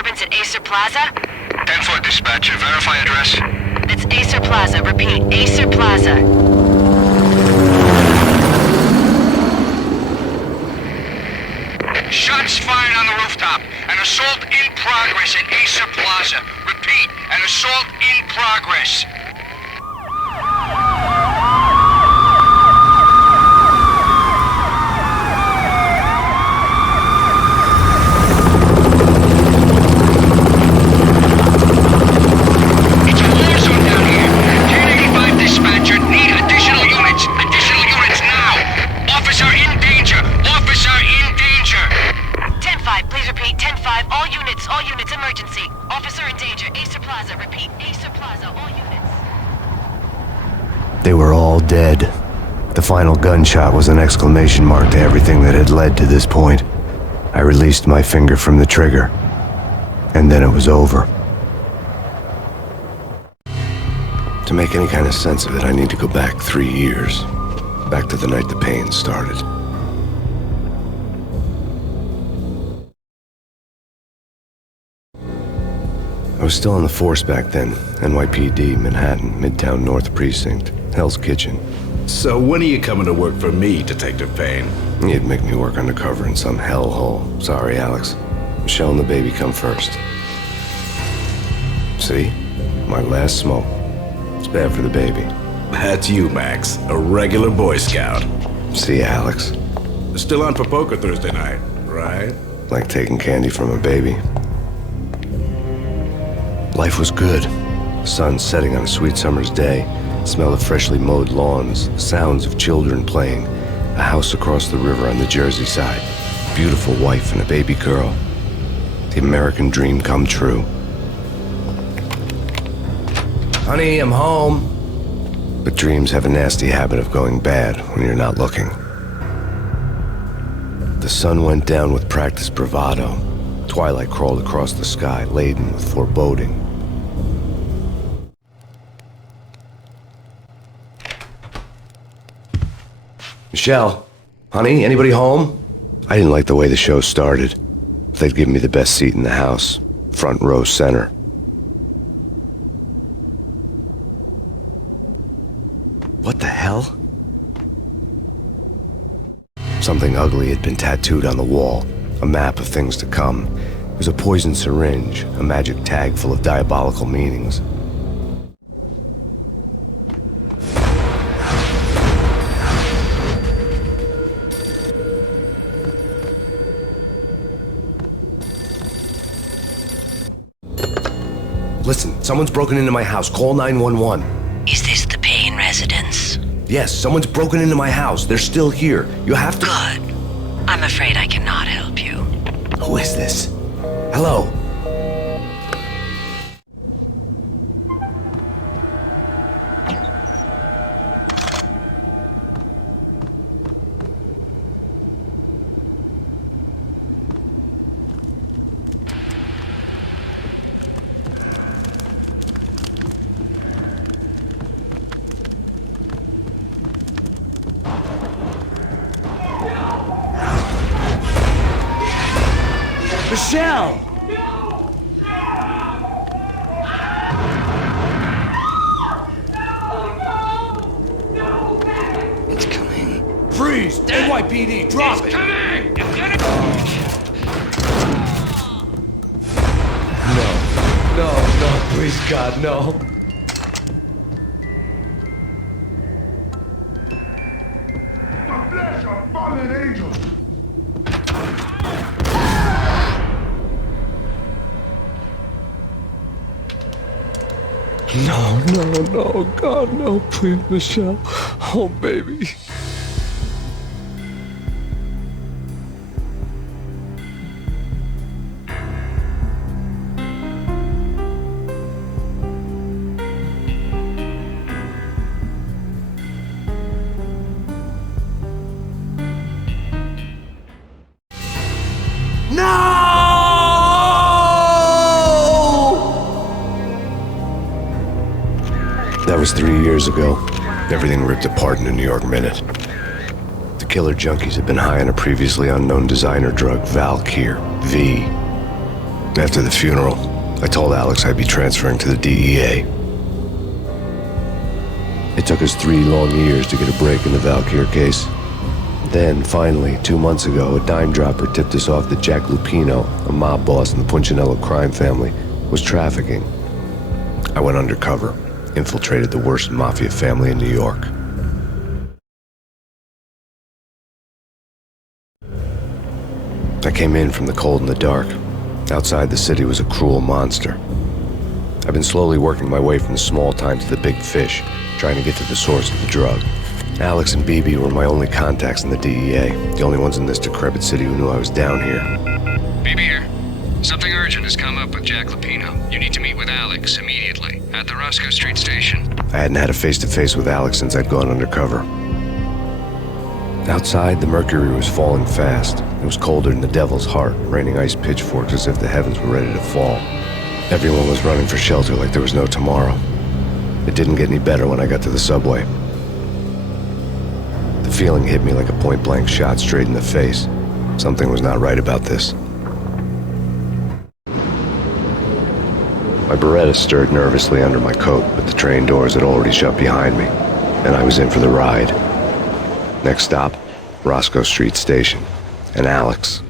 disturbance at Acer Plaza? 10-4 dispatcher. Verify address. It's Acer Plaza. Repeat, Acer Plaza. Shots fired on the rooftop. An assault in progress at Acer Plaza. Repeat, an assault in progress. It's a war zone down here. 1085 dispatcher. Need additional units. Additional units now. Officer in danger. Officer in danger. 10-5, please repeat. 10-5, all units, emergency. Officer in danger, Acer Plaza. Repeat, Acer Plaza, all units. They were all dead. The final gunshot was an exclamation mark to everything that had led to this point. I released my finger from the trigger, and then it was over. To make any kind of sense of it, I need to go back 3 years. Back to the night the Payne started. I was still on the force back then. NYPD, Manhattan, Midtown North Precinct, Hell's Kitchen. So when are you coming to work for me, Detective Payne? You'd make me work undercover in some hellhole. Sorry, Alex. Michelle and the baby come first. See? My last smoke. It's bad for the baby. That's you, Max. A regular Boy Scout. See, Alex? Still on for poker Thursday night, right? Like taking candy from a baby. Life was good. Sun setting on a sweet summer's day. Smell of freshly mowed lawns. The sounds of children playing. A house across the river on the Jersey side. Beautiful wife and a baby girl. The American dream come true. Honey, I'm home. But dreams have a nasty habit of going bad when you're not looking. The sun went down with practiced bravado. Twilight crawled across the sky, laden with foreboding. Michelle, honey, anybody home? I didn't like the way the show started. They'd given me the best seat in the house, front row center. What the hell? Something ugly had been tattooed on the wall, a map of things to come. It was a poison syringe, a magic tag full of diabolical meanings. Listen, someone's broken into my house. Call 911. Is this the Payne residence? Yes, someone's broken into my house. They're still here. You have to... Good. I'm afraid I cannot help you. Who is this? Hello? Michelle! It's coming. Freeze! NYPD, drop it! Coming! No, please God, no. The flesh of fallen angels! No, God, no, please, Michelle. Oh, baby. That was 3 years ago. Everything ripped apart in a New York minute. The killer junkies had been high on a previously unknown designer drug, Valkyr, V. After the funeral, I told Alex I'd be transferring to the DEA. It took us 3 long years to get a break in the Valkyr case. Then, finally, 2 months ago, a dime dropper tipped us off that Jack Lupino, a mob boss in the Punchinello crime family, was trafficking. I went undercover, infiltrated the worst mafia family in New York. I came in from the cold and the dark. Outside the city was a cruel monster. I've been slowly working my way from the small time to the big fish, trying to get to the source of the drug. Alex and BB were my only contacts in the DEA, the only ones in this decrepit city who knew I was down here. BB here. Something urgent has come up with Jack Lupino. You need to meet with Alex immediately at the Roscoe Street station. I hadn't had a face-to-face with Alex since I'd gone undercover. Outside, the mercury was falling fast. It was colder than the devil's heart, raining ice pitchforks as if the heavens were ready to fall. Everyone was running for shelter like there was no tomorrow. It didn't get any better when I got to the subway. The feeling hit me like a point-blank shot straight in the face. Something was not right about this. My Beretta stirred nervously under my coat, but the train doors had already shut behind me, and I was in for the ride. Next stop, Roscoe Street Station, and Alex.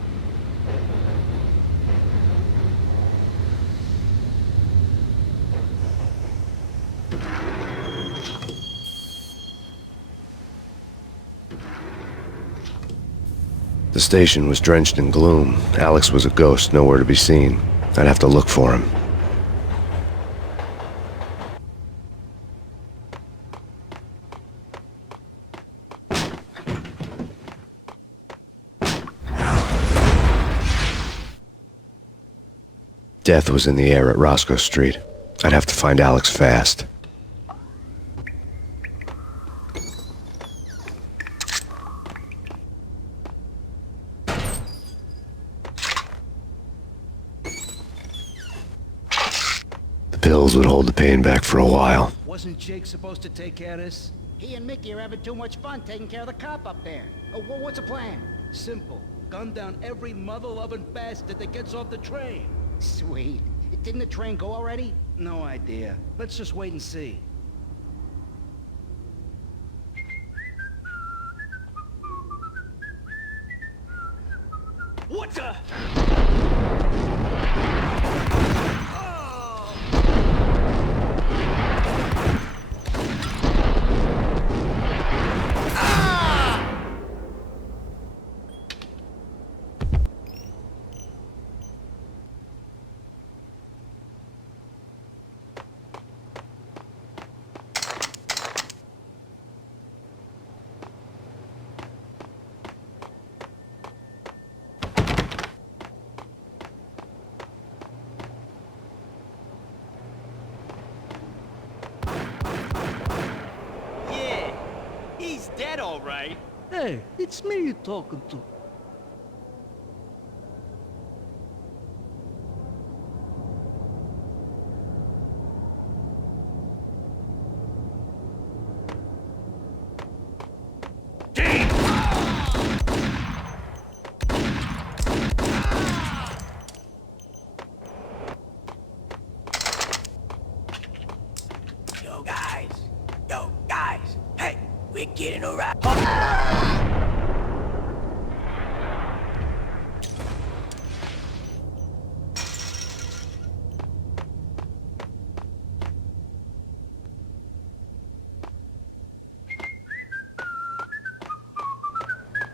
The station was drenched in gloom. Alex was a ghost, nowhere to be seen. I'd have to look for him. Death was in the air at Roscoe Street. I'd have to find Alex fast. The pills would hold the pain back for a while. Wasn't Jake supposed to take care of this? He and Mickey are having too much fun taking care of the cop up there. What's the plan? Simple. Gun down every mother-loving bastard that gets off the train. Sweet. Didn't the train go already? No idea. Let's just wait and see. What the? Dead, all right. Hey, it's me you're talking to. Yo, guys. Hey, we're getting around.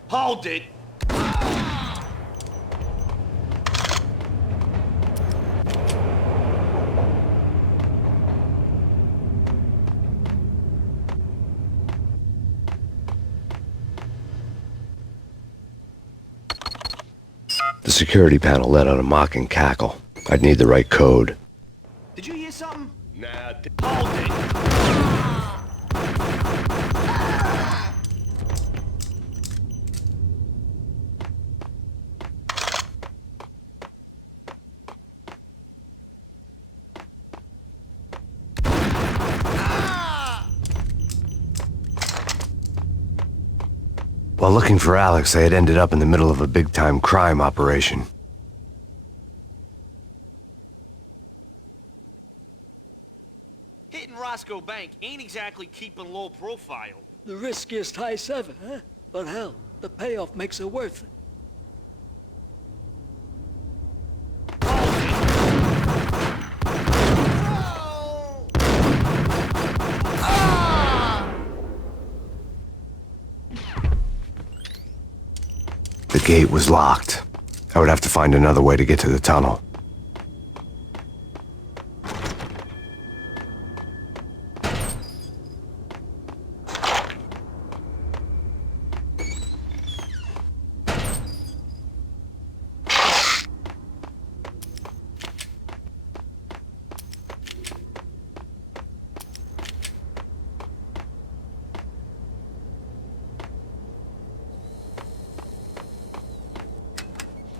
Hold it! The security panel let out a mocking cackle. I'd need the right code. Did you hear something? Nah, Hold it! While looking for Alex, I had ended up in the middle of a big-time crime operation. Roscoe Bank ain't exactly keeping low profile. The riskiest heist ever, huh? But hell, the payoff makes it worth it. The gate was locked. I would have to find another way to get to the tunnel.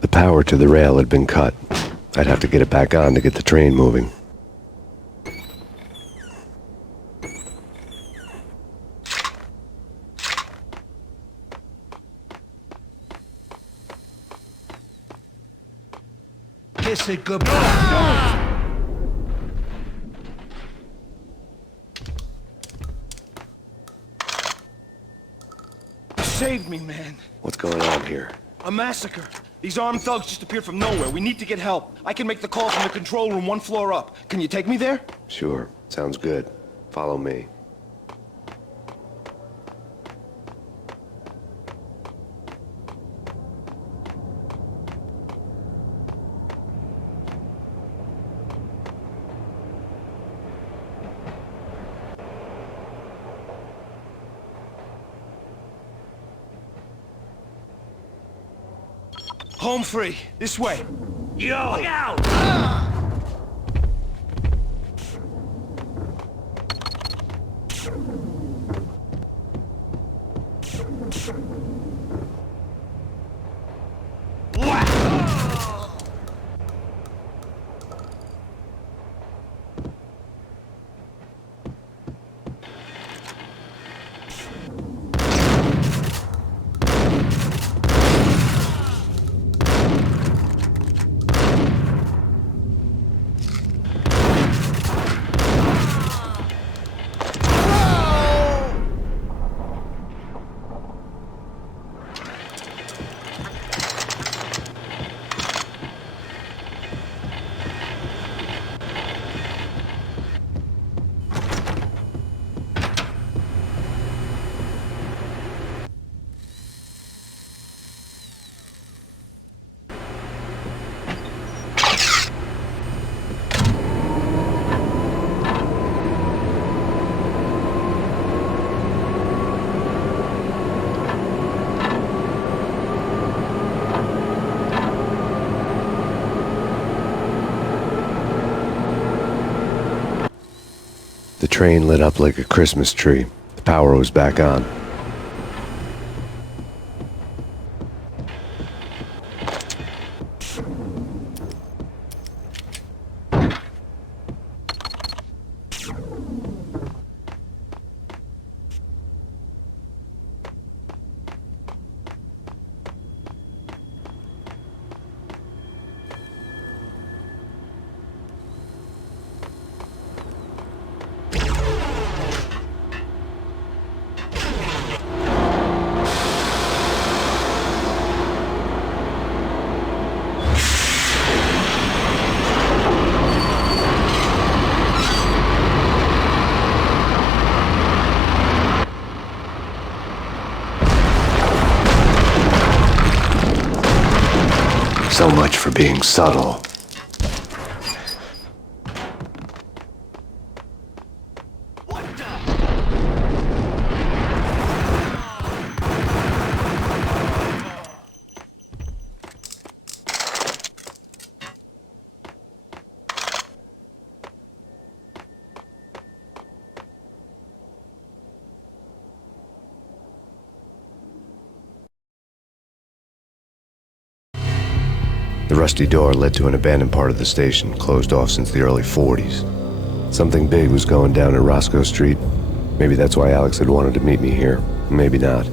The power to the rail had been cut. I'd have to get it back on to get the train moving. Kiss it goodbye. Save me, man. What's going on here? A massacre. These armed thugs just appeared from nowhere. We need to get help. I can make the call from the control room 1 floor up. Can you take me there? Sure. Sounds good. Follow me. Home free. This way. Yo! Look out! The train lit up like a Christmas tree. The power was back on. So much for being subtle. The rusty door led to an abandoned part of the station, closed off since the early 40s. Something big was going down at Roscoe Street. Maybe that's why Alex had wanted to meet me here. Maybe not.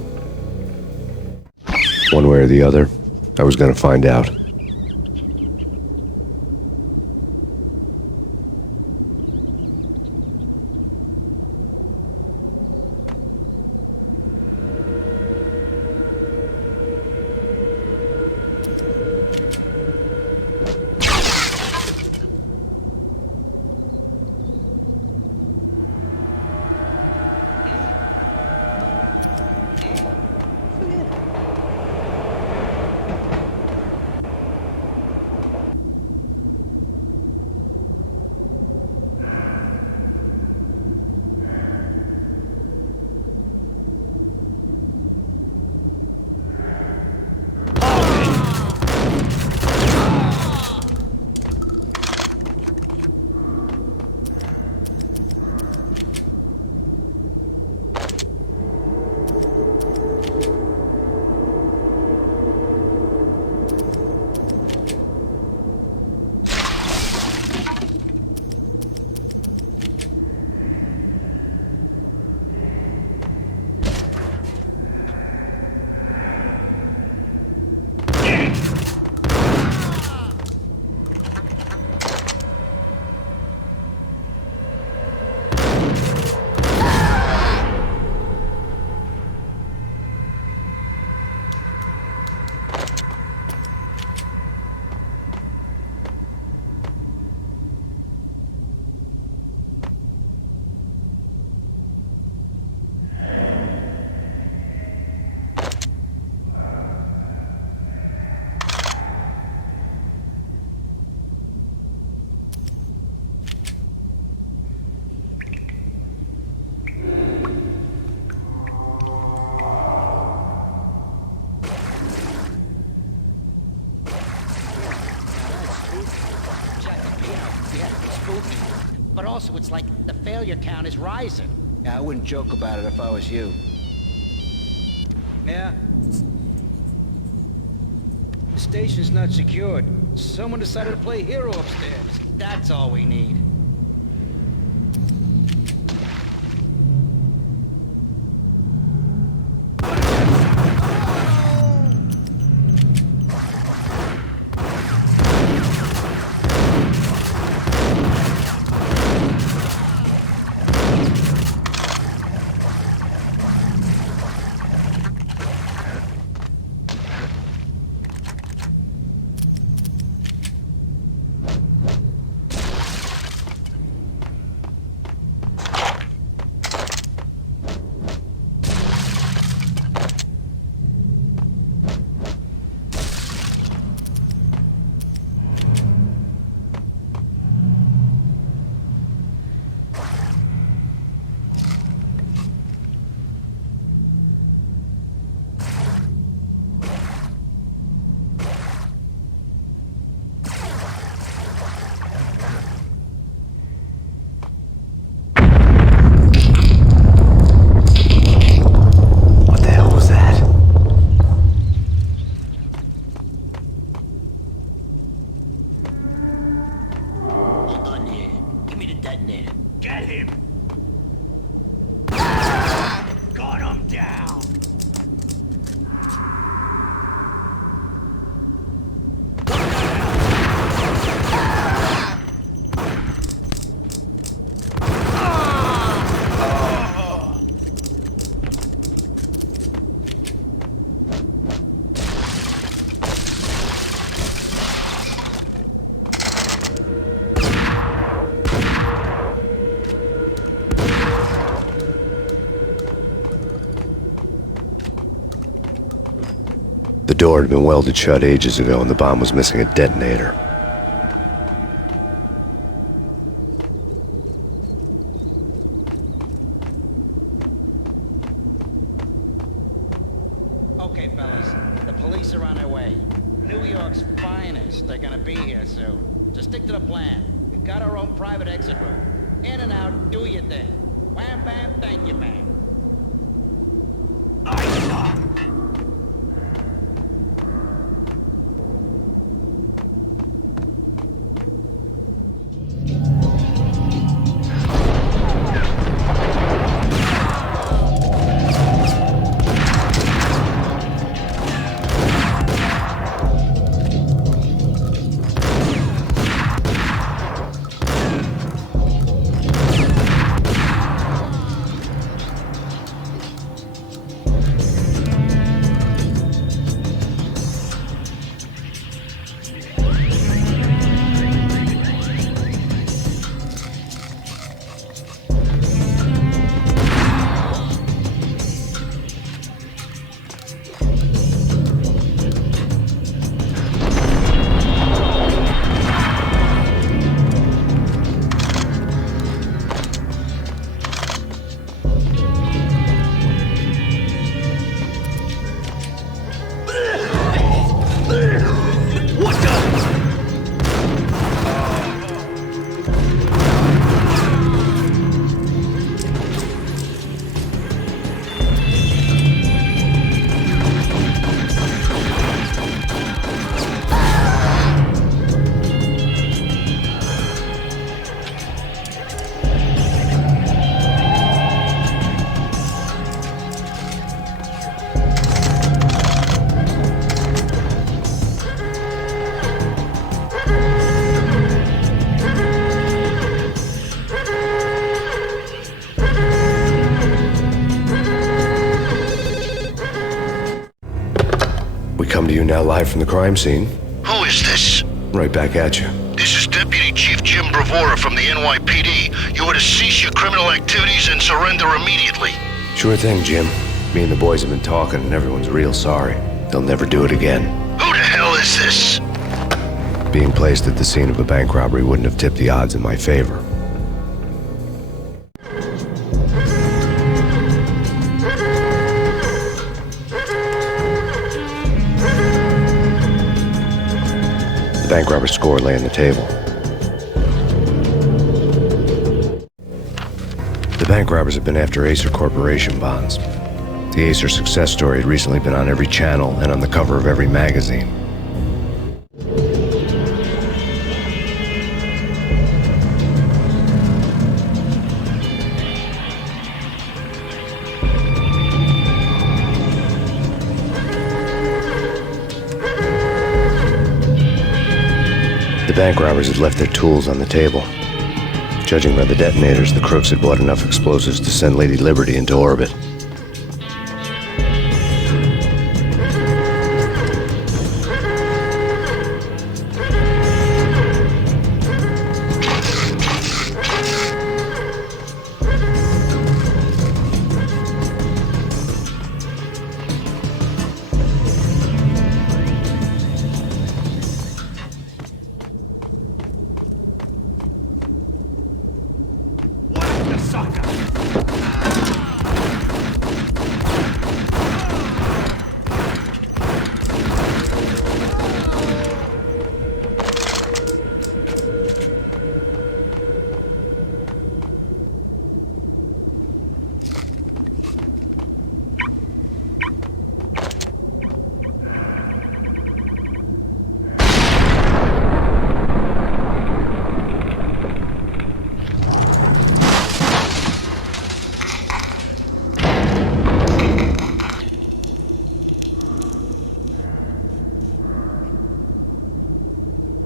One way or the other, I was gonna find out. also, it's like the failure count is rising. Yeah, I wouldn't joke about it if I was you. Yeah? The station's not secured. Someone decided to play hero upstairs. That's all we need. Get him! Got him down! The door had been welded shut ages ago and the bomb was missing a detonator. Okay, fellas. The police are on their way. New York's finest are gonna be here soon. So stick to the plan. We got our own private exit route. In and out, do your thing. Wham bam, thank you, man. We come to you now live from the crime scene. Who is this? Right back at you. This is Deputy Chief Jim Bravura from the NYPD. You are to cease your criminal activities and surrender immediately. Sure thing, Jim. Me and the boys have been talking and everyone's real sorry. They'll never do it again. Who the hell is this? Being placed at the scene of a bank robbery wouldn't have tipped the odds in my favor. The bank robber's score lay on the table. bank robbers had been after Acer Corporation bonds. The Acer success story had recently been on every channel and on the cover of every magazine. The bank robbers had left their tools on the table. Judging by the detonators, the crooks had bought enough explosives to send Lady Liberty into orbit.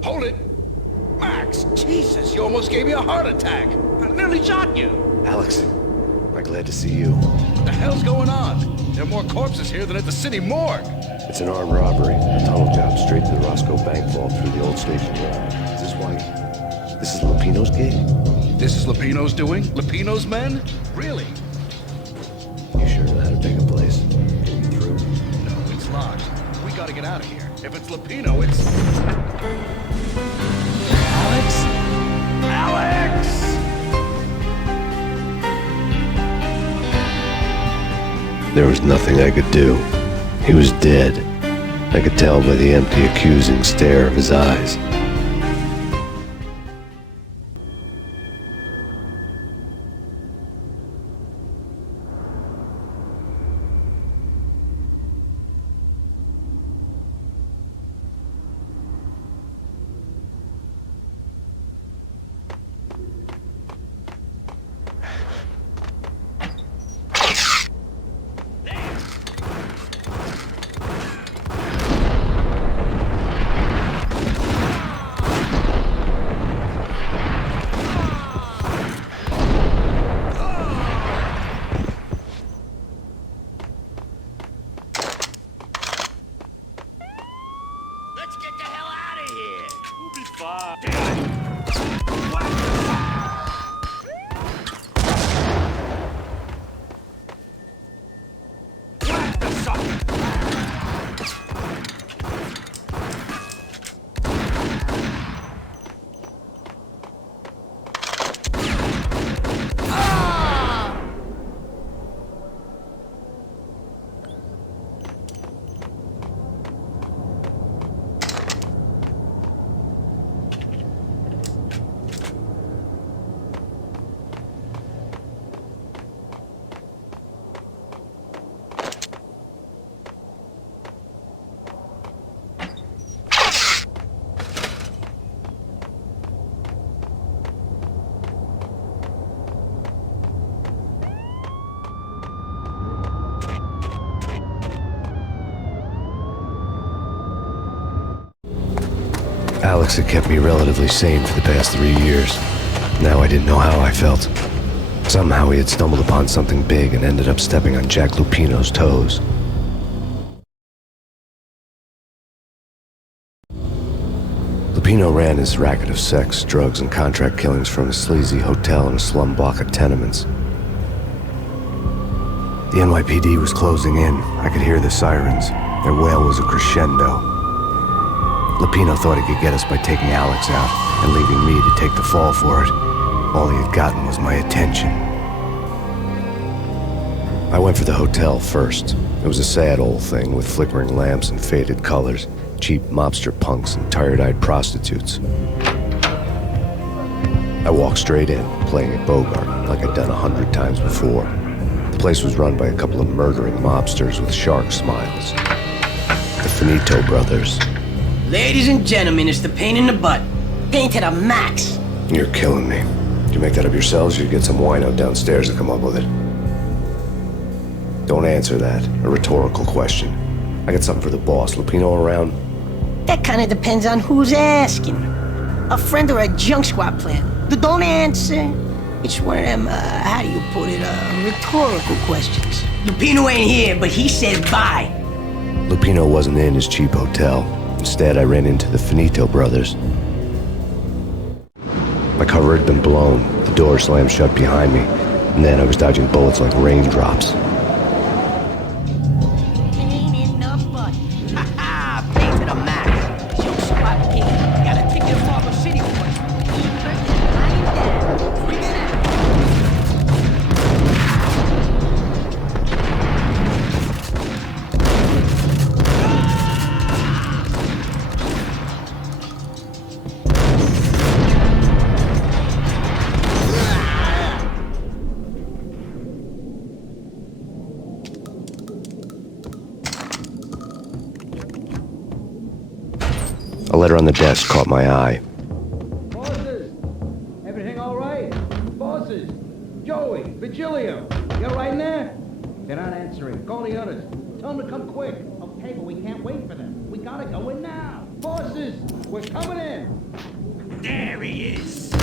Hold it! Max, Jesus, you almost gave me a heart attack. I nearly shot you. Alex, I'm glad to see you. What the hell's going on? There are more corpses here than at the city morgue. It's an armed robbery. A tunnel job straight to the Roscoe Bank vault through the old station yard. Is this why? This is Lupino's gig? This is Lupino's doing? Lupino's men? Really? You sure know how to pick a place? Can you through? No, it's locked. We gotta get out of here. If it's Lupino, it's... Alex? Alex! There was nothing I could do. He was dead. I could tell by the empty, accusing stare of his eyes. Alex had kept me relatively sane for the past 3 years. Now I didn't know how I felt. Somehow he had stumbled upon something big and ended up stepping on Jack Lupino's toes. Lupino ran his racket of sex, drugs, and contract killings from a sleazy hotel in a slum block of tenements. The NYPD was closing in. I could hear the sirens. Their wail was a crescendo. Lupino thought he could get us by taking Alex out and leaving me to take the fall for it. All he had gotten was my attention. I went for the hotel first. It was a sad old thing with flickering lamps and faded colors, cheap mobster punks and tired-eyed prostitutes. I walked straight in, playing at Bogart. like I'd done 100 times before. The place was run by a couple of murdering mobsters with shark smiles. The Finito brothers. Ladies and gentlemen, it's the pain in the butt. Pain to the max. You're killing me. Did you make that up yourselves, or you get some wino downstairs to come up with it? Don't answer that. A rhetorical question. I got something for the boss. Lupino around? That kind of depends on who's asking. A friend or a junk squad plan. Don't answer. It's one of them, how do you put it, rhetorical questions. Lupino ain't here, but he said bye. Lupino wasn't in his cheap hotel. Instead, I ran into the Finito brothers. My cover had been blown. The door slammed shut behind me, and then I was dodging bullets like raindrops. Pain in the butt. Ha ha! Pain to the max. Junk squad king. Got a ticket to Harbor City for us. A letter on the desk caught my eye. Bosses! Everything all right? Bosses! Joey! Vigilio! You right in there? They're not answering. Call the others. Tell them to come quick. Okay, but we can't wait for them. We gotta go in now. Bosses! We're coming in! There he is.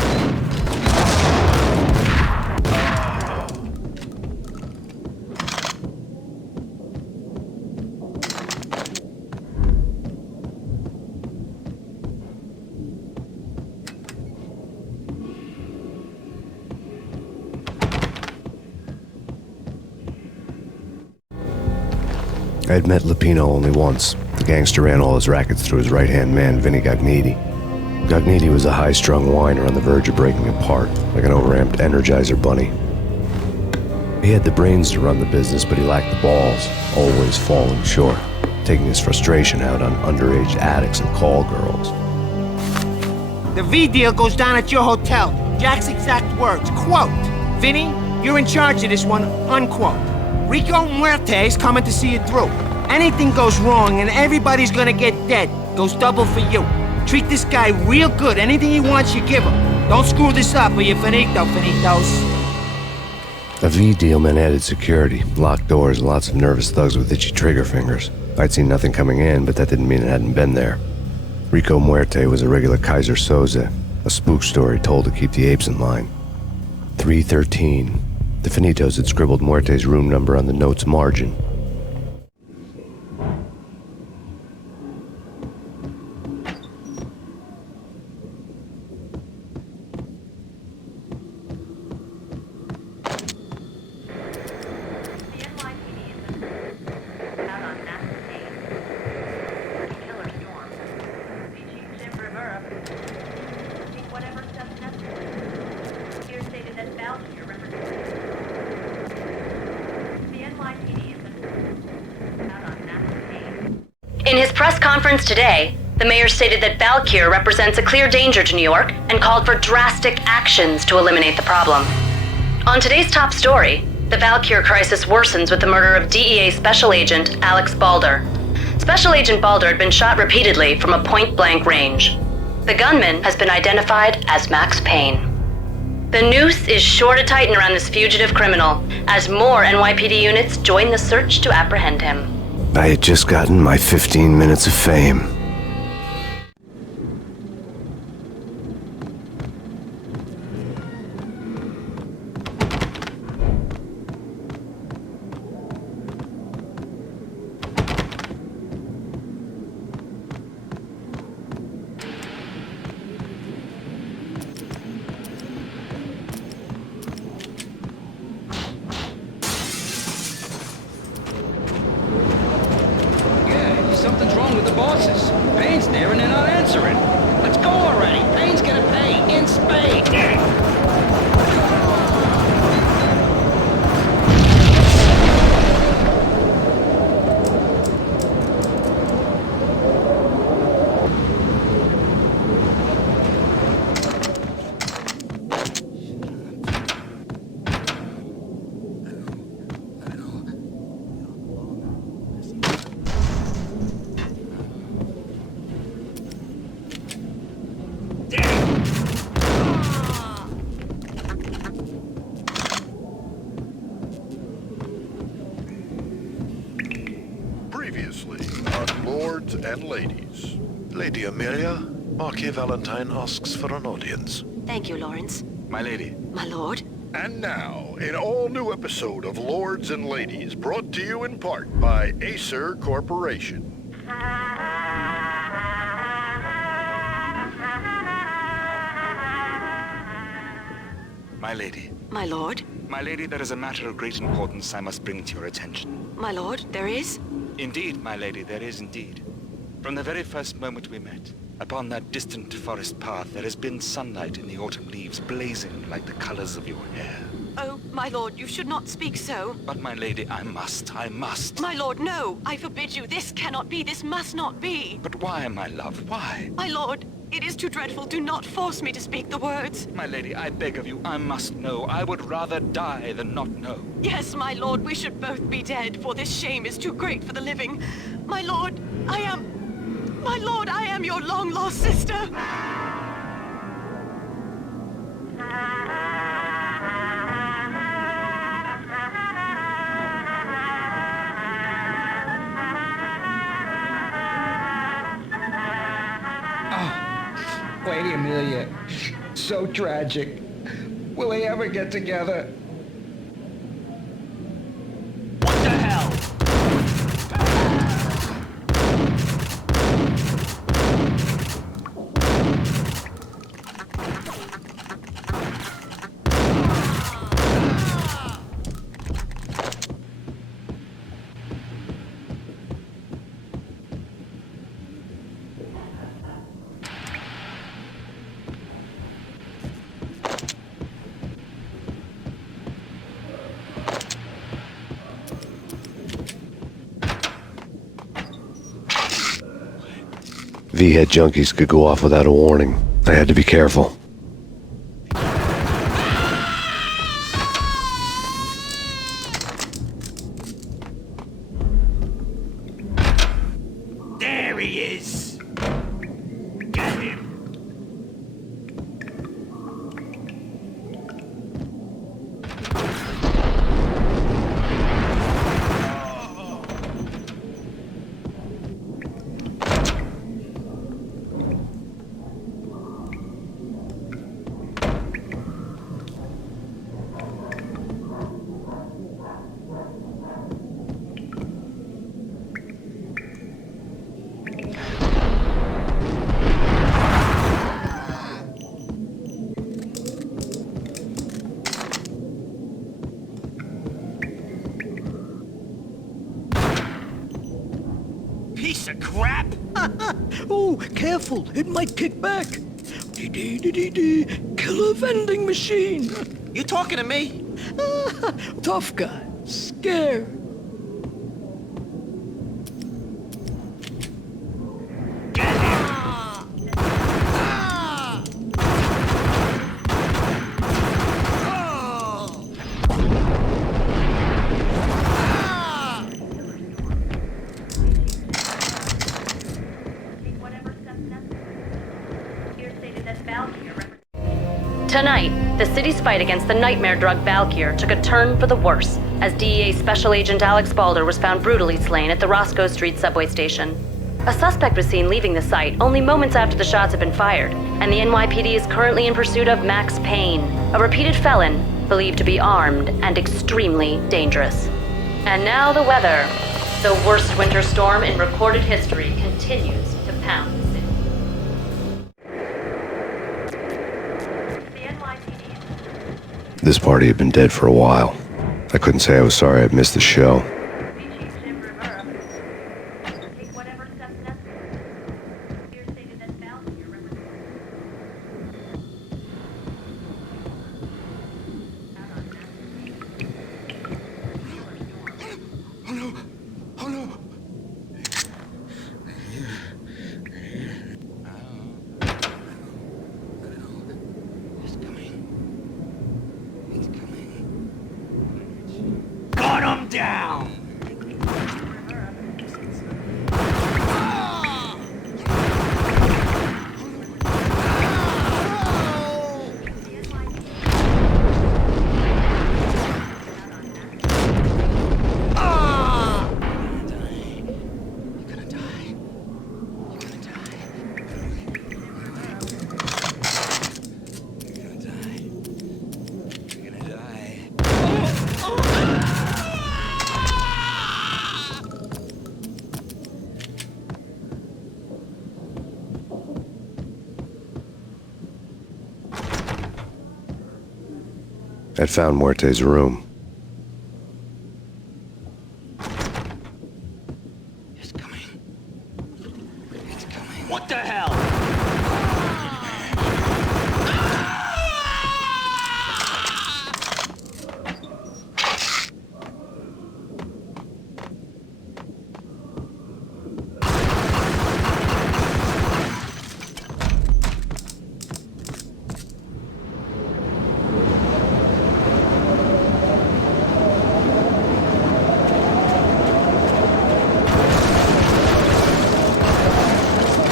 I had met Lupino only once. The gangster ran all his rackets through his right-hand man, Vinny Gagniti. Gagniti was a high-strung whiner on the verge of breaking apart, like an overamped Energizer bunny. He had the brains to run the business, but he lacked the balls, always falling short, taking his frustration out on underage addicts and call girls. The V deal goes down at your hotel. Jack's exact words, quote, "Vinny, you're in charge of this one," unquote. Rico Muerte's coming to see it through. Anything goes wrong and everybody's gonna get dead. Goes double for you. Treat this guy real good. Anything he wants, you give him. Don't screw this up or you're finito, finitos. A V deal meant added security, locked doors, and lots of nervous thugs with itchy trigger fingers. I'd seen nothing coming in, but that didn't mean it hadn't been there. Rico Muerte was a regular Kaiser Soze, a spook story told to keep the apes in line. 313. The Finitos had scribbled Muerte's room number on the note's margin. In his press conference today, the mayor stated that Valkyr represents a clear danger to New York and called for drastic actions to eliminate the problem. On today's top story, the Valkyr crisis worsens with the murder of DEA Special Agent Alex Balder. Special Agent Balder had been shot repeatedly from a point-blank range. The gunman has been identified as Max Payne. The noose is sure to tighten around this fugitive criminal as more NYPD units join the search to apprehend him. I had just gotten my 15 minutes of fame. Something's wrong with the bosses. Payne's there and they're not answering. Let's go already. Payne's gonna pay in spades. lords and ladies. Lady Amelia, Marquis Valentine asks for an audience. Thank you, Lawrence. My lady. My lord. And now, an all-new episode of Lords and Ladies, brought to you in part by Acer Corporation. My lady. My lord. My lady, there is a matter of great importance I must bring to your attention. My lord, there is? Indeed, my lady, there is indeed. From the very first moment we met, upon that distant forest path, there has been sunlight in the autumn leaves blazing like the colors of your hair. Oh, my lord, you should not speak so. But my lady, I must. My lord, no! I forbid you. This cannot be. This must not be. But why, my love, why? My lord, it is too dreadful. Do not force me to speak the words. My lady, I beg of you, I must know. I would rather die than not know. Yes, my lord, we should both be dead, for this shame is too great for the living. My lord, I am your long-lost sister. Lady Amelia, so tragic. Will they ever get together? What the hell? V-head junkies could go off without a warning. I had to be careful. There he is! Get him! Piece of crap! Oh, careful, it might kick back. Dee-dee-dee-dee-dee, killer vending machine. You talking to me? Tough guy, scared. Tonight, the city's fight against the nightmare drug Valkyr took a turn for the worse as DEA Special Agent Alex Balder was found brutally slain at the Roscoe Street subway station. A suspect was seen leaving the site only moments after the shots had been fired, and the NYPD is currently in pursuit of Max Payne, a repeated felon believed to be armed and extremely dangerous. And now the weather. The worst winter storm in recorded history continues to pound the city. This party had been dead for a while. I couldn't say I was sorry I'd missed the show. Gun him down! I'd found Muerte's room. What the hell?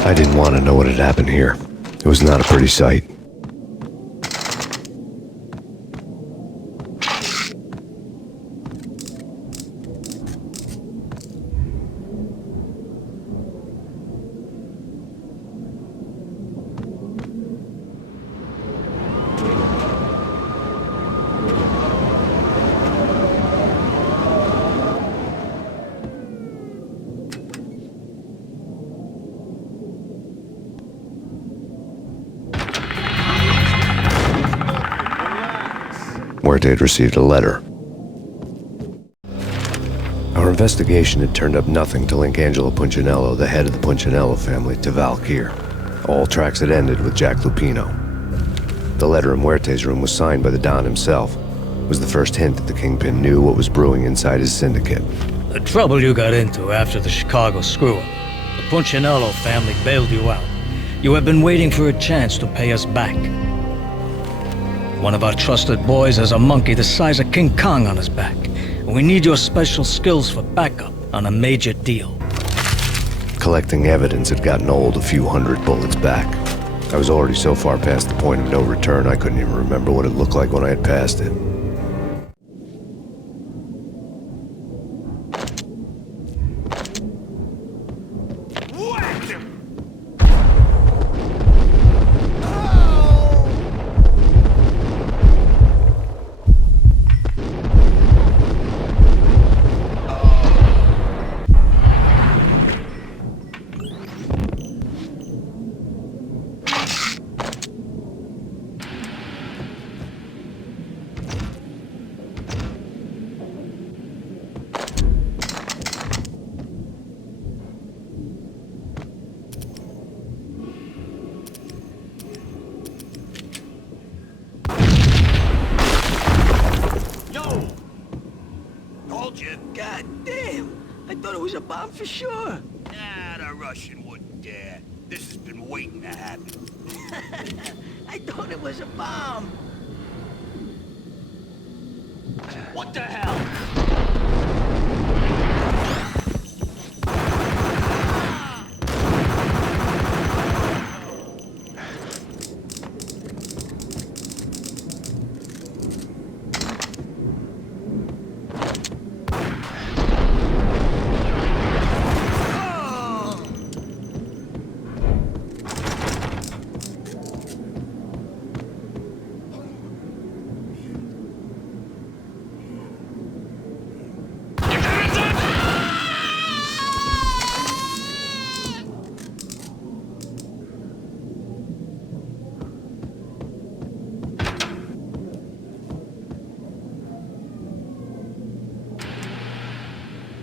I didn't want to know what had happened here. It was not a pretty sight. Muerte had received a letter. Our investigation had turned up nothing to link Angelo Punchinello, the head of the Punchinello family, to Valkyr. All tracks had ended with Jack Lupino. The letter in Muerte's room was signed by the Don himself. It was the first hint that the Kingpin knew what was brewing inside his syndicate. The trouble you got into after the Chicago screw-up. The Punchinello family bailed you out. You have been waiting for a chance to pay us back. One of our trusted boys has a monkey the size of King Kong on his back. And we need your special skills for backup on a major deal. Collecting evidence had gotten old a few hundred bullets back. I was already so far past the point of no return I couldn't even remember what it looked like when I had passed it. God damn! I thought it was a bomb for sure. Nah, the Russian wouldn't dare. This has been waiting to happen. I thought it was a bomb. What the hell?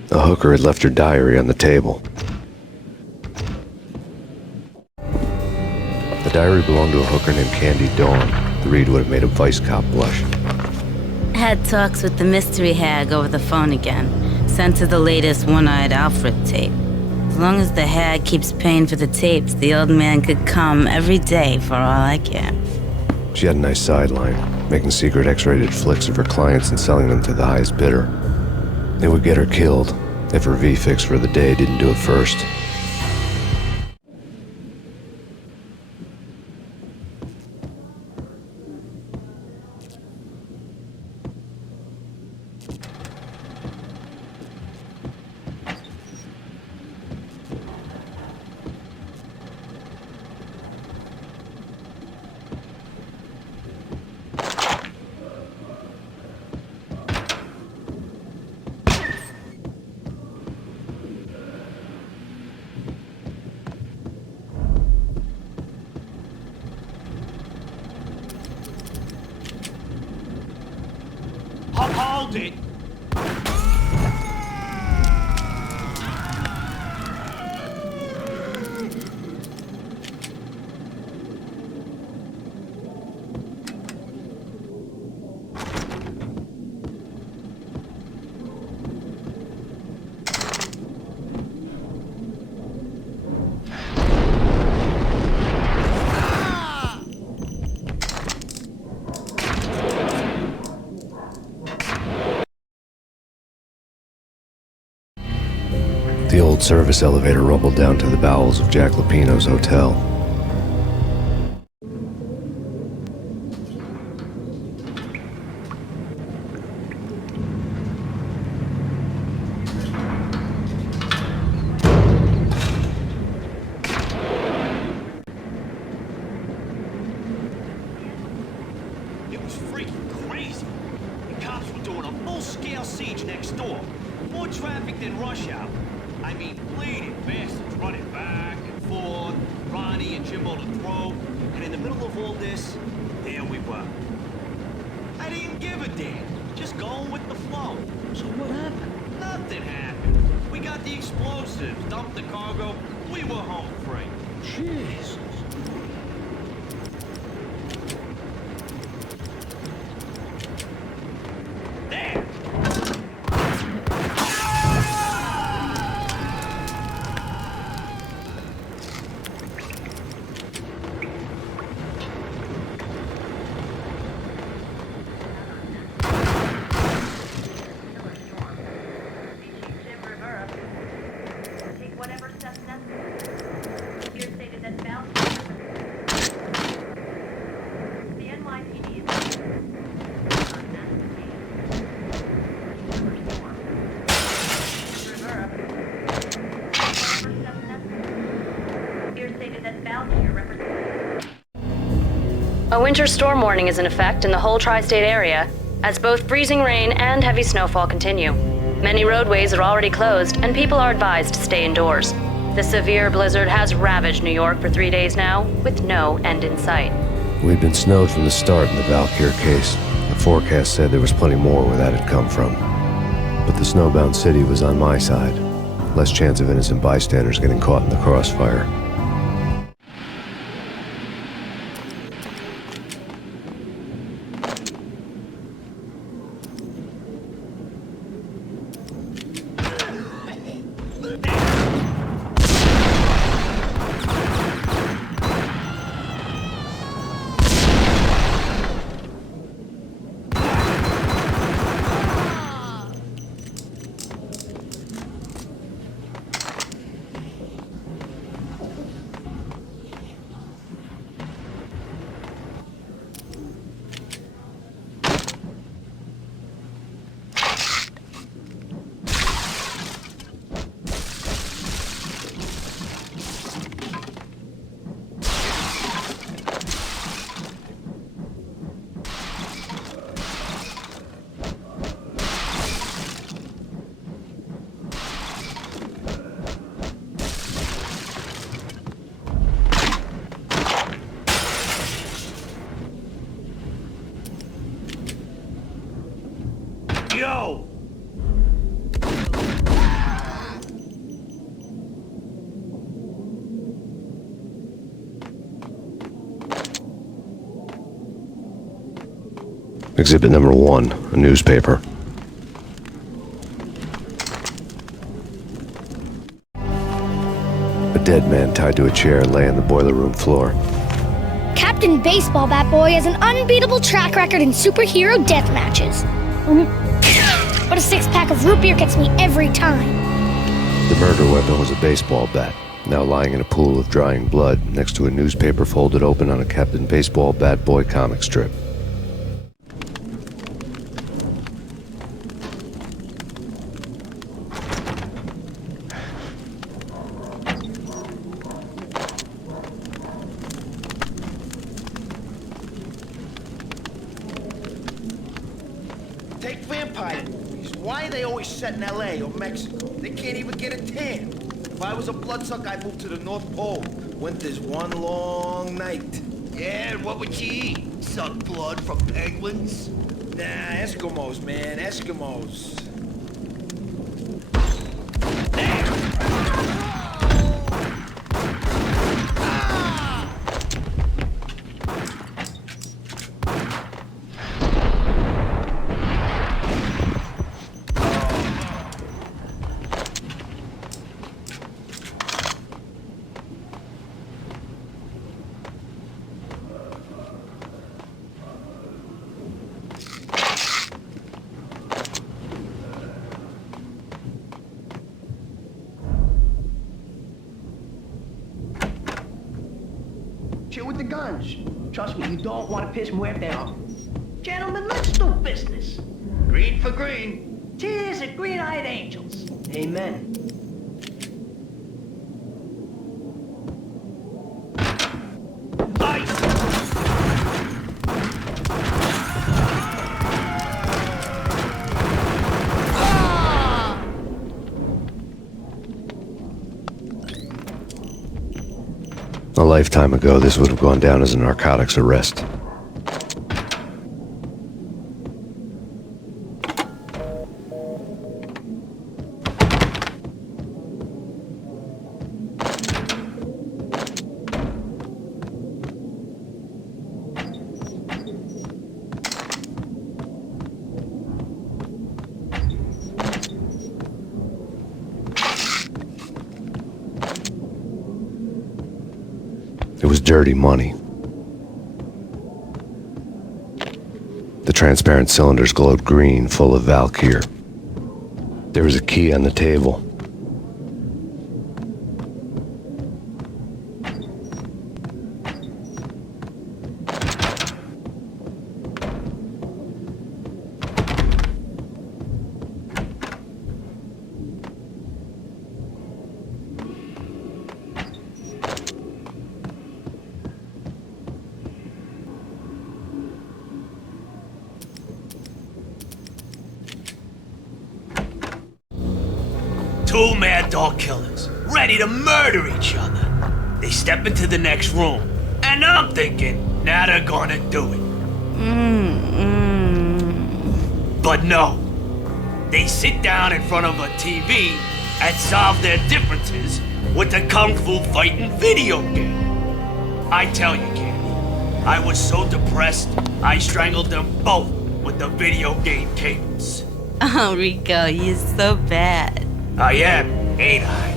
The hooker had left her diary on the table. The diary belonged to a hooker named Candy Dawn. The read would have made a vice cop blush. Had talks with the mystery hag over the phone again. Sent her the latest one-eyed Alfred tape. As long as the hag keeps paying for the tapes, the old man could come every day for all I care. She had a nice sideline, making secret X-rated flicks of her clients and selling them to the highest bidder. It would get her killed if her V-fix for the day didn't do it first. Nailed it! The old service elevator rumbled down to the bowels of Jack Lupino's hotel. It was freaking crazy. The cops were doing a full-scale siege next door. More traffic than rush hour. I mean, bleeding bastards running back and forth, Ronnie and Jimbo to throw, and in the middle of all this, there we were. I didn't give a damn, just going with the flow. So what happened? Nothing happened. We got the explosives, dumped the cargo, we were home free. Jesus. There! A winter storm warning is in effect in the whole tri-state area, as both freezing rain and heavy snowfall continue. Many roadways are already closed, and people are advised to stay indoors. The severe blizzard has ravaged New York for 3 days now, with no end in sight. We'd been snowed from the start in the Valkyr case. The forecast said there was plenty more where that had come from. But the snowbound city was on my side. Less chance of innocent bystanders getting caught in the crossfire. Yo! Exhibit number 1, a newspaper. A dead man tied to a chair lay on the boiler room floor. Captain Baseball Bat Boy has an unbeatable track record in superhero death matches. But a 6-pack of root beer gets me every time. The murder weapon was a baseball bat, now lying in a pool of drying blood next to a newspaper folded open on a Captain Baseball Bat Boy comic strip. Take vampire movies. Why are they always set in LA or Mexico? They can't even get a tan. If I was a bloodsucker, I'd move to the North Pole. Winter's one long night. Yeah, and what would you eat? Suck blood from penguins? Nah, Eskimos, man, Eskimos. Chill with the guns. Trust me, you don't want to piss Muerte off. Gentlemen, let's do business. Green for green. Tears of green-eyed angels. Amen. A lifetime ago, this would have gone down as a narcotics arrest. It was dirty money. The transparent cylinders glowed green, full of Valkyr. There was a key on the table. Two mad dog killers, ready to murder each other. They step into the next room, and I'm thinking, now they're gonna do it. But no. They sit down in front of a TV and solve their differences with the Kung Fu fighting video game. I tell you, Candy, I was so depressed, I strangled them both with the video game cables. Oh, Rico, you're so bad. I am, ain't I?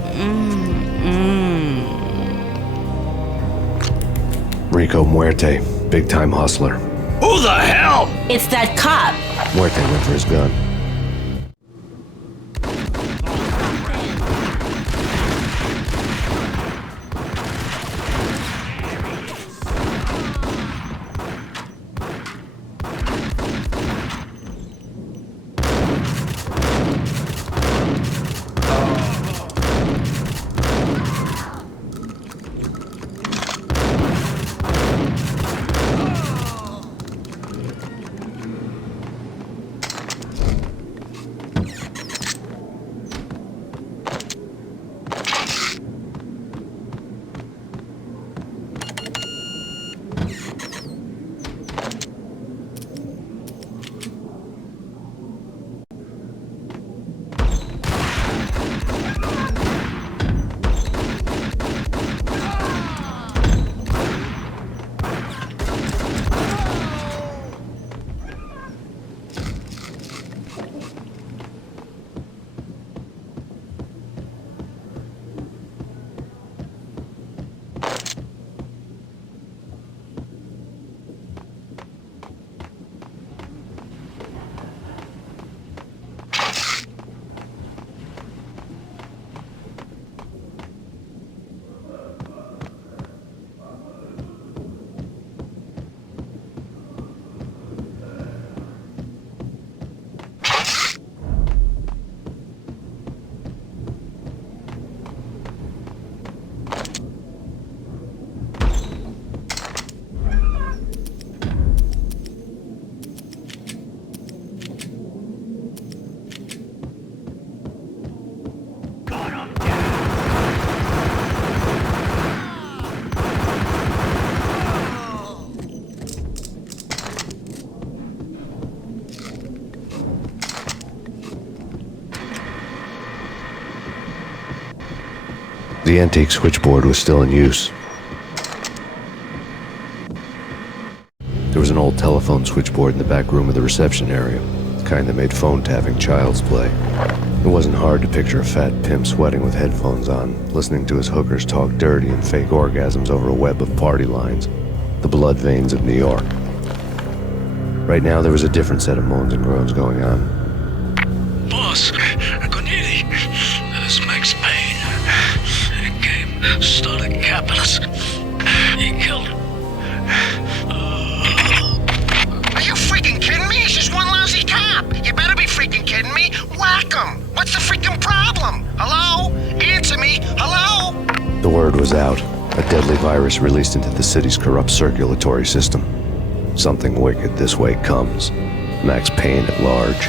Rico Muerte, big-time hustler. Who the hell? It's that cop. Muerte went for his gun. The antique switchboard was still in use. There was an old telephone switchboard in the back room of the reception area, the kind that made phone tapping child's play. It wasn't hard to picture a fat pimp sweating with headphones on, listening to his hookers talk dirty and fake orgasms over a web of party lines, the blood veins of New York. Right now, there was a different set of moans and groans going on. Boss, Cornelia, this is Max Payne. He came, started capping us. He killed him. Are you freaking kidding me? He's just one lousy cop. You better be freaking kidding me. Whack him. What's the freaking problem? Hello? Answer me. Hello? The word was out. A deadly virus released into the city's corrupt circulatory system. Something wicked this way comes. Max Payne at large.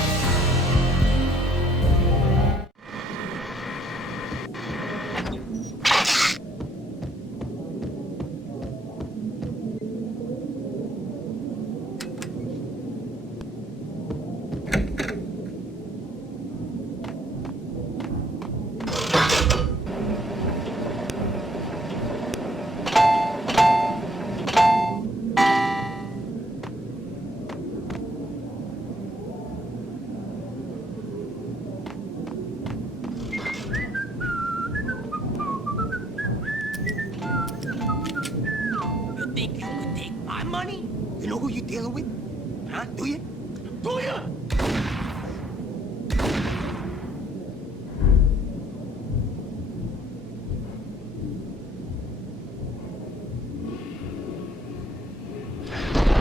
Think you could take my money? You know who you're dealing with? Huh? Do you? Do you?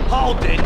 Hold it!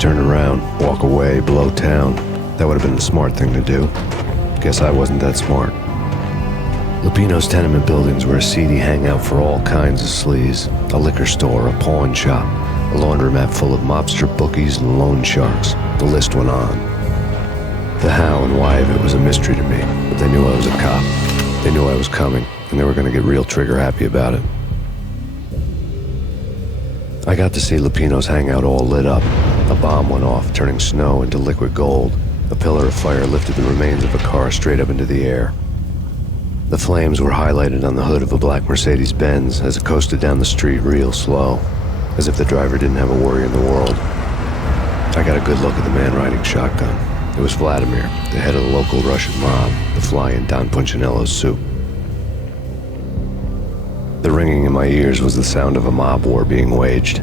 Turn around, walk away, blow town. That would have been the smart thing to do. Guess I wasn't that smart. Lupino's tenement buildings were a seedy hangout for all kinds of sleaze. A liquor store, a pawn shop, a laundromat full of mobster bookies and loan sharks. The list went on. The how and why of it was a mystery to me, but they knew I was a cop. They knew I was coming, and they were going to get real trigger-happy about it. I got to see Lupino's hangout all lit up. A bomb went off, turning snow into liquid gold. A pillar of fire lifted the remains of a car straight up into the air. The flames were highlighted on the hood of a black Mercedes-Benz as it coasted down the street real slow, as if the driver didn't have a worry in the world. I got a good look at the man riding shotgun. It was Vladimir, the head of the local Russian mob, the fly in Don Punchinello's soup. The ringing in my ears was the sound of a mob war being waged.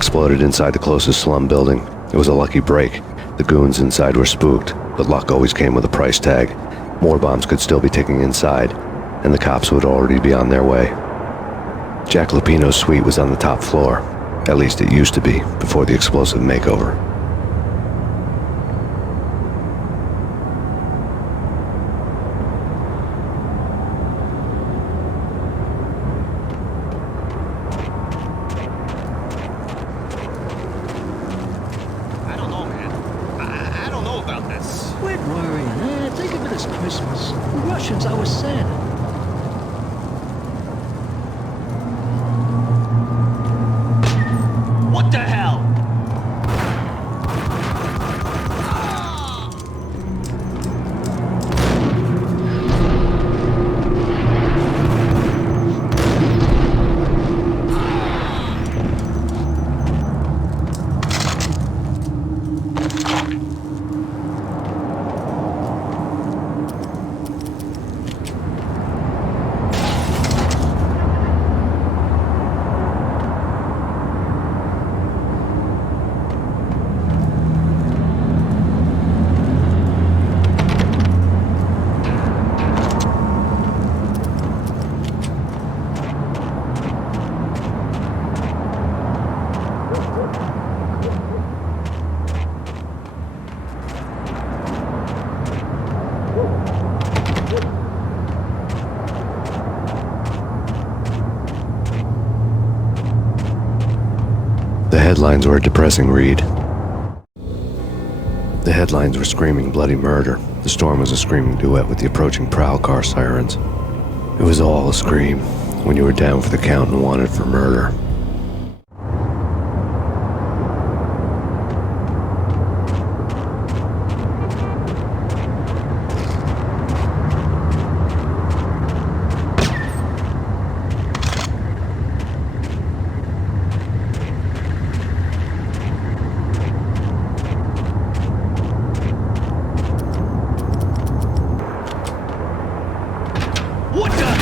exploded inside the closest slum building. It was a lucky break. The goons inside were spooked, but luck always came with a price tag. More bombs could still be ticking inside, and the cops would already be on their way. Jack Lupino's suite was on the top floor. At least it used to be, before the explosive makeover. I don't know, man. I don't know about this. Quit worrying. Think of it as Christmas. The Russians are Santa. What the hell? The headlines were a depressing read. The headlines were screaming bloody murder. The storm was a screaming duet with the approaching prowl car sirens. It was all a scream when you were down for the count and wanted for murder. What the?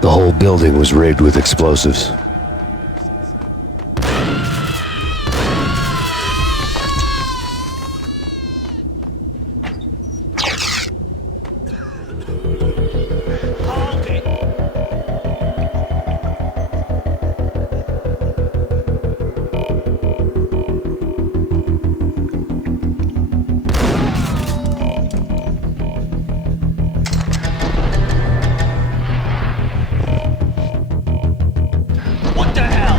The whole building was rigged with explosives. What the hell?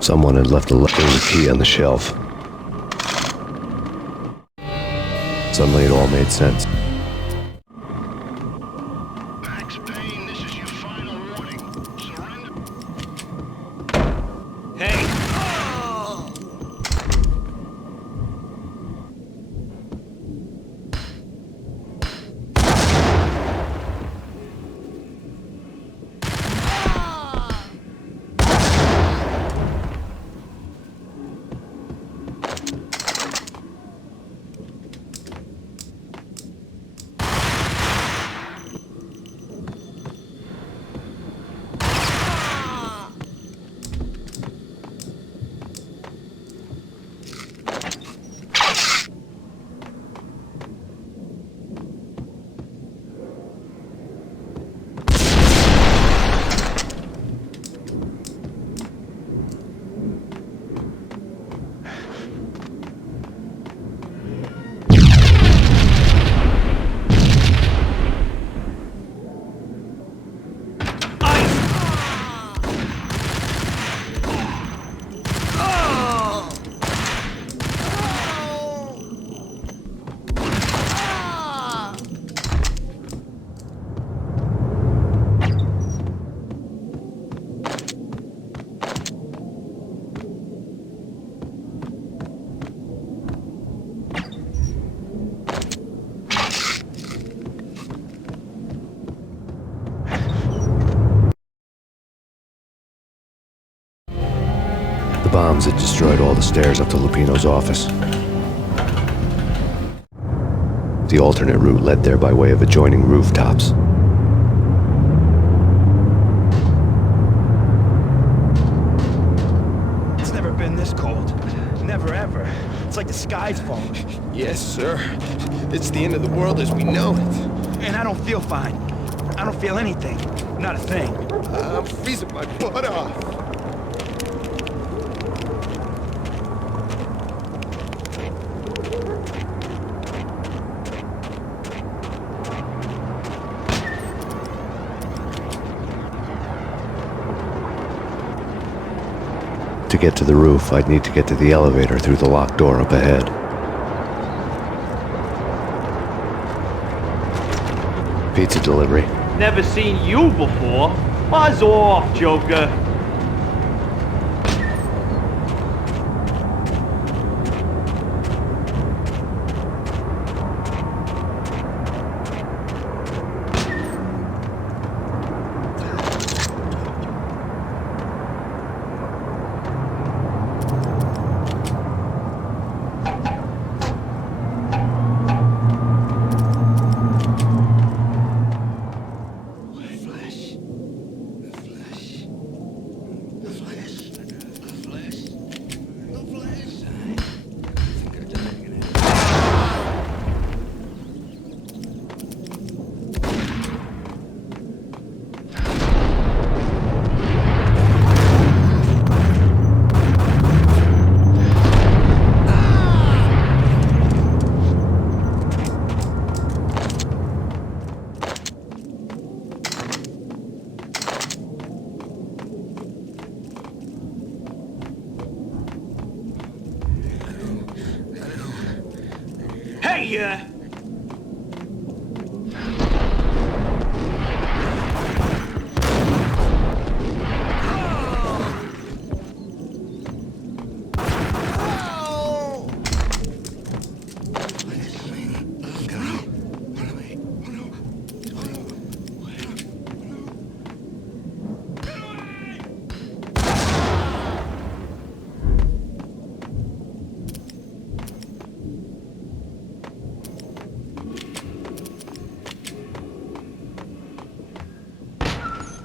Someone had left a key on the shelf. Suddenly it all made sense. Payne, this is your final warning. Surrender. Hey! bombs that destroyed all the stairs up to Lupino's office. The alternate route led there by way of adjoining rooftops. It's never been this cold. Never ever. It's like the sky's falling. Yes, sir. It's the end of the world as we know it. And I don't feel fine. I don't feel anything. Not a thing. I'm freezing my butt off. To get to the roof, I'd need to get to the elevator through the locked door up ahead. Pizza delivery. Never seen you before. Buzz off, Joker. Hey,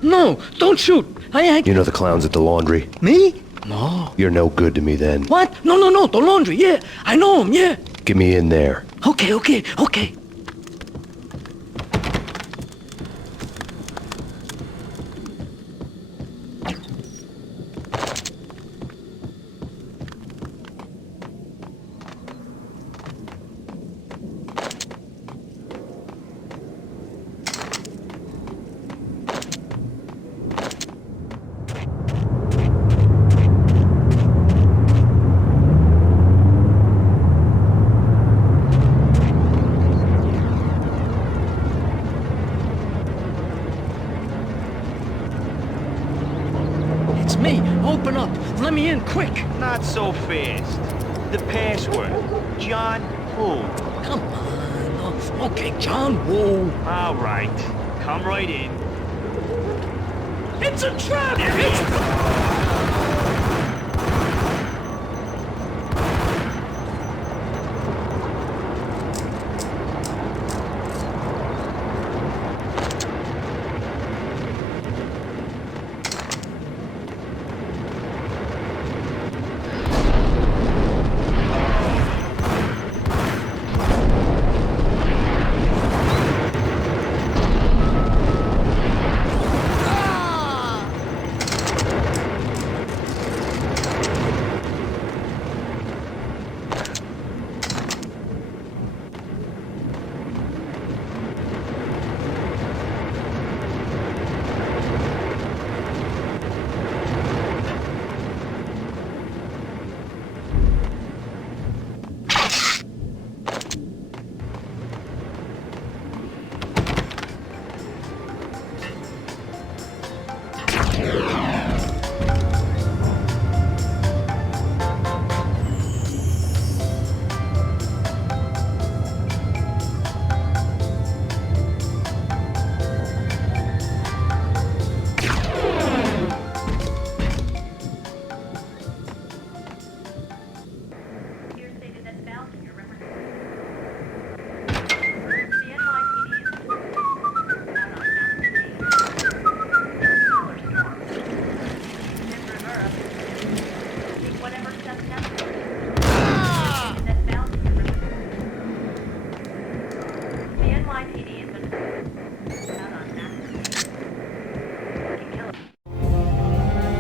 No, don't shoot. You know the clowns at the laundry? Me? No. You're no good to me then. What? No, the laundry, yeah. I know him, yeah. Get me in there. Okay. It's me. Open up. Let me in, quick. not so fast. The password. John who? Come on. Okay, John Woo. All right. Come right in. It's a trap!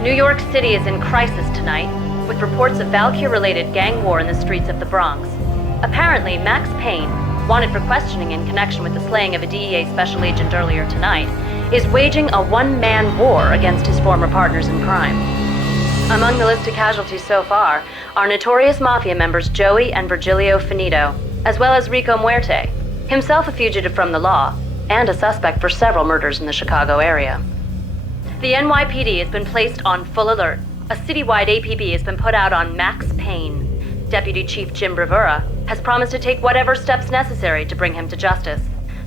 New York City is in crisis tonight, with reports of Valkyr-related gang war in the streets of the Bronx. Apparently, Max Payne, wanted for questioning in connection with the slaying of a DEA special agent earlier tonight, is waging a one-man war against his former partners in crime. Among the list of casualties so far are notorious mafia members Joey and Virgilio Finito, as well as Rico Muerte, himself a fugitive from the law, and a suspect for several murders in the Chicago area. The NYPD has been placed on full alert. A citywide APB has been put out on Max Payne. Deputy Chief Jim Bravura has promised to take whatever steps necessary to bring him to justice.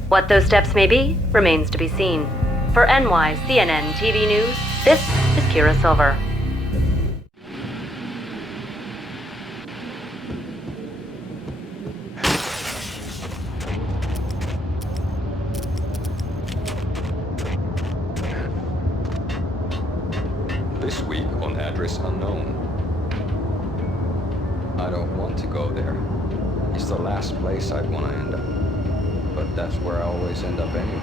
What those steps may be remains to be seen. For NYCNN TV News, this is Kira Silver. This week on Address Unknown. I don't want to go there. It's the last place I'd want to end up. But that's where I always end up anyway.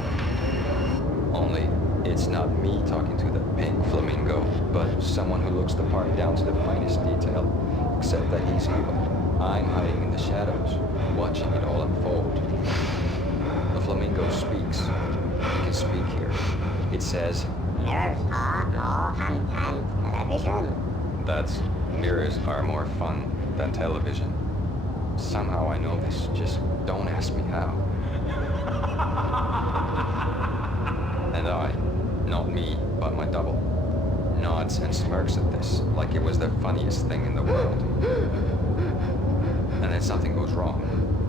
Only, it's not me talking to the pink flamingo, but someone who looks the part down to the finest detail, except that he's evil. I'm hiding in the shadows, watching it all unfold. The flamingo speaks. It can speak here. It says, that's mirrors are more fun than television. Somehow I know this, just don't ask me how. And I, not me, but my double, nods and smirks at this like it was the funniest thing in the world. And then something goes wrong,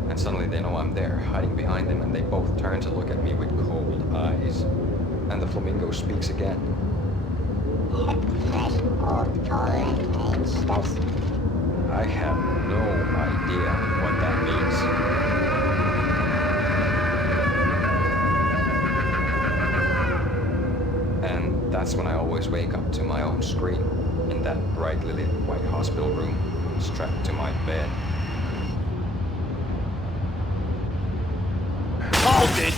and suddenly they know I'm there, hiding behind them, and they both turn to look at me with cold eyes. And the flamingo speaks again. I have no idea what that means. And that's when I always wake up to my own scream in that brightly lit white hospital room, strapped to my bed. Hold it!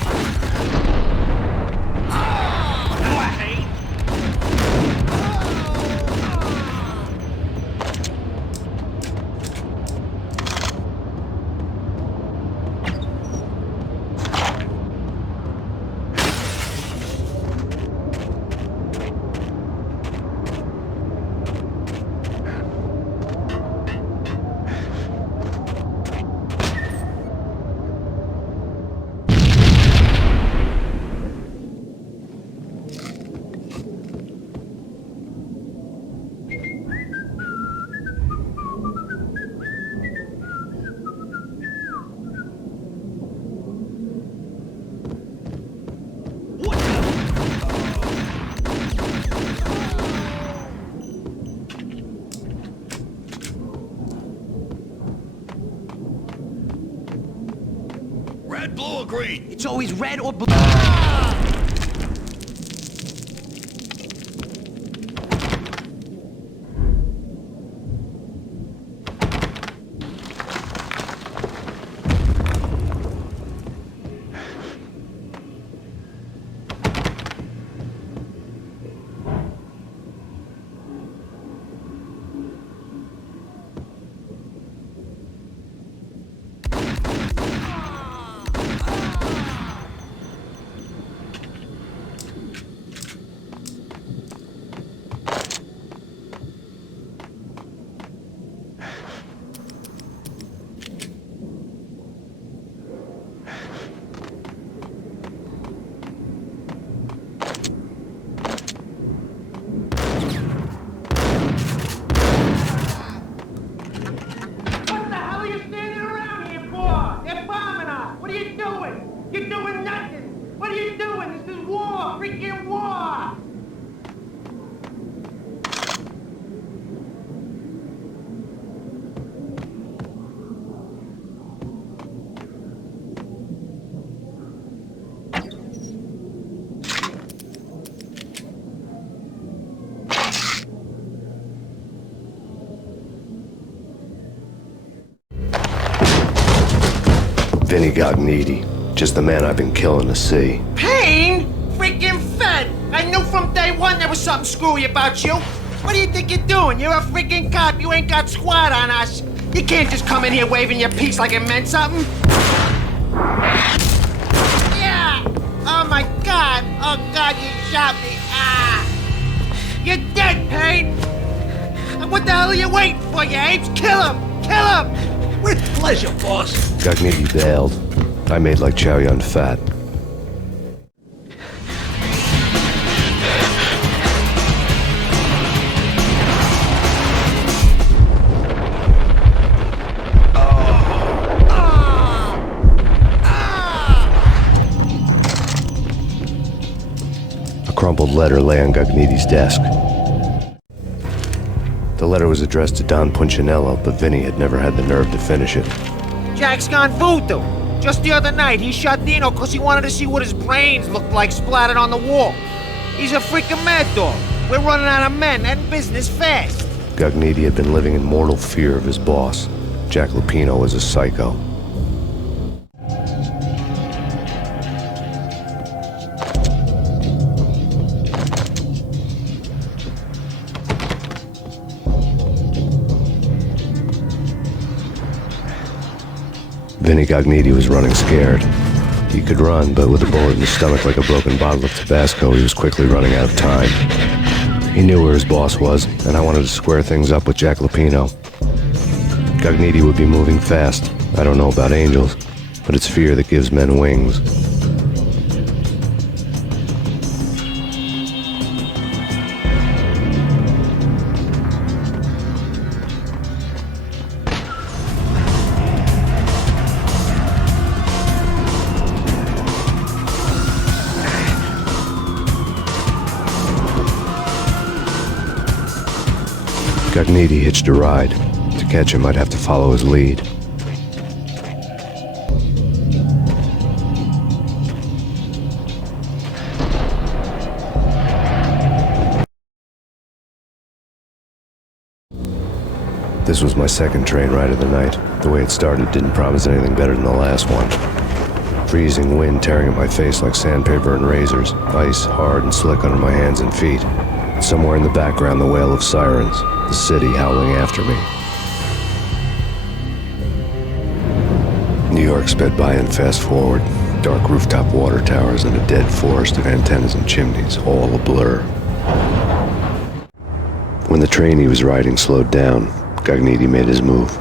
Red, blue, or green? It's always red or blue. Vinny got needy. Just the man I've been killing to see. Payne? Freaking fed! I knew from day one there was something screwy about you. What do you think you're doing? You're a freaking cop. You ain't got squad on us. You can't just come in here waving your piece like it meant something. Yeah! Oh my God! Oh God, you shot me! Ah! You're dead, Payne! And what the hell are you waiting for, you apes? Kill him! Kill him! With pleasure, boss. Gagnidi bailed. I made like Chow Yun Fat. A crumpled letter lay on Gagnidi's desk. The letter was addressed to Don Punchinello, but Vinny had never had the nerve to finish it. Jack's gone voodoo. Just the other night, he shot Dino because he wanted to see what his brains looked like splattered on the wall. He's a freaking mad dog. We're running out of men and business fast. Gagnidi had been living in mortal fear of his boss. Jack Lupino was a psycho. Vinny Gagnidi was running scared. He could run, but with a bullet in his stomach like a broken bottle of Tabasco, he was quickly running out of time. He knew where his boss was, and I wanted to square things up with Jack Lupino. Gagnidi would be moving fast. I don't know about angels, but it's fear that gives men wings. Gagnidi hitched a ride. To catch him, I'd have to follow his lead. This was my second train ride of the night. The way it started didn't promise anything better than the last one. Freezing wind tearing at my face like sandpaper and razors, ice hard and slick under my hands and feet. Somewhere in the background, the wail of sirens, the city howling after me. New York sped by in fast forward. Dark rooftop water towers and a dead forest of antennas and chimneys, all a blur. When the train he was riding slowed down, Gagnidi made his move.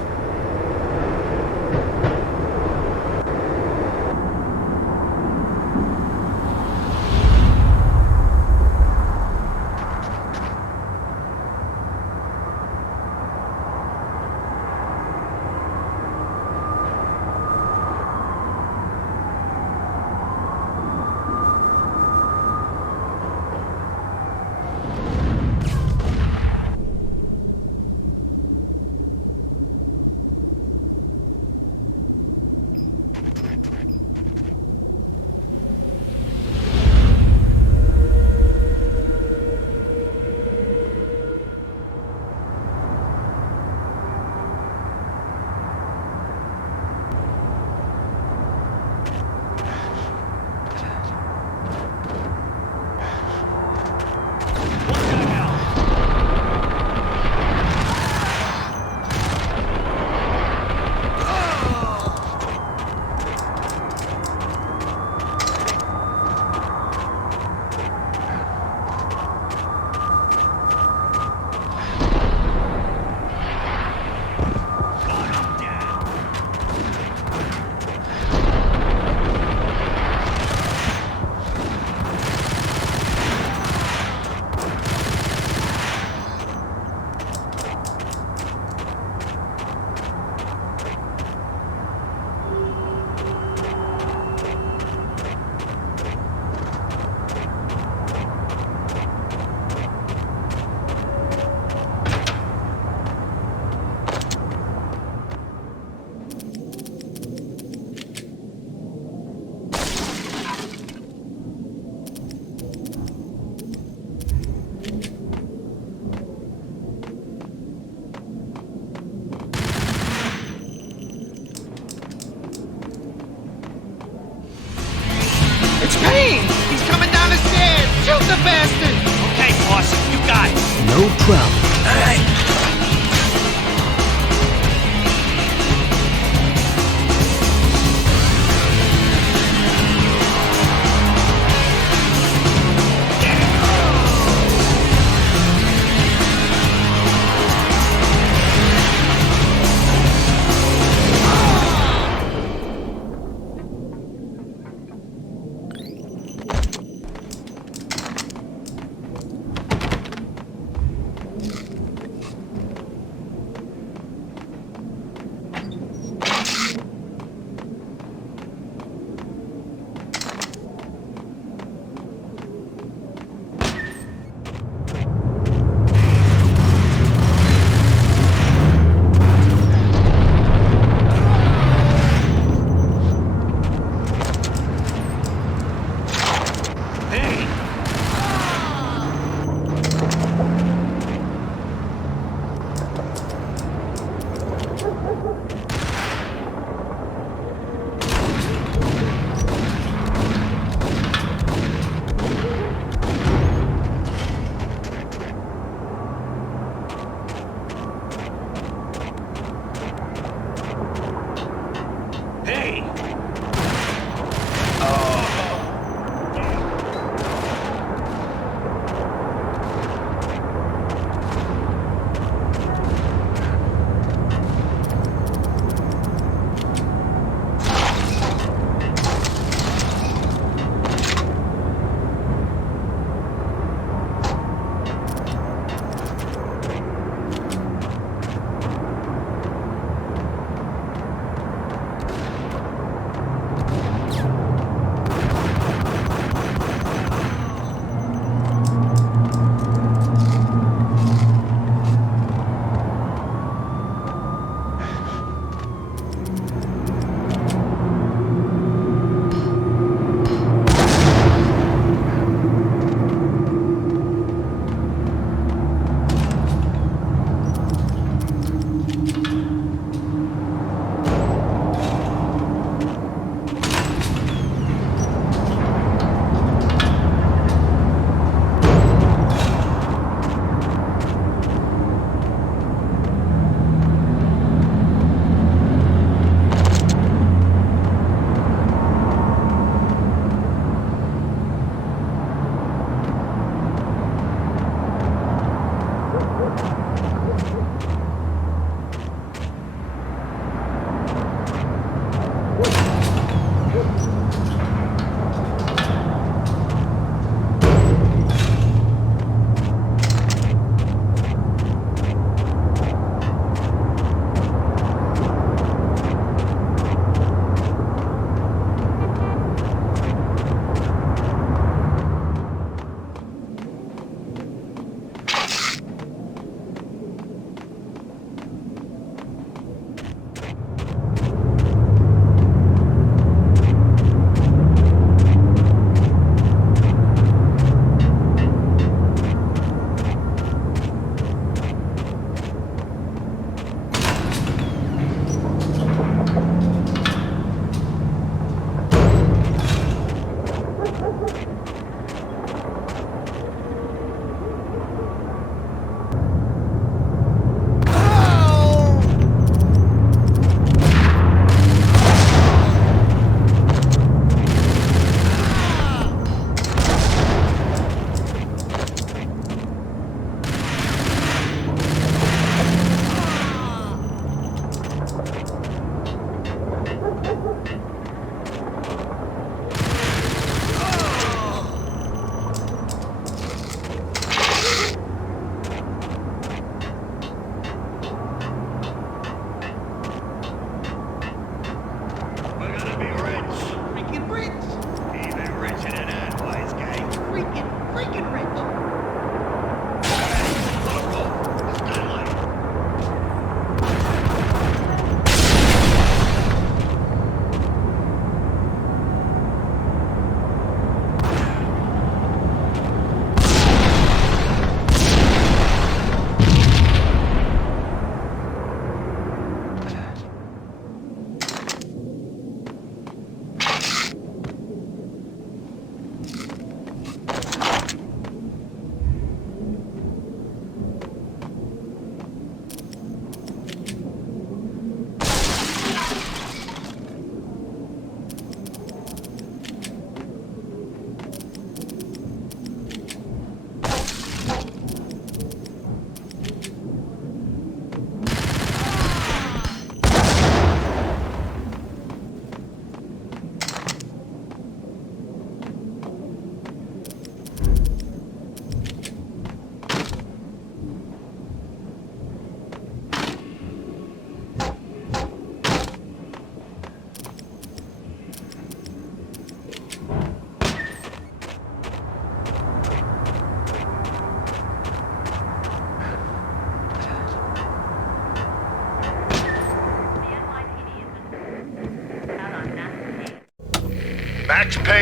problem. All right.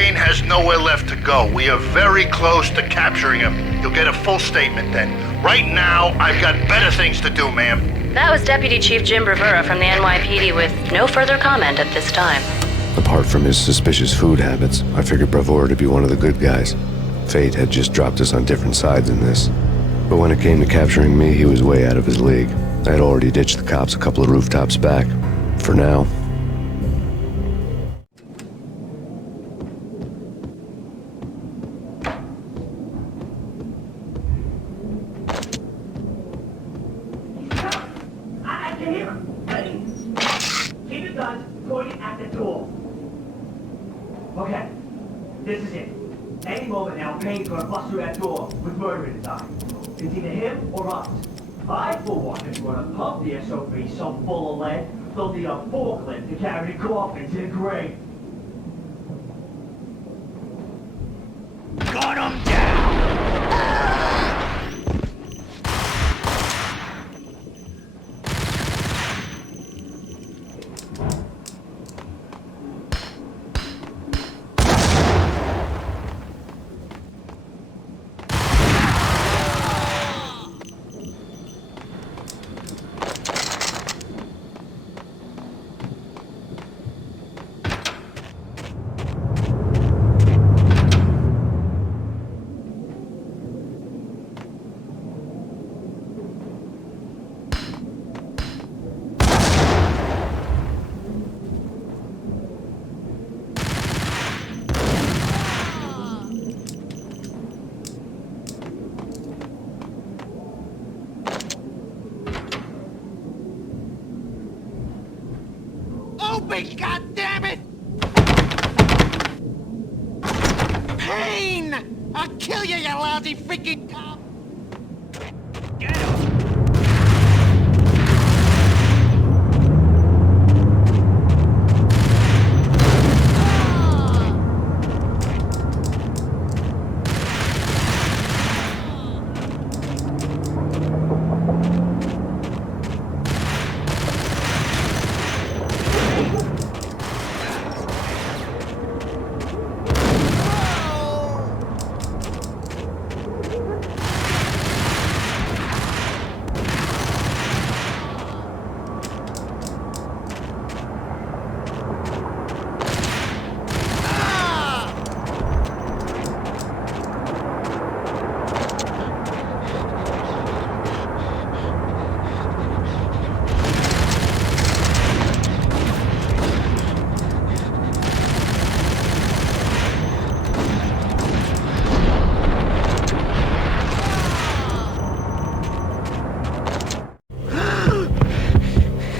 Payne has nowhere left to go. We are very close to capturing him. You'll get a full statement then. Right now, I've got better things to do, ma'am. That was Deputy Chief Jim Bravura from the NYPD with no further comment at this time. Apart from his suspicious food habits, I figured Bravura to be one of the good guys. Fate had just dropped us on different sides in this. But when it came to capturing me, he was way out of his league. I had already ditched the cops a couple of rooftops back. For now. I can hear him. Ready? Keep your guns pointing at the door. Okay, this is it. Any moment now, Payne's gonna bust through that door with murder in his eye. It's either him or us. I, for one, am gonna pump the SOB so full of lead, they'll need a forklift to carry the coffin to the grave. Got him down! Open, goddammit! Payne! I'll kill you, you lousy freaking cop! Get him!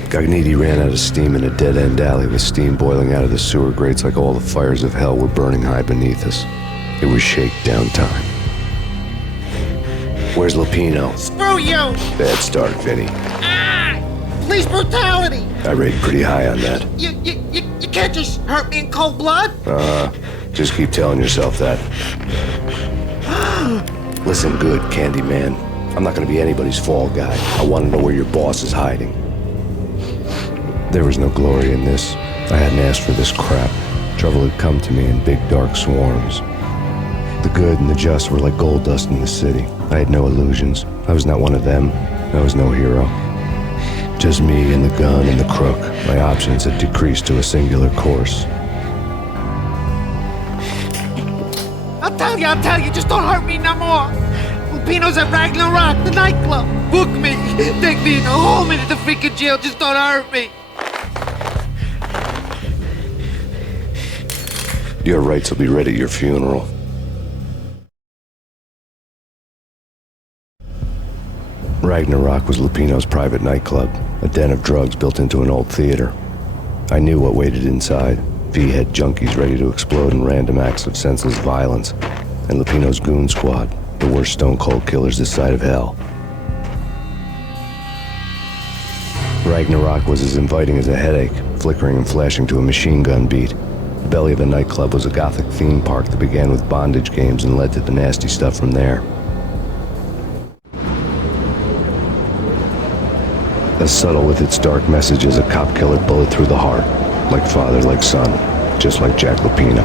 Gagniti ran out of steam in a dead-end alley with steam boiling out of the sewer grates like all the fires of hell were burning high beneath us. It was shakedown time. Where's Lupino? Screw you! Bad start, Vinny. Ah! Police brutality! I rated pretty high on that. You can't just hurt me in cold blood? Just keep telling yourself that. Listen good, Candyman. I'm not gonna be anybody's fall guy. I want to know where your boss is hiding. There was no glory in this. I hadn't asked for this crap. Trouble had come to me in big dark swarms. The good and the just were like gold dust in the city. I had no illusions. I was not one of them. I was no hero. Just me and the gun and the crook. My options had decreased to a singular course. I'll tell you, just don't hurt me no more. Lupino's at Ragnarok, the nightclub. Book me. Take me in a whole minute to freaking jail, just don't hurt me. Your rights will be read at your funeral. Ragnarok was Lupino's private nightclub, a den of drugs built into an old theater. I knew what waited inside. V-head junkies ready to explode in random acts of senseless violence. And Lupino's goon squad, the worst stone-cold killers this side of hell. Ragnarok was as inviting as a headache, flickering and flashing to a machine gun beat. The belly of the nightclub was a gothic theme park that began with bondage games and led to the nasty stuff from there. As subtle with its dark message as a cop killer bullet through the heart. Like father, like son. Just like Jack Lupino.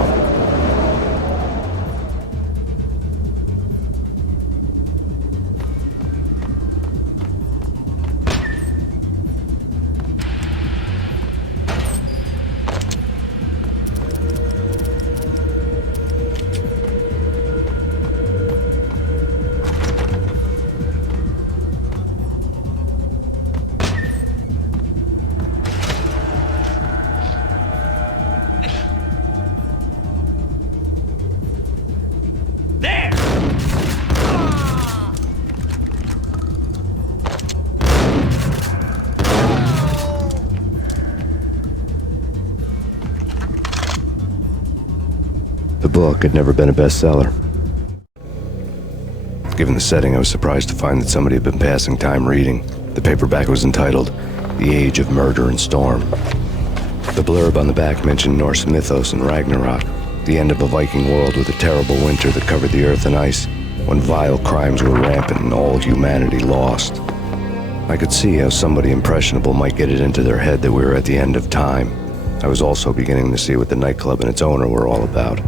book had never been a bestseller. Given the setting, I was surprised to find that somebody had been passing time reading. The paperback was entitled The Age of Murder and Storm. The blurb on the back mentioned Norse mythos and Ragnarok, the end of a Viking world with a terrible winter that covered the earth in ice, when vile crimes were rampant and all humanity lost. I could see how somebody impressionable might get it into their head that we were at the end of time. I was also beginning to see what the nightclub and its owner were all about.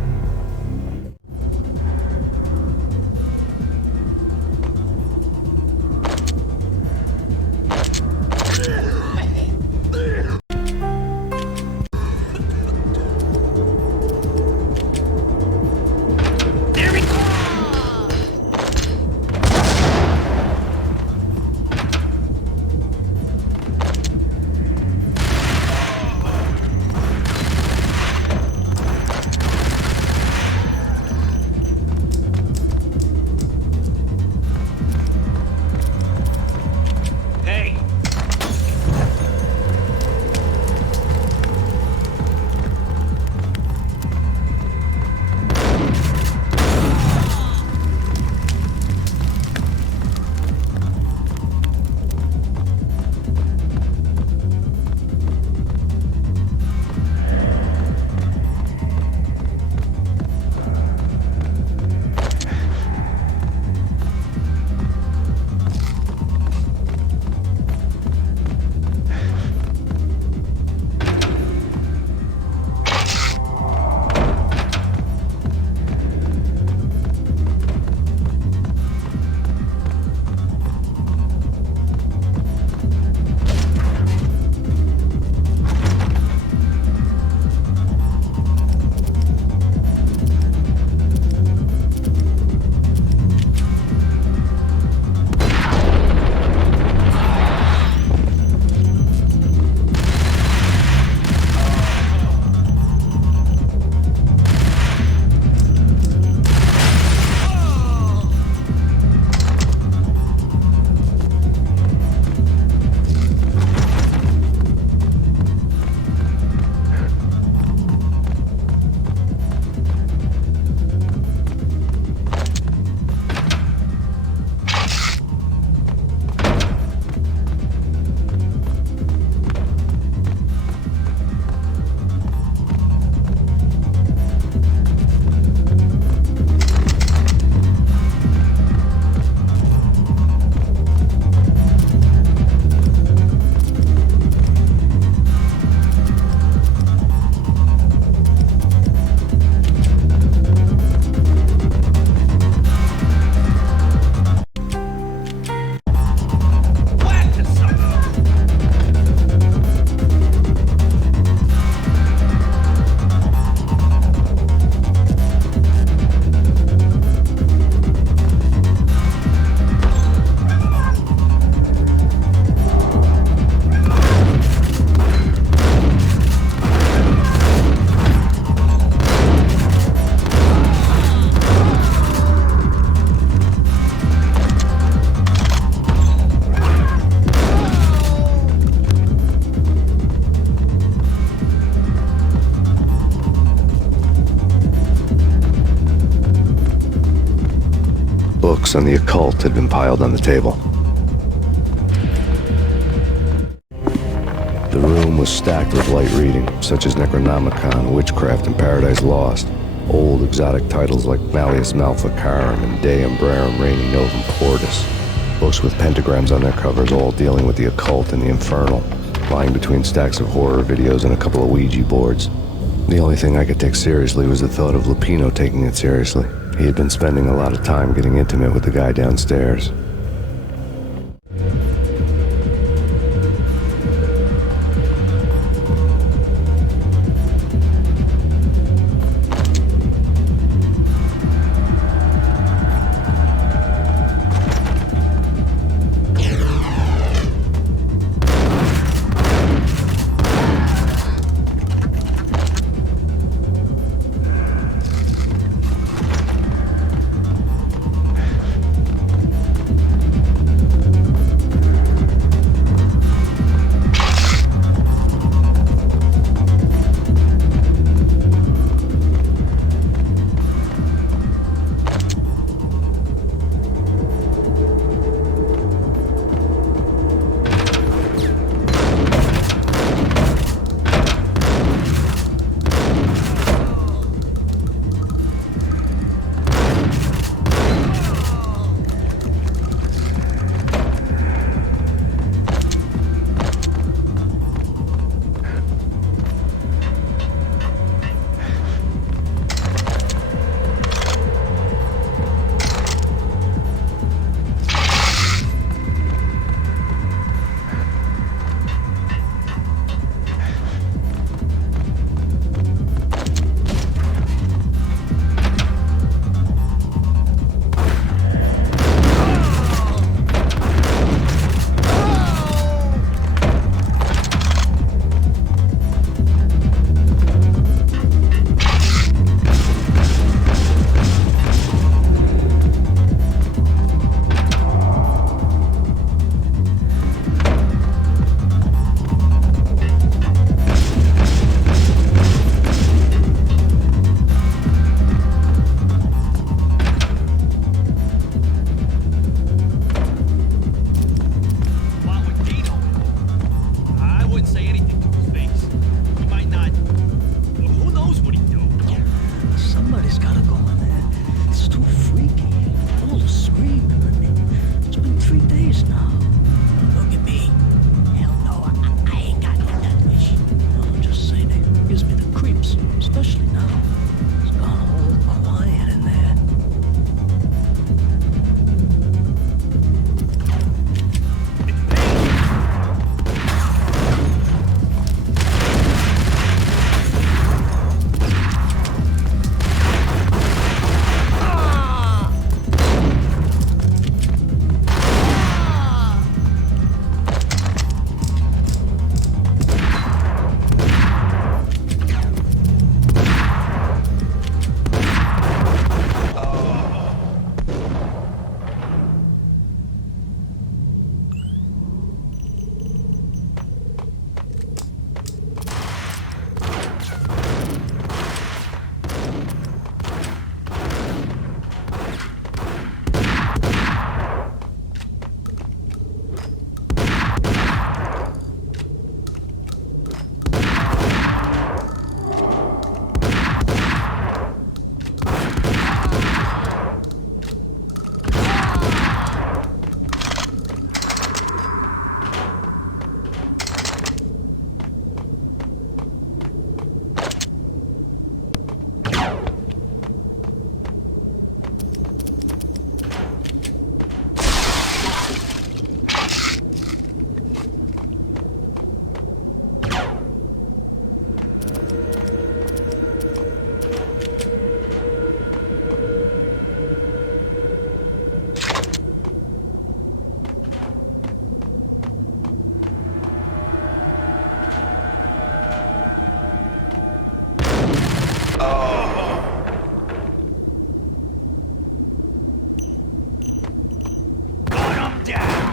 Books on the occult had been piled on the table. The room was stacked with light reading, such as Necronomicon, Witchcraft, and Paradise Lost. Old exotic titles like Malleus Maleficarum and De Umbrarum Reini Novum Portus. Books with pentagrams on their covers, all dealing with the occult and the infernal, lying between stacks of horror videos and a couple of Ouija boards. The only thing I could take seriously was the thought of Lupino taking it seriously. He had been spending a lot of time getting intimate with the guy downstairs. down!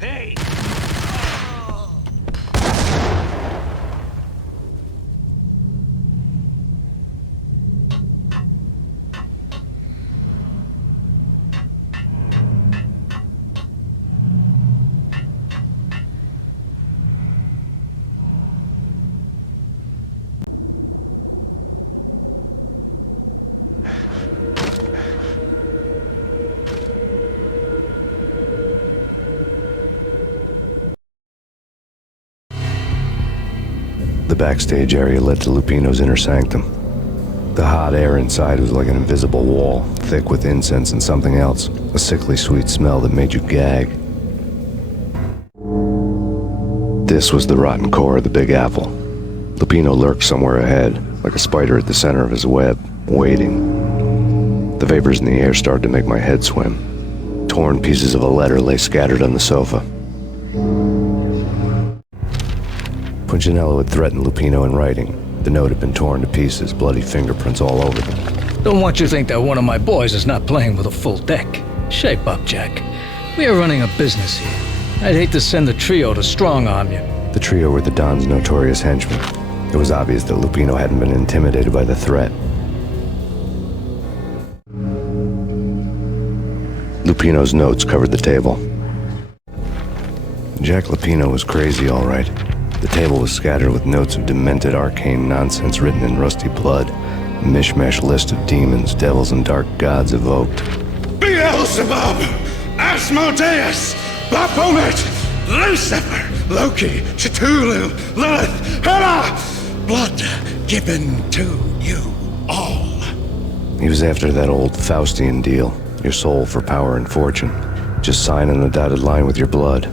Hey! The backstage area led to Lupino's inner sanctum. The hot air inside was like an invisible wall, thick with incense and something else, a sickly sweet smell that made you gag. This was the rotten core of the Big Apple. Lupino lurked somewhere ahead, like a spider at the center of his web, waiting. The vapors in the air started to make my head swim. Torn pieces of a letter lay scattered on the sofa. Punchinello had threatened Lupino in writing. The note had been torn to pieces, bloody fingerprints all over them. Don't want you to think that one of my boys is not playing with a full deck. Shape up, Jack. We are running a business here. I'd hate to send the trio to strong-arm you. The trio were the Don's notorious henchmen. It was obvious that Lupino hadn't been intimidated by the threat. Lupino's notes covered the table. Jack Lupino was crazy, all right. The table was scattered with notes of demented arcane nonsense written in rusty blood. A mishmash list of demons, devils, and dark gods evoked. Beelzebub! Asmodeus! Baphomet! Lucifer! Loki! Cthulhu! Lilith! Hela! Blood given to you all. He was after that old Faustian deal. Your soul for power and fortune. Just sign on the dotted line with your blood.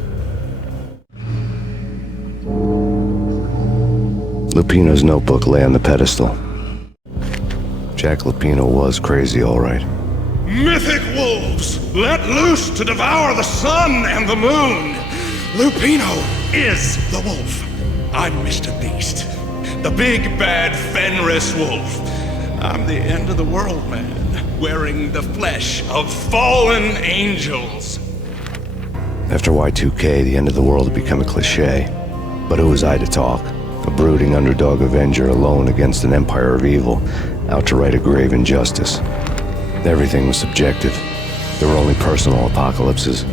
Lupino's notebook lay on the pedestal. Jack Lupino was crazy, all right. Mythic wolves, let loose to devour the sun and the moon. Lupino is the wolf. I'm Mr. Beast, the big bad Fenris wolf. I'm the end of the world man, wearing the flesh of fallen angels. After Y2K, the end of the world had become a cliche. But who was I to talk? A brooding underdog avenger alone against an empire of evil, out to right a grave injustice. Everything was subjective. There were only personal apocalypses.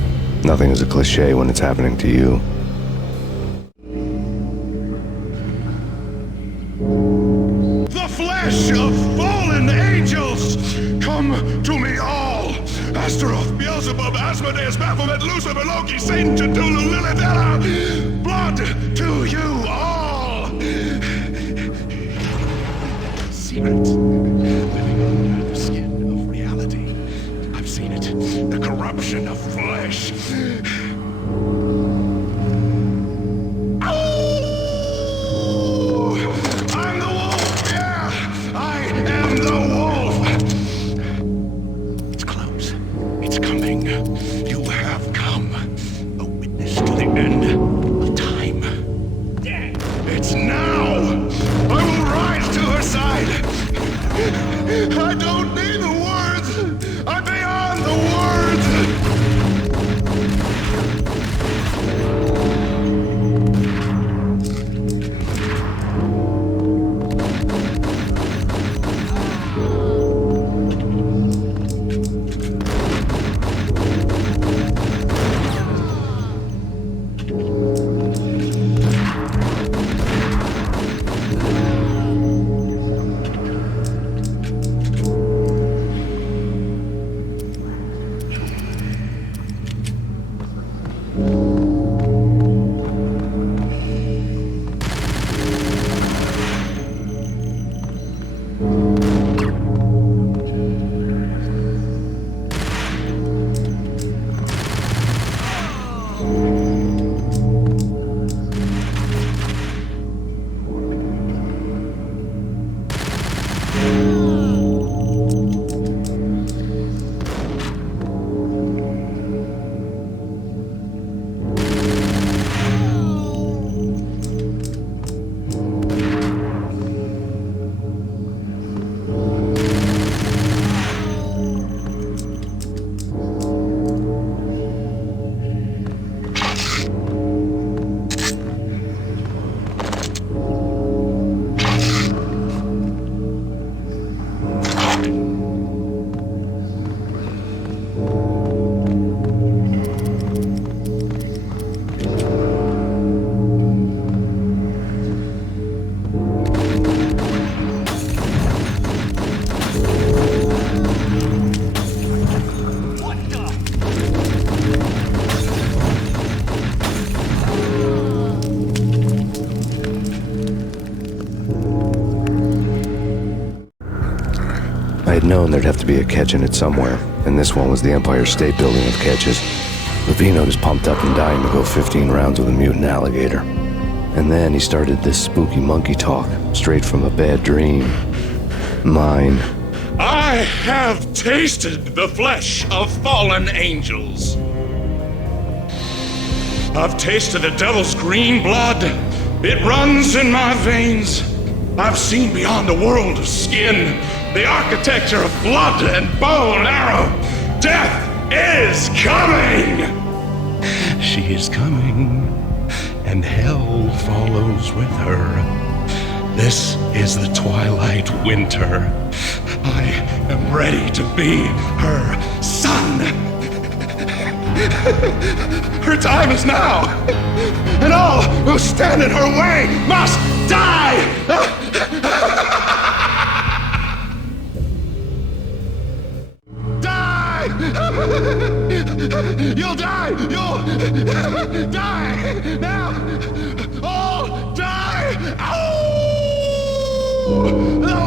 Nothing is a cliche when it's happening to you. The flesh of fallen angels! Come to me all! Astaroth, Beelzebub, Asmodeus, Baphomet, Lucifer, Loki, Satan, Cthulhu, Lilith, Hela! Blood to you all! Secret. Living under the skin of reality. I've seen it. The corruption of flesh. Oh! I'm the wolf! Yeah! I am the wolf! It's close. It's coming. You have come. A witness to the end of time. It's now! I will rise to her side! I don't need the words! I'm beyond the words! I had known there'd have to be a catch in it somewhere, and this one was the Empire State Building of catches. Lupino was pumped up and dying to go 15 rounds with a mutant alligator. And then he started this spooky monkey talk, straight from a bad dream. Mine. I have tasted the flesh of fallen angels. I've tasted the devil's green blood. It runs in my veins. I've seen beyond the world of skin, the architecture of blood and bow and arrow. Death is coming! She is coming, and hell follows with her. This is the twilight winter. I am ready to be her son. Her time is now, and all who stand in her way must die! Die! You'll die! You'll die! Now! All die! Ow! The wolf!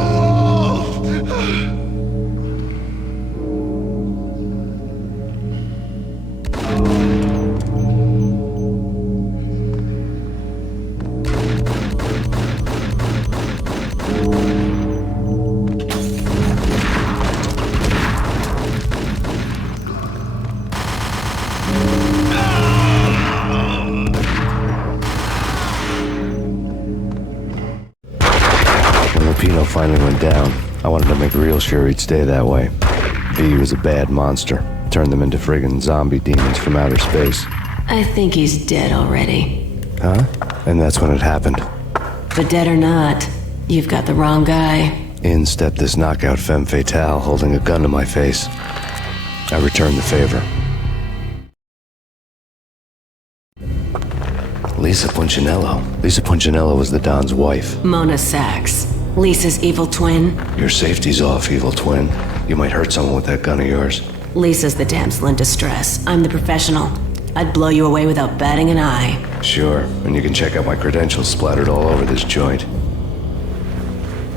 Finally went down. I wanted to make real sure he'd stay that way. V was a bad monster. Turned them into friggin' zombie demons from outer space. I think he's dead already. Huh? And that's when it happened. But dead or not, you've got the wrong guy. In stepped this knockout femme fatale holding a gun to my face. I returned the favor. Lisa Punchinello. Lisa Punchinello was the Don's wife. Mona Sachs. Lisa's evil twin. Your safety's off, evil twin. You might hurt someone with that gun of yours. Lisa's the damsel in distress. I'm the professional. I'd blow you away without batting an eye. Sure, and you can check out my credentials splattered all over this joint.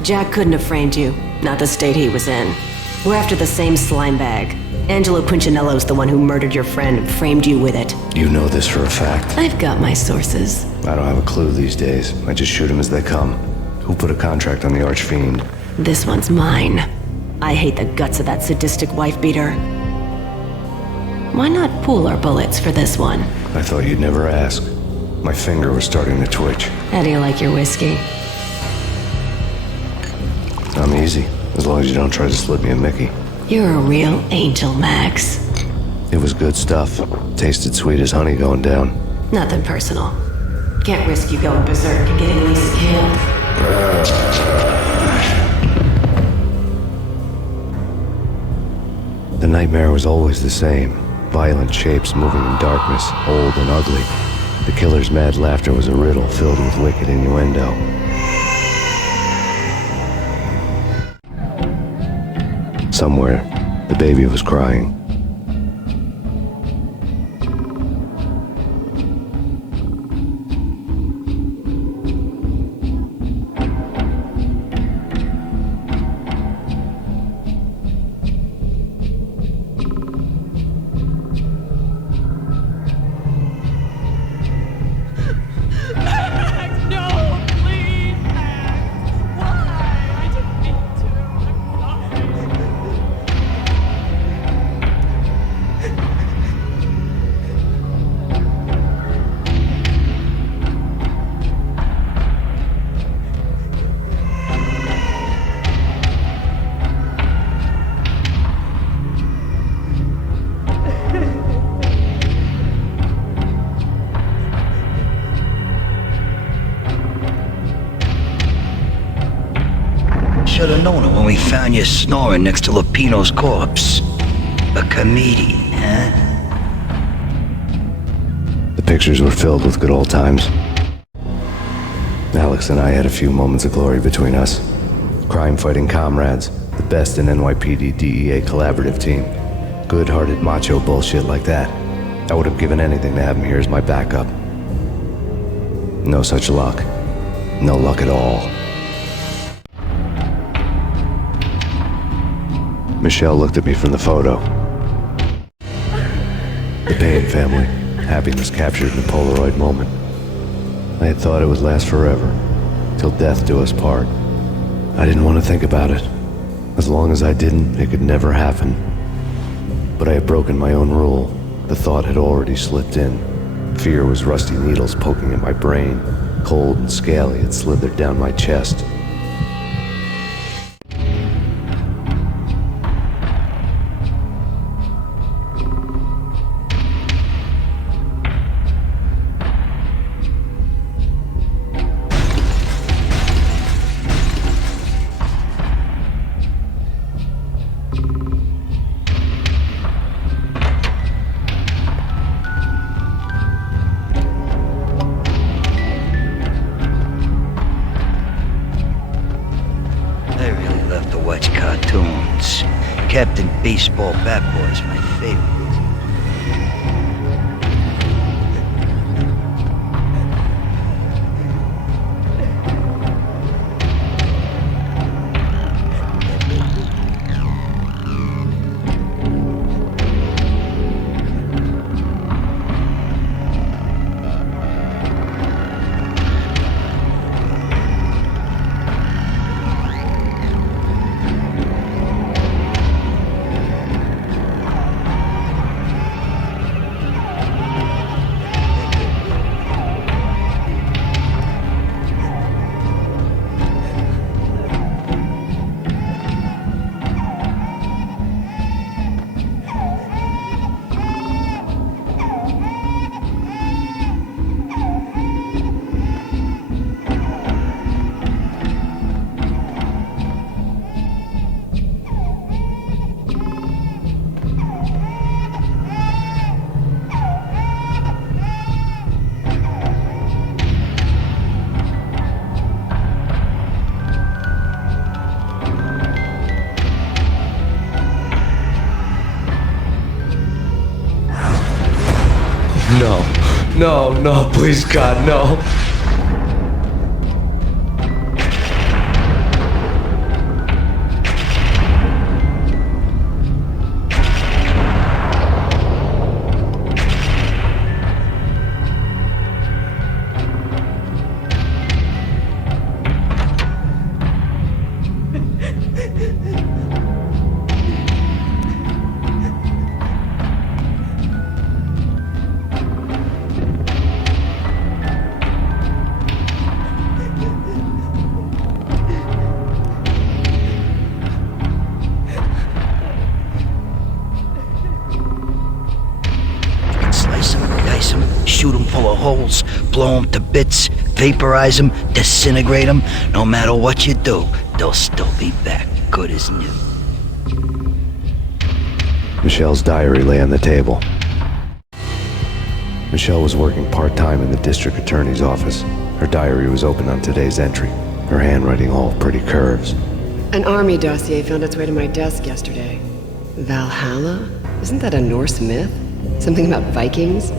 Jack couldn't have framed you. Not the state he was in. We're after the same slime bag. Angelo Punchinello's the one who murdered your friend and framed you with it. You know this for a fact. I've got my sources. I don't have a clue these days. I just shoot them as they come. Who put a contract on the Archfiend? This one's mine. I hate the guts of that sadistic wife-beater. Why not pool our bullets for this one? I thought you'd never ask. My finger was starting to twitch. How do you like your whiskey? I'm easy, as long as you don't try to slip me a Mickey. You're a real angel, Max. It was good stuff. Tasted sweet as honey going down. Nothing personal. Can't risk you going berserk and getting Lisa killed. The nightmare was always the same. Violent shapes moving in darkness, old and ugly. The killer's mad laughter was a riddle filled with wicked innuendo. Somewhere, the baby was crying. we found you snoring next to Lupino's corpse. A comedian, huh? The pictures were filled with good old times. Alex and I had a few moments of glory between us. Crime-fighting comrades, the best in NYPD DEA collaborative team. Good-hearted macho bullshit like that. I would have given anything to have him here as my backup. No such luck. No luck at all. Michelle looked at me from the photo. The Payne family. Happiness captured in a Polaroid moment. I had thought it would last forever, till death do us part. I didn't want to think about it. As long as I didn't, it could never happen. But I had broken my own rule. The thought had already slipped in. Fear was rusty needles poking at my brain. Cold and scaly, it slithered down my chest. Cartoons. Captain Baseball Bat Boy is my favorite. No, please God, no. Shoot them full of holes, blow them to bits, vaporize them, disintegrate them. No matter what you do, they'll still be back, good as new. Michelle's diary lay on the table. Michelle was working part-time in the district attorney's office. Her diary was open on today's entry, her handwriting all pretty curves. An army dossier found its way to my desk yesterday. Valhalla? Isn't that a Norse myth? Something about Vikings?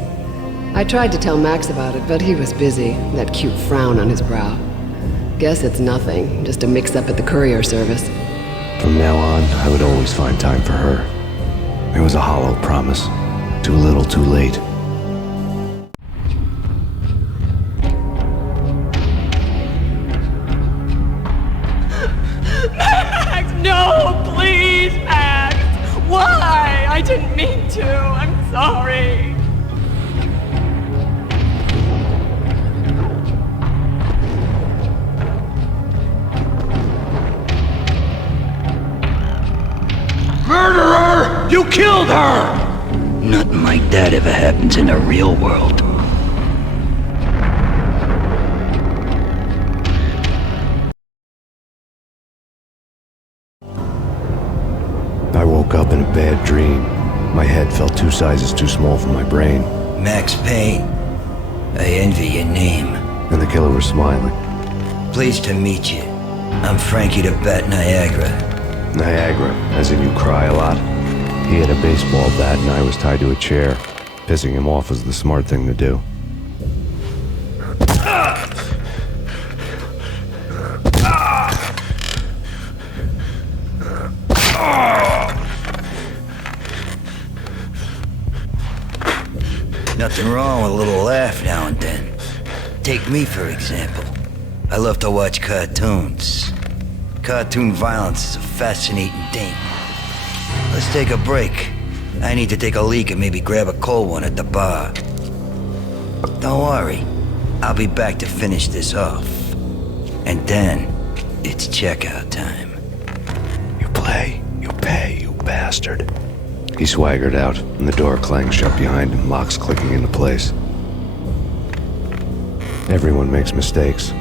I tried to tell Max about it, but he was busy, that cute frown on his brow. Guess it's nothing, just a mix-up at the courier service. From now on, I would always find time for her. It was a hollow promise. Too little, too late. Max, no, please, Max! Why? I didn't mean to. I'm sorry. Murderer! You killed her! Nothing like that ever happens in the real world. a bad dream. My head felt 2 sizes too small for my brain. Max Payne. I envy your name. And the killer was smiling. Pleased to meet you. I'm Frankie the Bat Niagara. Niagara, as in you cry a lot. He had a baseball bat and I was tied to a chair. Pissing him off was the smart thing to do. Nothing wrong with a little laugh now and then. Take me, for example. I love to watch cartoons. Cartoon violence is a fascinating thing. Let's take a break. I need to take a leak and maybe grab a cold one at the bar. Don't worry. I'll be back to finish this off. And then, it's checkout time. You play, you pay, you bastard. He swaggered out, and the door clanged shut behind him, locks clicking into place. Everyone makes mistakes.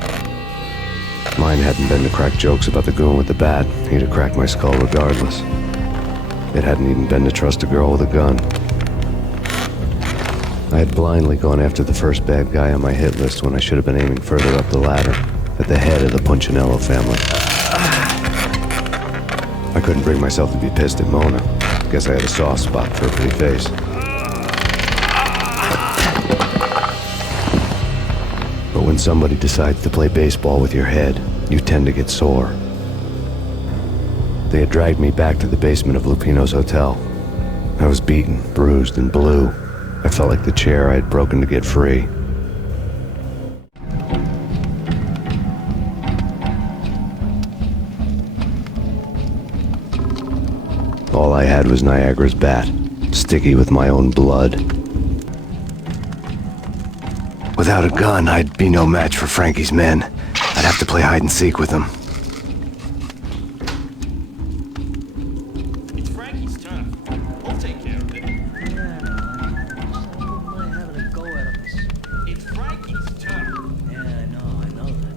Mine hadn't been to crack jokes about the goon with the bat. He'd have cracked my skull regardless. It hadn't even been to trust a girl with a gun. I had blindly gone after the first bad guy on my hit list when I should have been aiming further up the ladder, at the head of the Punchinello family. I couldn't bring myself to be pissed at Mona. Guess I had a soft spot for her pretty face. But when somebody decides to play baseball with your head, you tend to get sore. They had dragged me back to the basement of Lupino's hotel. I was beaten, bruised, and blue. I felt like the chair I had broken to get free. All I had was Niagara's bat, sticky with my own blood. Without a gun, I'd be no match for Frankie's men. I'd have to play hide and seek with them. It's Frankie's turn. We'll take care of it. It's Frankie's turn. Yeah, I know that.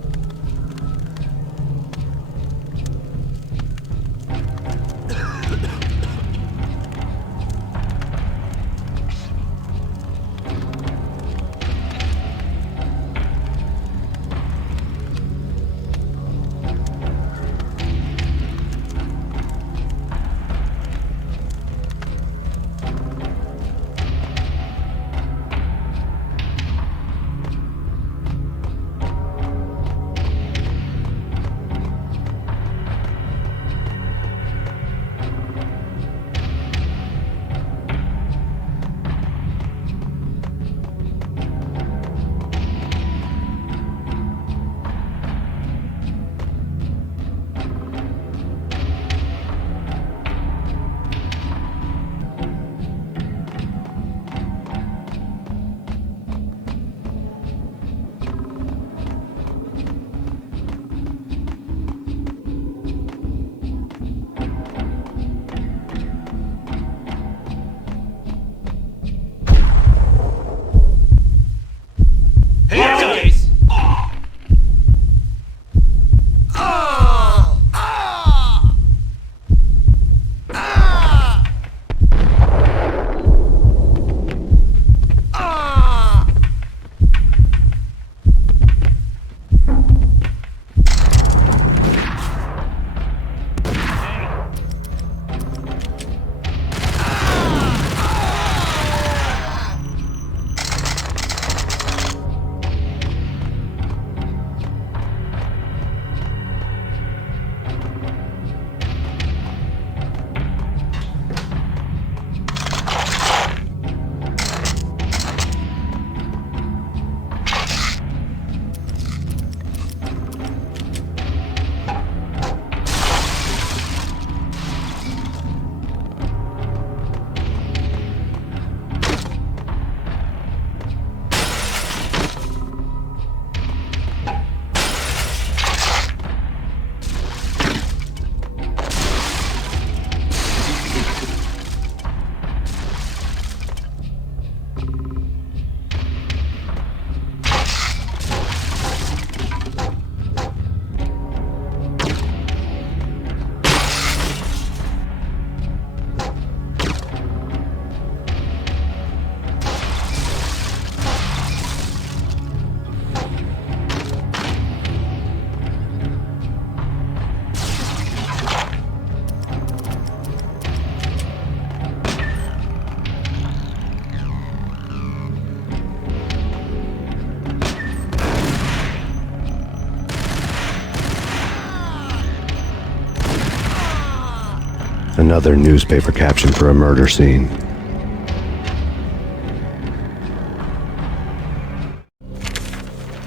Another newspaper caption for a murder scene.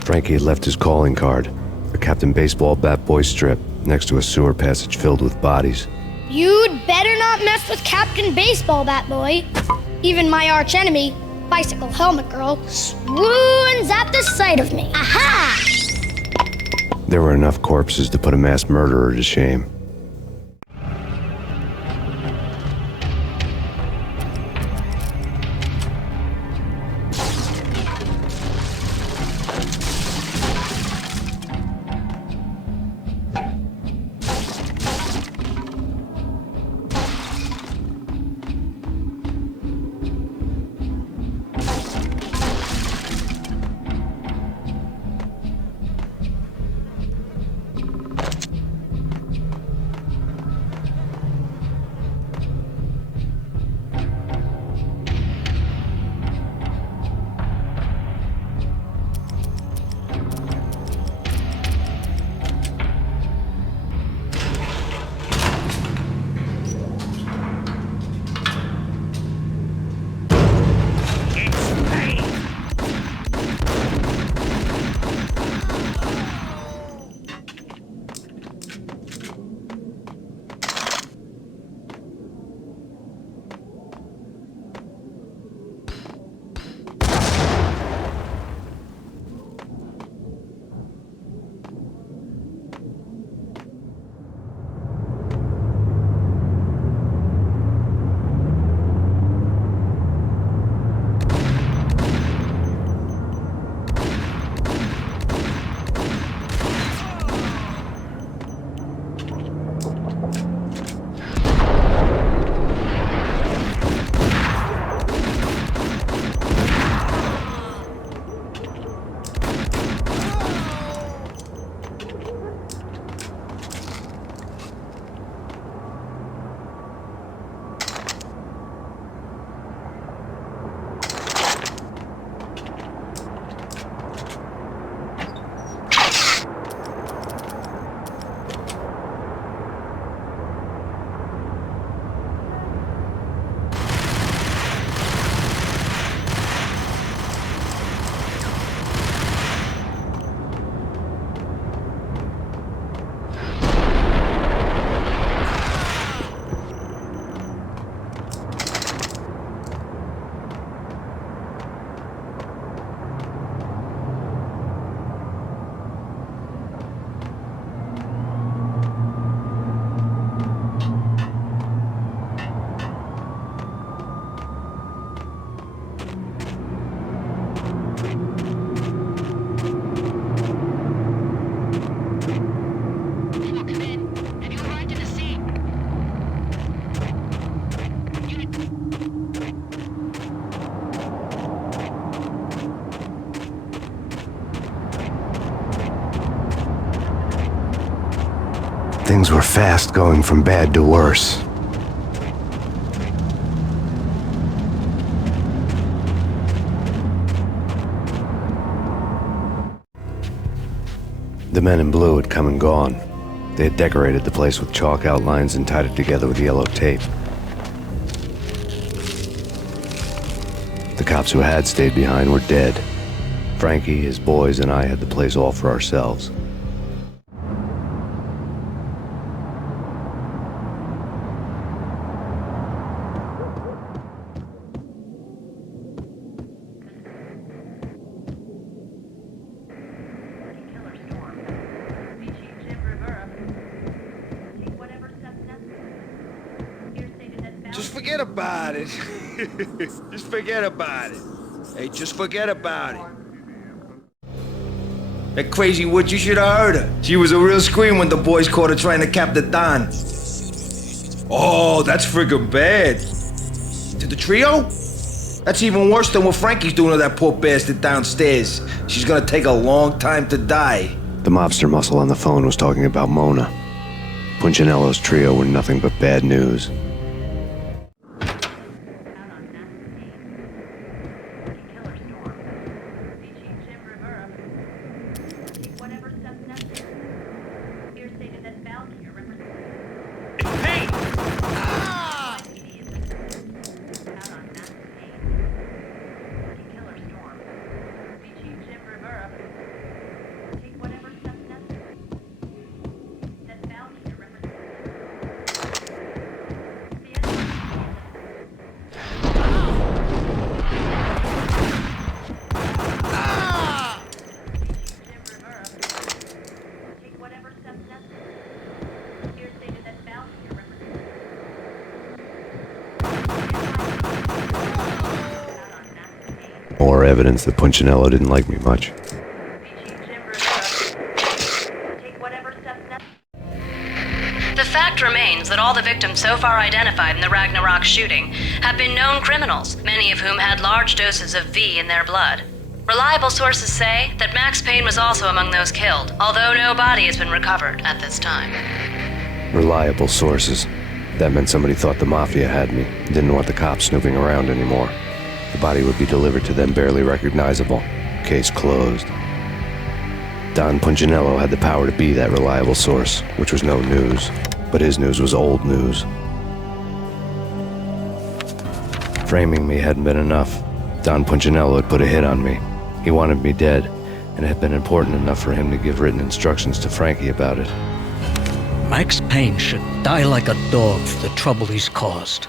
Frankie had left his calling card, a Captain Baseball bat boy strip, next to a sewer passage filled with bodies. You'd better not mess with Captain Baseball Bat Boy. Even my arch enemy, Bicycle Helmet Girl, swoons at the sight of me. Aha! There were enough corpses to put a mass murderer to shame. Things were fast going from bad to worse. The men in blue had come and gone. They had decorated the place with chalk outlines and tied it together with yellow tape. The cops who had stayed behind were dead. Frankie, his boys, and I had the place all for ourselves. Just forget about it. Just forget about it. Hey, just forget about it. That crazy witch, you should have heard her. She was a real scream when the boys caught her trying to cap the Don. Oh, that's friggin' bad. To the trio? That's even worse than what Frankie's doing to that poor bastard downstairs. She's gonna take a long time to die. The mobster muscle on the phone was talking about Mona. Punchinello's trio were nothing but bad news. Payne! More evidence that Punchinello didn't like me much. The fact remains that all the victims so far identified in the Ragnarok shooting have been known criminals, many of whom had large doses of V in their blood. Reliable sources say that Max Payne was also among those killed, although no body has been recovered at this time. Reliable sources. That meant somebody thought the Mafia had me, didn't want the cops snooping around anymore. The body would be delivered to them barely recognizable. Case closed. Don Punchinello had the power to be that reliable source, which was no news. But his news was old news. Framing me hadn't been enough. Don Punchinello had put a hit on me. He wanted me dead, and it had been important enough for him to give written instructions to Frankie about it. Max Payne should die like a dog for the trouble he's caused.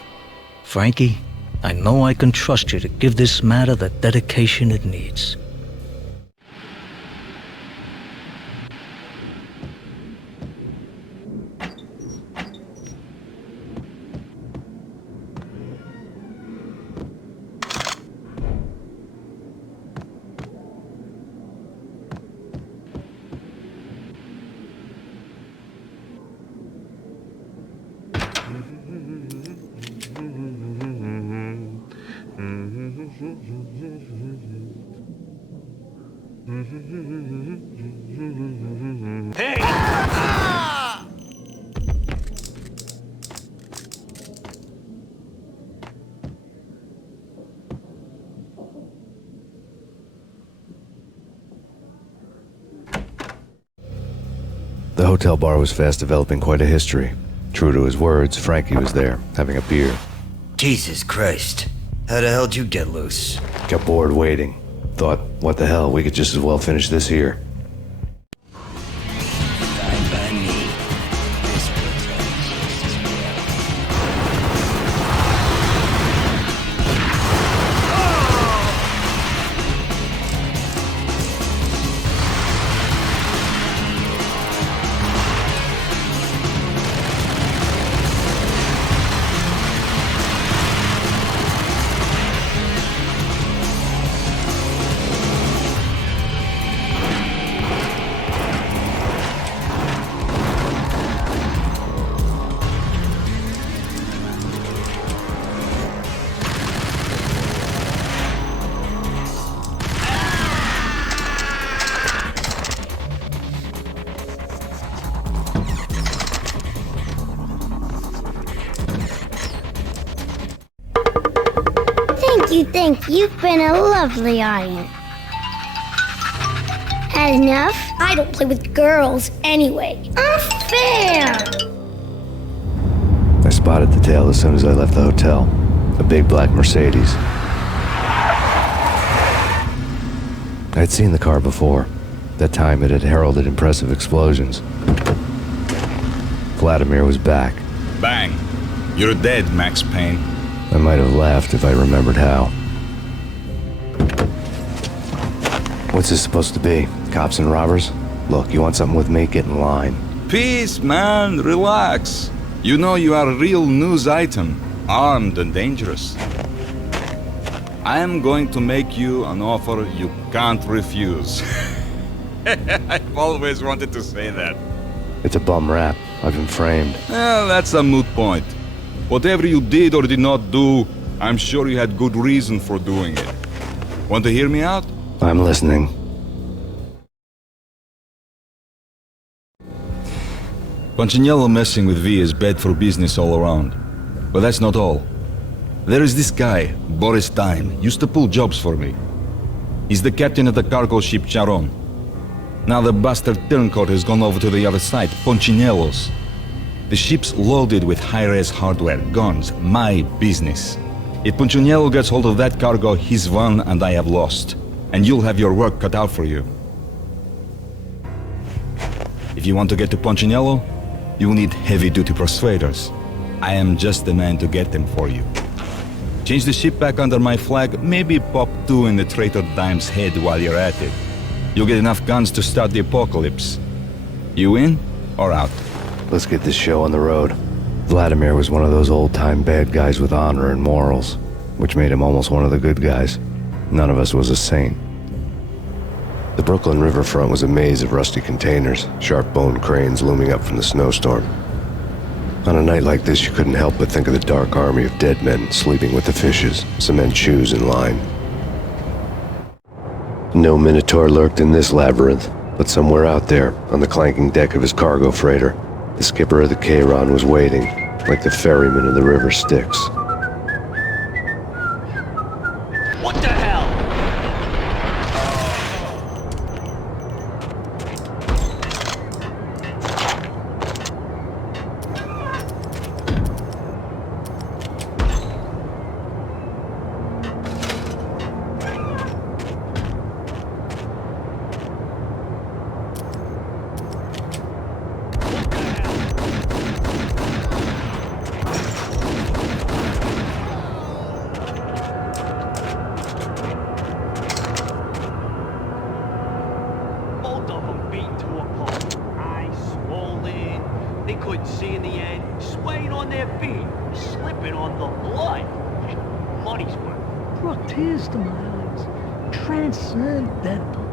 Frankie, I know I can trust you to give this matter the dedication it needs. Hey! The hotel bar was fast developing quite a history. True to his words, Frankie was there, having a beer. Jesus Christ. How the hell'd you get loose? Got bored waiting. Thought, what the hell, we could just as well finish this here. Fine by me. This place is Thank you. You've been a lovely audience. Had enough? I don't play with girls anyway. Unfair! I spotted the tail as soon as I left the hotel. A big black Mercedes. I'd seen the car before. That time it had heralded impressive explosions. Vladimir was back. Bang. You're dead, Max Payne. I might have laughed if I remembered how. What's this supposed to be? Cops and robbers? Look, you want something with me? Get in line. Peace, man. Relax. You know you are a real news item. Armed and dangerous. I am going to make you an offer you can't refuse. I've always wanted to say that. It's a bum rap. I've been framed. Well, that's a moot point. Whatever you did or did not do, I'm sure you had good reason for doing it. Want to hear me out? I'm listening. Punchinello messing with V is bad for business all around. But that's not all. There is this guy, Boris Time, used to pull jobs for me. He's the captain of the cargo ship Charon. Now the bastard turncoat has gone over to the other side, Punchinello's. The ship's loaded with high-res hardware, guns, my business. If Punchinello gets hold of that cargo, he's won and I have lost. And you'll have your work cut out for you. If you want to get to Punchinello, you'll need heavy-duty persuaders. I am just the man to get them for you. Change the ship back under my flag, maybe pop 2 in the traitor Dime's head while you're at it. You'll get enough guns to start the apocalypse. You in or out? Let's get this show on the road. Vladimir was one of those old-time bad guys with honor and morals, which made him almost one of the good guys. None of us was a saint. The Brooklyn riverfront was a maze of rusty containers, sharp-boned cranes looming up from the snowstorm. On a night like this, you couldn't help but think of the dark army of dead men sleeping with the fishes, cement shoes in line. No Minotaur lurked in this labyrinth, but somewhere out there, on the clanking deck of his cargo freighter, the skipper of the Chiron was waiting, like the ferryman of the River Styx. What the hell? Both of them beat to a pulp. Eyes swollen. They couldn't see in the end. Swaying on their feet. Slipping on the blood. Money's worth. Brought tears to my eyes. Transcendental.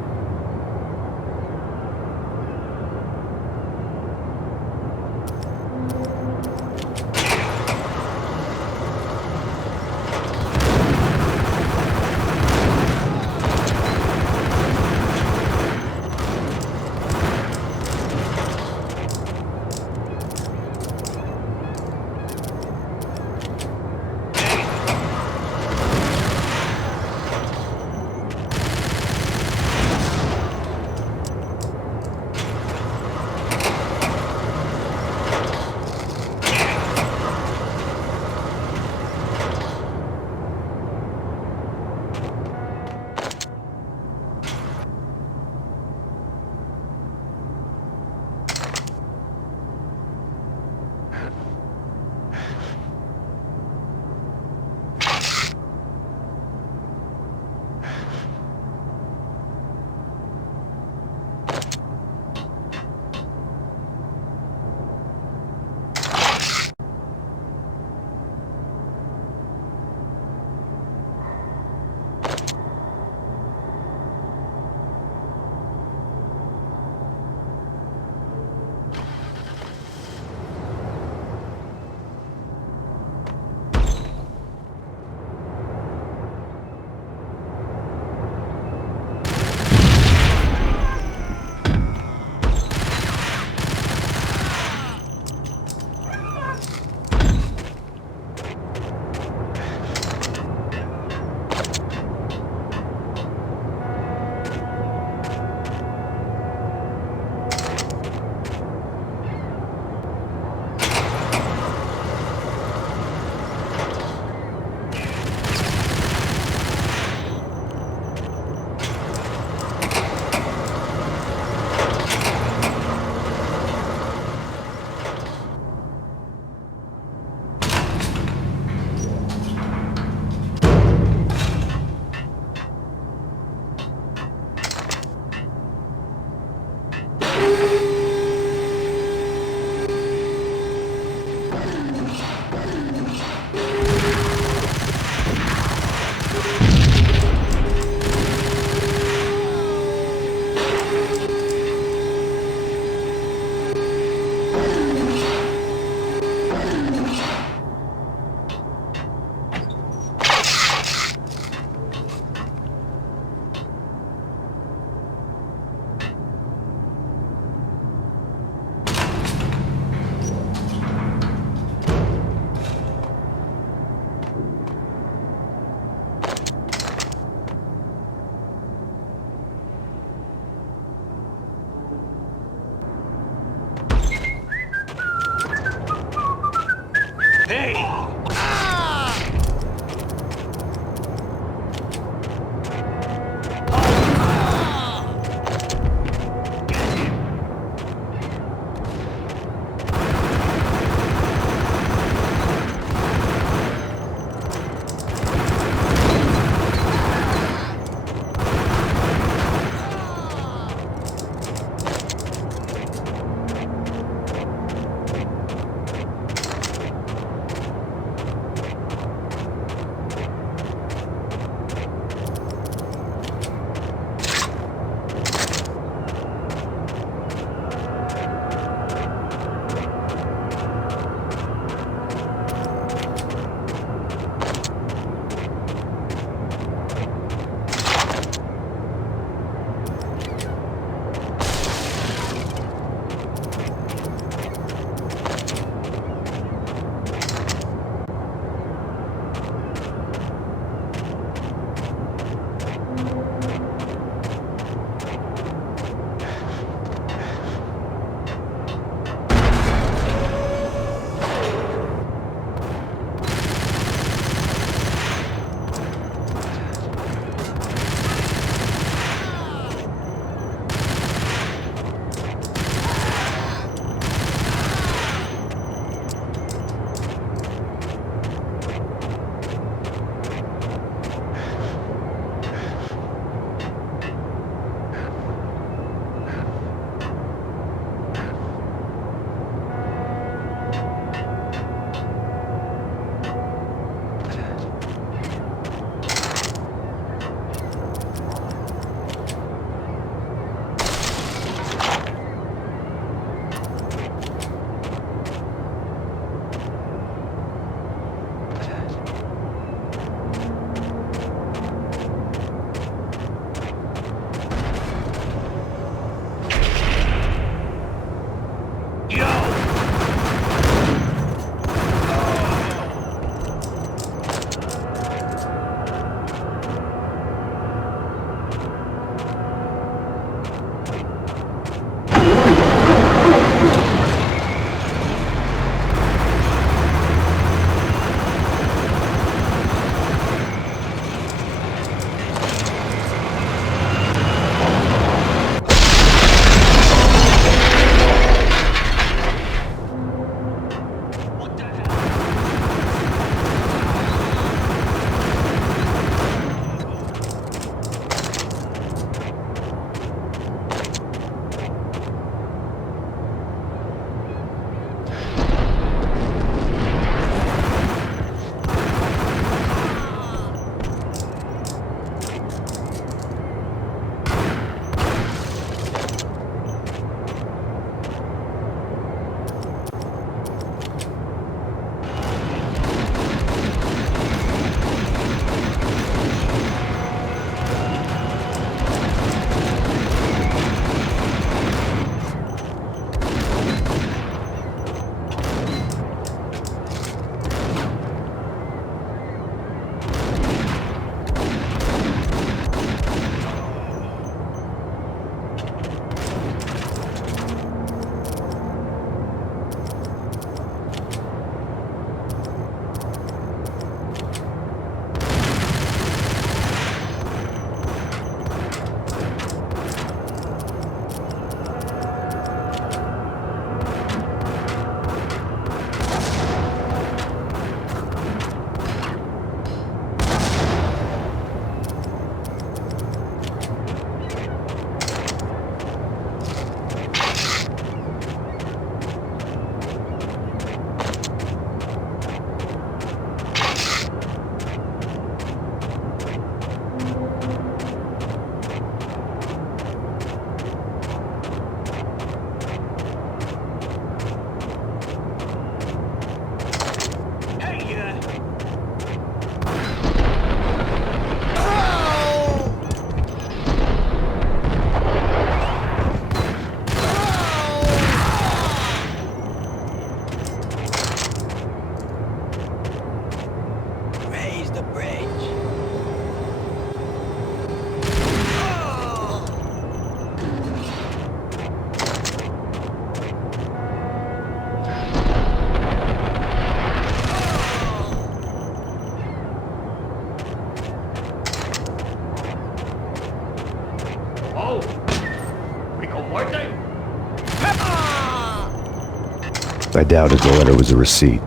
I doubted the letter was a receipt.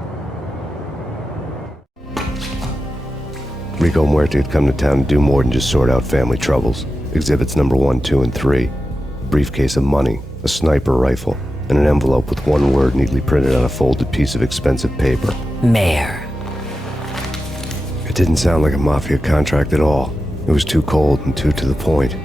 Rico Muerte had come to town to do more than just sort out family troubles. Exhibits number 1, 2, and 3. A briefcase of money, a sniper rifle, and an envelope with one word neatly printed on a folded piece of expensive paper. Mayor. It didn't sound like a mafia contract at all. It was too cold and too to the point.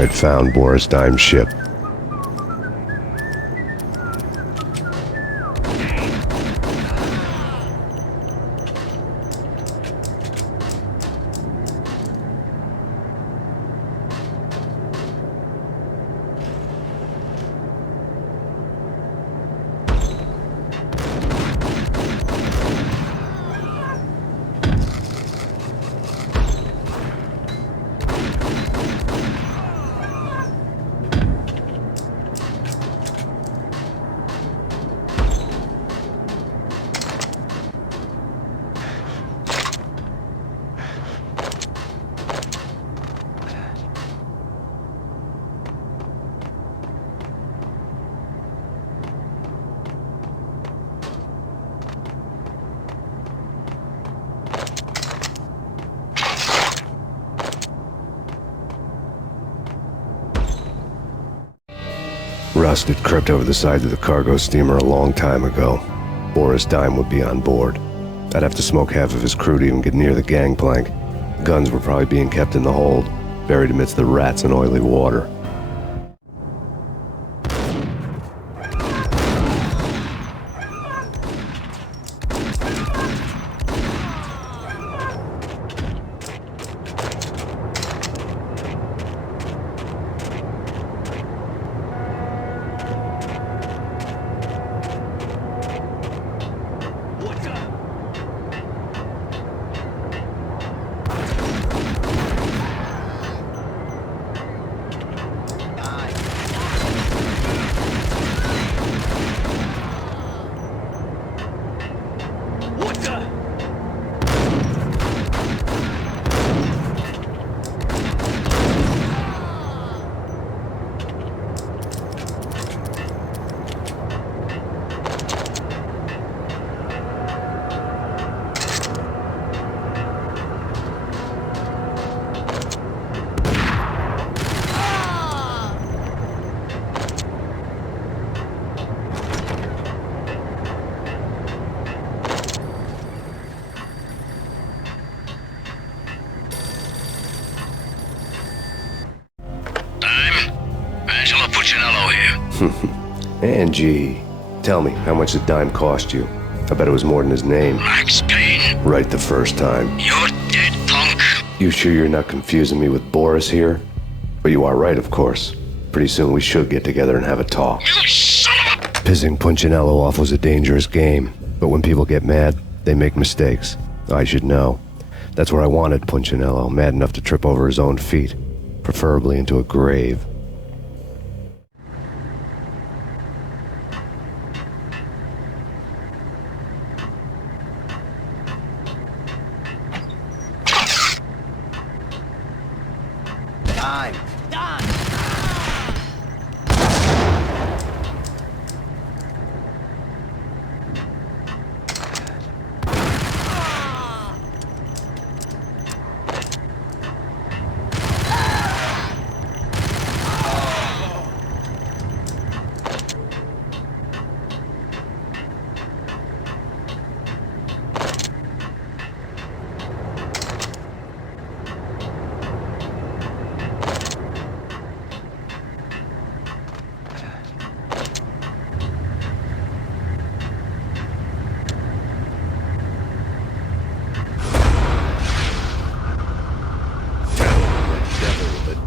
I had found Boris Dime's ship. Rust had crept over the side of the cargo steamer a long time ago. Boris Dime would be on board. I'd have to smoke half of his crew to even get near the gangplank. Guns were probably being kept in the hold, buried amidst the rats and oily water. Angie, tell me, how much did Dime cost you? I bet it was more than his name. Max Payne. Right the first time. You're dead, punk. You sure you're not confusing me with Boris here? But you are right, of course. Pretty soon we should get together and have a talk. You son of a... Pissing Punchinello off was a dangerous game, but when people get mad, they make mistakes. I should know. That's where I wanted Punchinello, mad enough to trip over his own feet, preferably into a grave.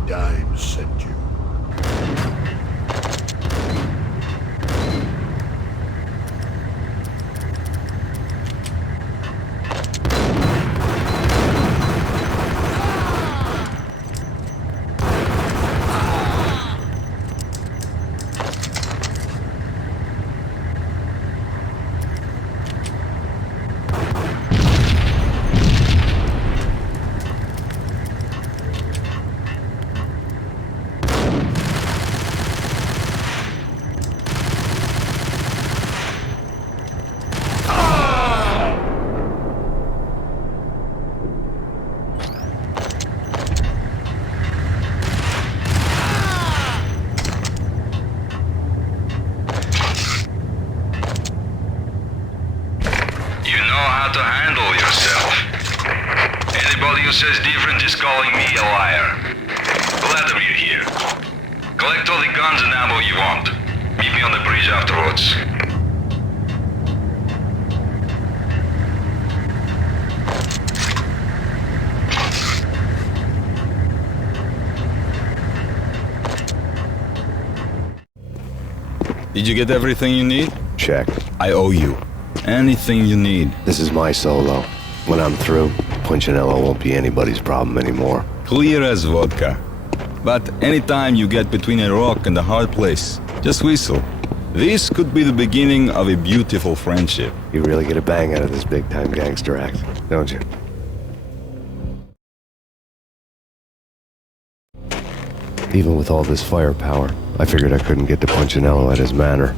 Dime sent you. To handle yourself. Anybody who says different is calling me a liar. Glad of you here. Collect all the guns and ammo you want. Meet me on the bridge afterwards. Did you get everything you need? Check. I owe you. Anything you need. This is my solo. When I'm through, Punchinello won't be anybody's problem anymore. Clear as vodka. But anytime you get between a rock and a hard place, just whistle. This could be the beginning of a beautiful friendship. You really get a bang out of this big-time gangster act, don't you? Even with all this firepower, I figured I couldn't get to Punchinello at his manor.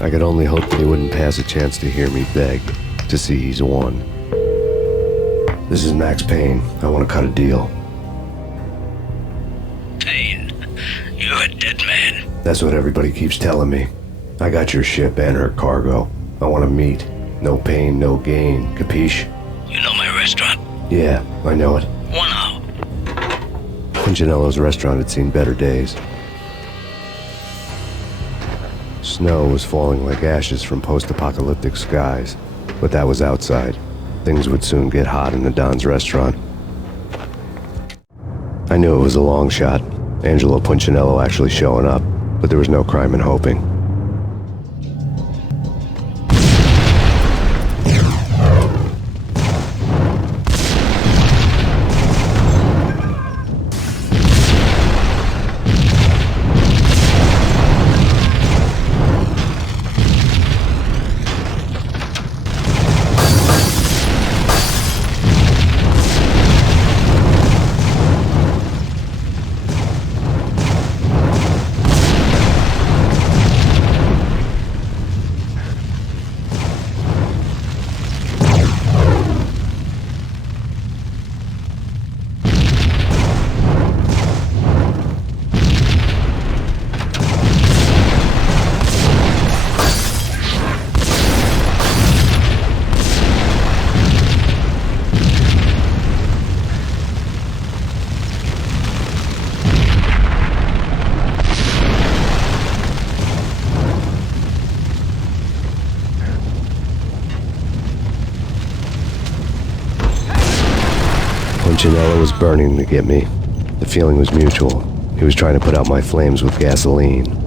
I could only hope that he wouldn't pass a chance to hear me beg, to see he's won. This is Max Payne. I want to cut a deal. Payne, you're a dead man. That's what everybody keeps telling me. I got your ship and her cargo. I want to meet. No pain, no gain. Capiche? You know my restaurant? Yeah, I know it. 1 hour. Punchinello's restaurant had seen better days. Snow was falling like ashes from post-apocalyptic skies, but that was outside. Things would soon get hot in the Don's restaurant. I knew it was a long shot, Angelo Punchinello actually showing up, but there was no crime in hoping. Punchinello was burning to get me. The feeling was mutual. He was trying to put out my flames with gasoline.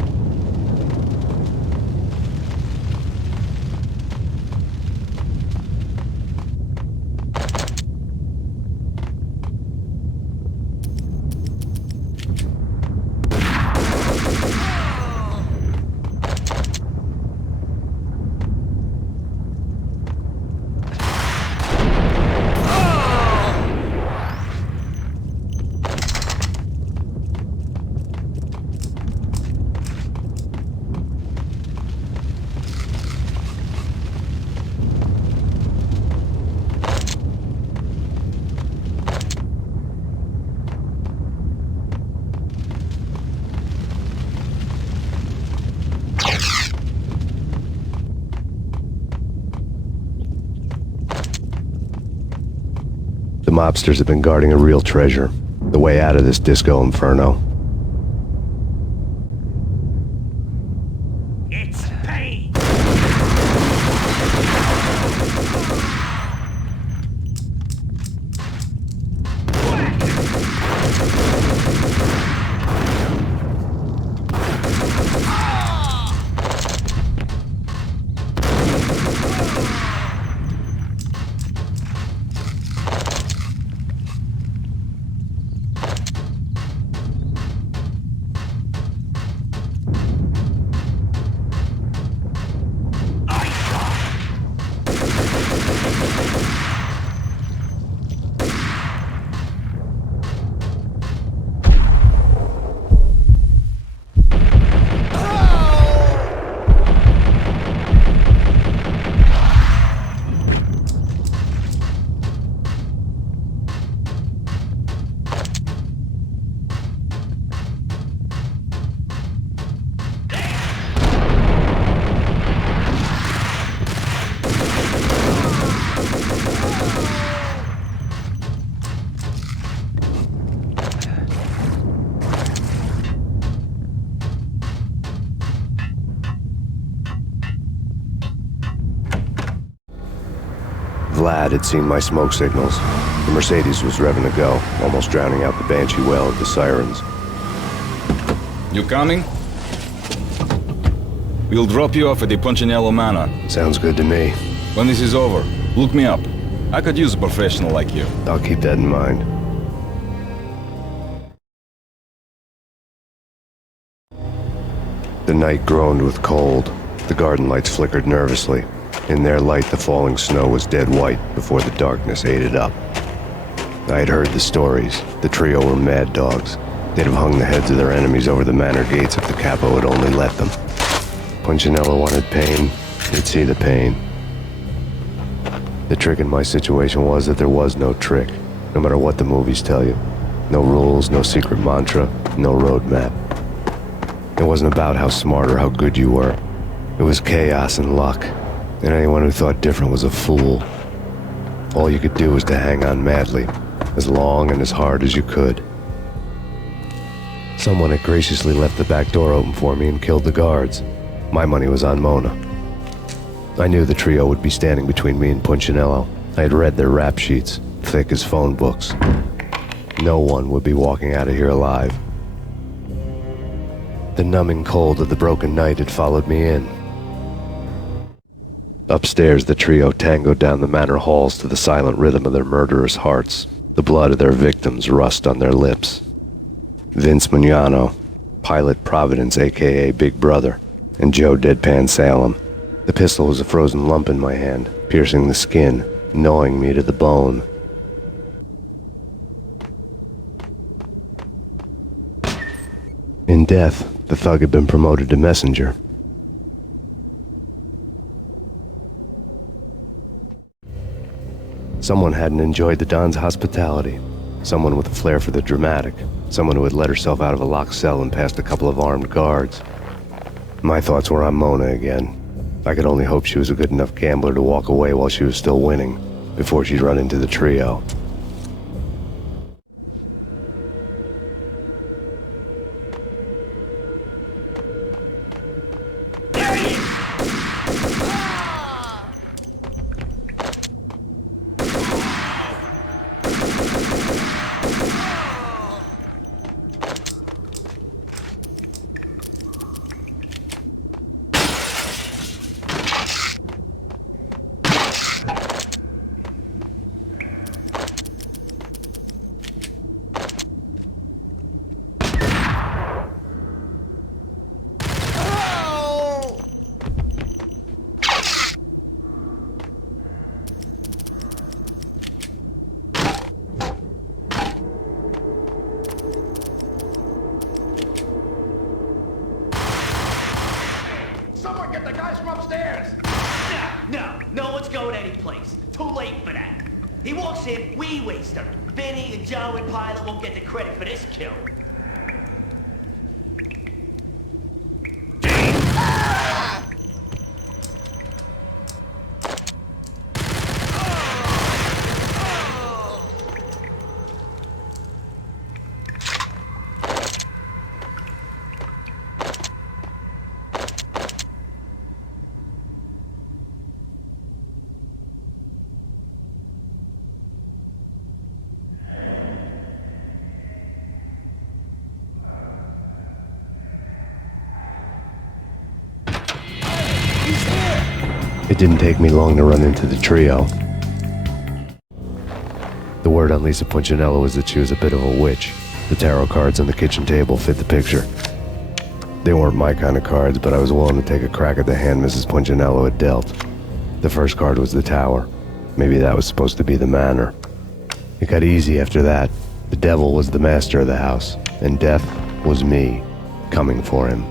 The mobsters have been guarding a real treasure, the way out of this disco inferno. It's Payne! Vlad had seen my smoke signals. The Mercedes was revving to go, almost drowning out the banshee wail of the sirens. You coming? We'll drop you off at the Punchinello Manor. Sounds good to me. When this is over, look me up. I could use a professional like you. I'll keep that in mind. The night groaned with cold. The garden lights flickered nervously. In their light, the falling snow was dead white before the darkness ate it up. I had heard the stories. The trio were mad dogs. They'd have hung the heads of their enemies over the manor gates if the capo had only let them. Punchinello wanted Payne. He'd see the pain. The trick in my situation was that there was no trick, no matter what the movies tell you. No rules, no secret mantra, no roadmap. It wasn't about how smart or how good you were. It was chaos and luck, and anyone who thought different was a fool. All you could do was to hang on madly, as long and as hard as you could. Someone had graciously left the back door open for me and killed the guards. My money was on Mona. I knew the trio would be standing between me and Punchinello. I had read their rap sheets, thick as phone books. No one would be walking out of here alive. The numbing cold of the broken night had followed me in. Upstairs, the trio tangoed down the manor halls to the silent rhythm of their murderous hearts, the blood of their victims rust on their lips. Vince Mugnano, Pilot Providence, a.k.a. Big Brother, and Joe Deadpan Salem. The pistol was a frozen lump in my hand, piercing the skin, gnawing me to the bone. In death, the thug had been promoted to messenger. Someone hadn't enjoyed the Don's hospitality. Someone with a flair for the dramatic. Someone who had let herself out of a locked cell and past a couple of armed guards. My thoughts were on Mona again. I could only hope she was a good enough gambler to walk away while she was still winning, before she'd run into the trio. No one's going anyplace. Too late for that. He walks in, we waste him. Vinny and Joe and Pilot won't get the credit for this kill. It didn't take me long to run into the trio. The word on Lisa Punchinello was that she was a bit of a witch. The tarot cards on the kitchen table fit the picture. They weren't my kind of cards, but I was willing to take a crack at the hand Mrs. Punchinello had dealt. The first card was the tower. Maybe that was supposed to be the manor. It got easy after that. The devil was the master of the house, and death was me, coming for him.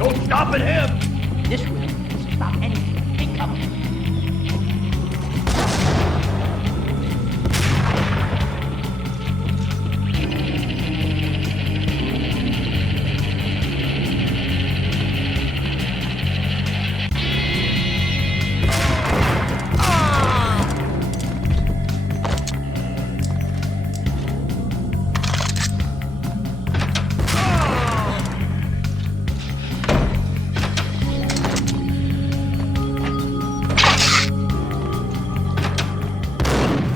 No stopping him! This will stop anything. Keep coming.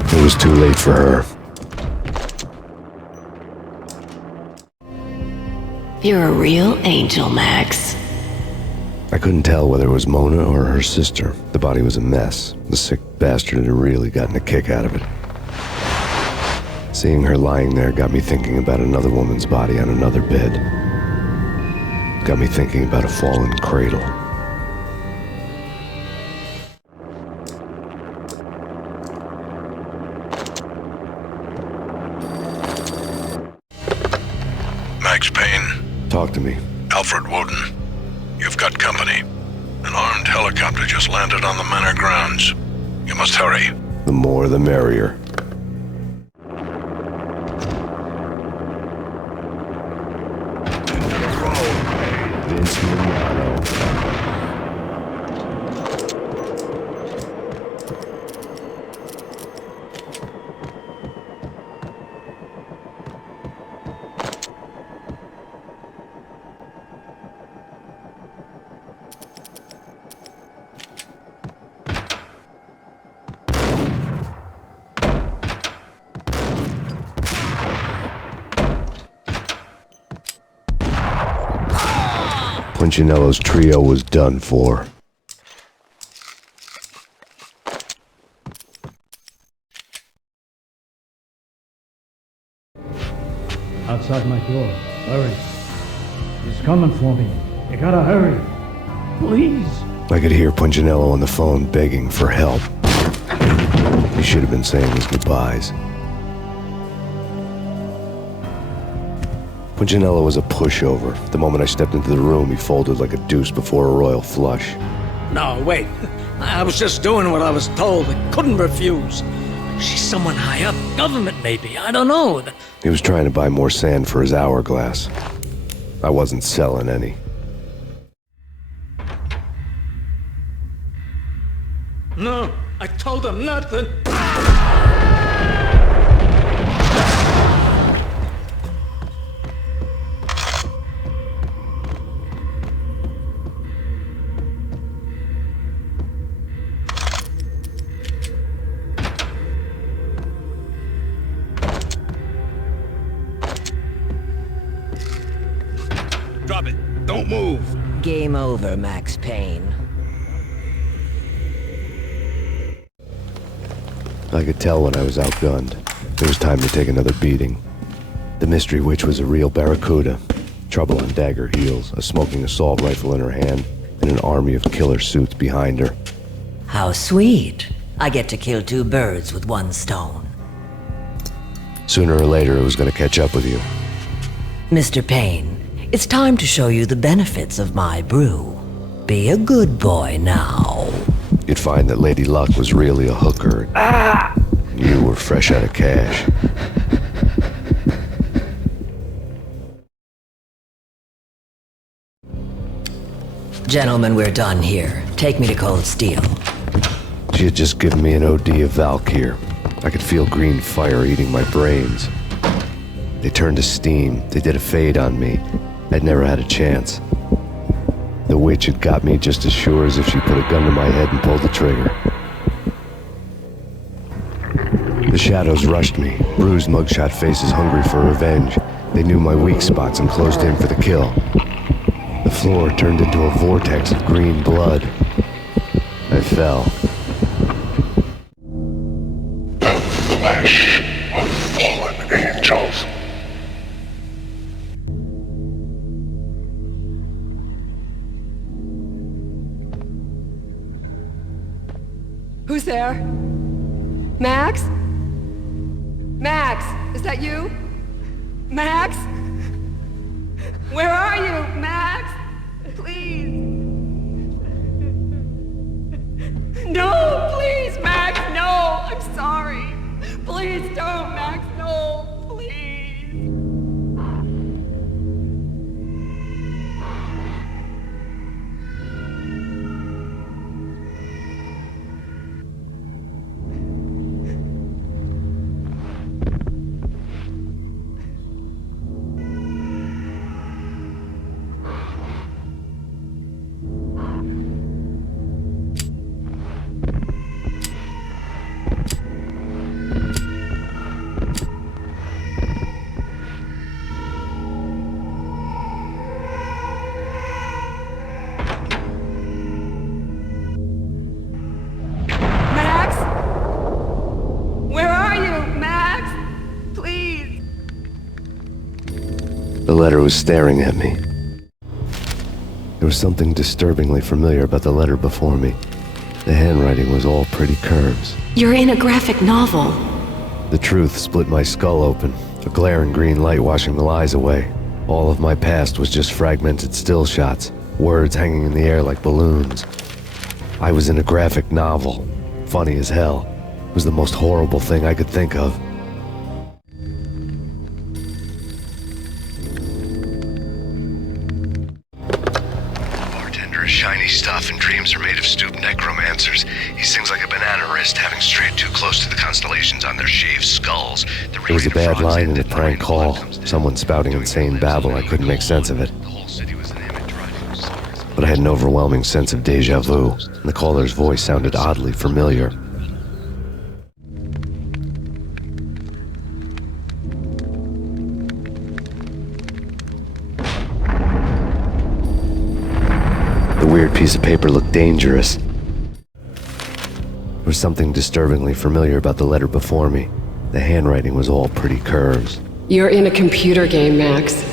It was too late for her. You're a real angel, Max. I couldn't tell whether it was Mona or her sister. The body was a mess. The sick bastard had really gotten a kick out of it. Seeing her lying there got me thinking about another woman's body on another bed. Got me thinking about a fallen cradle. Max Payne. Talk to me. Alfred Woden. You've got company. An armed helicopter just landed on the manor grounds. You must hurry. The more the merrier. Vince Milano. Punchinello's trio was done for. Outside my door. Hurry. He's coming for me. You gotta hurry. Please. I could hear Punchinello on the phone begging for help. He should have been saying his goodbyes. Punchinello was a pushover. The moment I stepped into the room, he folded like a deuce before a royal flush. No, wait. I was just doing what I was told. I couldn't refuse. She's someone high up. Government, maybe. I don't know. He was trying to buy more sand for his hourglass. I wasn't selling any. No, I told him nothing. Drop it. Don't move. Game over, Max Payne. I could tell when I was outgunned. It was time to take another beating. The mystery witch was a real barracuda. Trouble on dagger heels, a smoking assault rifle in her hand, and an army of killer suits behind her. How sweet. I get to kill two birds with one stone. Sooner or later, it was going to catch up with you. Mr. Payne, it's time to show you the benefits of my brew. Be a good boy now. You'd find that Lady Luck was really a hooker. You were fresh out of cash. Gentlemen, we're done here. Take me to Cold Steel. She had just given me an OD of Valkyr. I could feel green fire eating my brains. They turned to steam. They did a fade on me. I'd never had a chance. The witch had got me just as sure as if she put a gun to my head and pulled the trigger. The shadows rushed me, bruised mugshot faces hungry for revenge. They knew my weak spots and closed in for the kill. The floor turned into a vortex of green blood. I fell. The flesh of fallen angels. Who's there? Max? Max, is that you? Max? Where are you, Max? Please. please don't, Max. No, please. Max? Where are you, Max? Please. The letter was staring at me. There was something disturbingly familiar about the letter before me. The handwriting was all pretty curves. You're in a graphic novel. The truth split my skull open, a glaring green light washing the lies away. All of my past was just fragmented still shots, words hanging in the air like balloons. I was in a graphic novel. Funny as hell. It was the most horrible thing I could think of. Bartender is shiny stuff and dreams are made of stooped necromancers. He sings like a banana wrist, having strayed too close to the constellations on their shaved skulls. It was a bad line in a prank call. Someone spouting insane babble. I couldn't make sense of it. But I had an overwhelming sense of deja vu, and the caller's voice sounded oddly familiar. The weird piece of paper looked dangerous. There was something disturbingly familiar about the letter before me. The handwriting was all pretty curves. You're in a computer game, Max.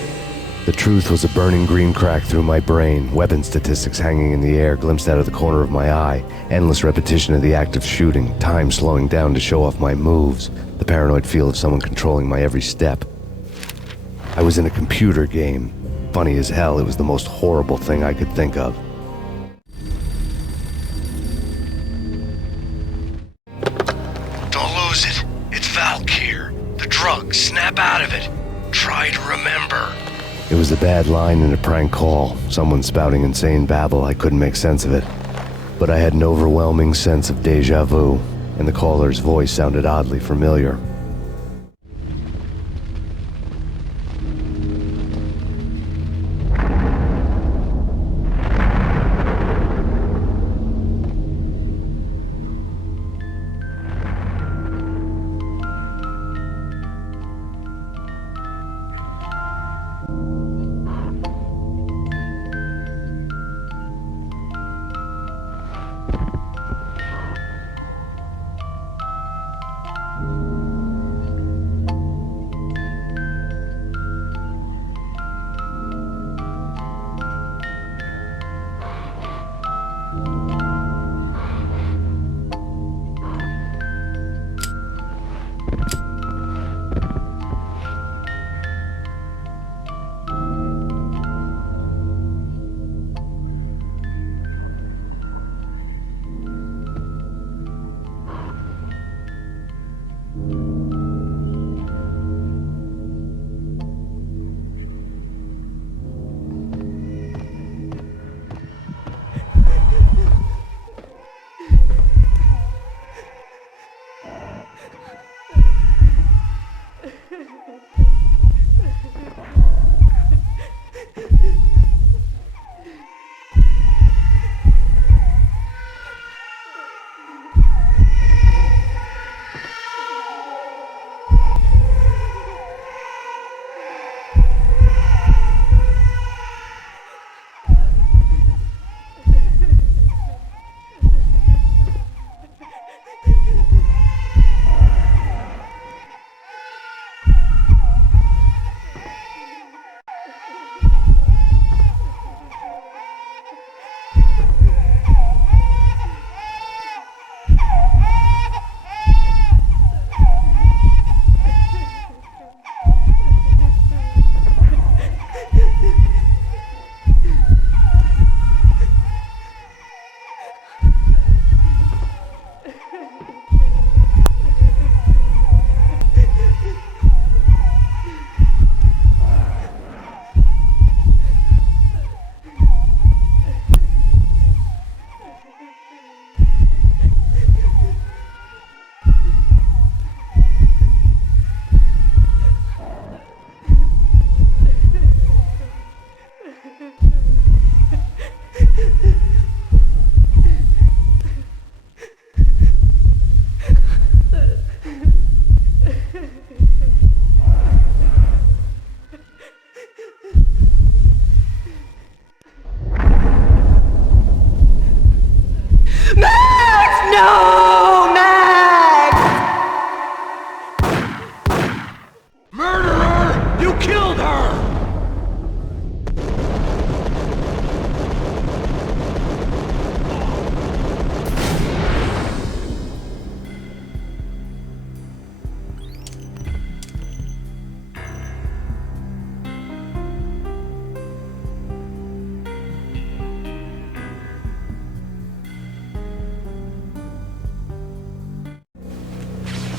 The truth was a burning green crack through my brain, weapon statistics hanging in the air, glimpsed out of the corner of my eye, endless repetition of the act of shooting, time slowing down to show off my moves, the paranoid feel of someone controlling my every step. I was in a computer game. Funny as hell, it was the most horrible thing I could think of. Don't lose it. It's Valkyr. The drug. Snap out of it. Try to remember. It was a bad line in a prank call, someone spouting insane babble. I couldn't make sense of it. But I had an overwhelming sense of deja vu, and the caller's voice sounded oddly familiar.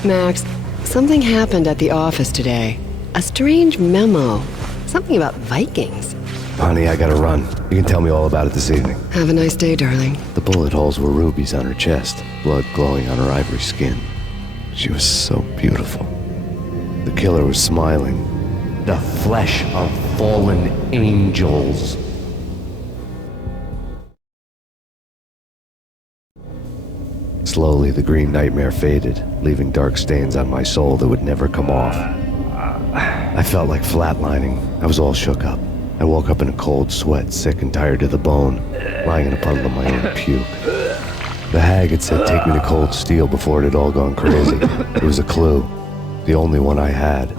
Max, something happened at the office today. A strange memo. Something about Vikings. Honey, I gotta run. You can tell me all about it this evening. Have a nice day, darling. The bullet holes were rubies on her chest, blood glowing on her ivory skin. She was so beautiful. The killer was smiling. The flesh of fallen angels. Slowly, the green nightmare faded, leaving dark stains on my soul that would never come off. I felt like flatlining. I was all shook up. I woke up in a cold sweat, sick and tired to the bone, lying in a puddle of my own puke. The hag had said take me to Cold Steel before it had all gone crazy. It was a clue, the only one I had.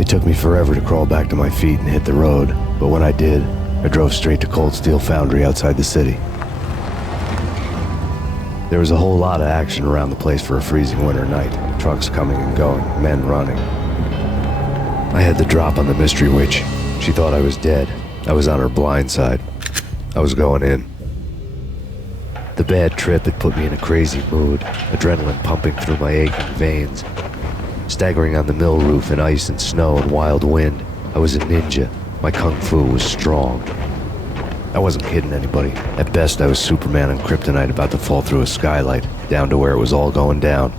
It took me forever to crawl back to my feet and hit the road, but when I did, I drove straight to Cold Steel Foundry outside the city. There was a whole lot of action around the place for a freezing winter night. Trucks coming and going, men running. I had the drop on the mystery witch. She thought I was dead. I was on her blind side. I was going in. The bad trip had put me in a crazy mood, adrenaline pumping through my aching veins. Staggering on the mill roof in ice and snow and wild wind, I was a ninja. My kung fu was strong. I wasn't kidding anybody. At best, I was Superman on Kryptonite about to fall through a skylight, down to where it was all going down.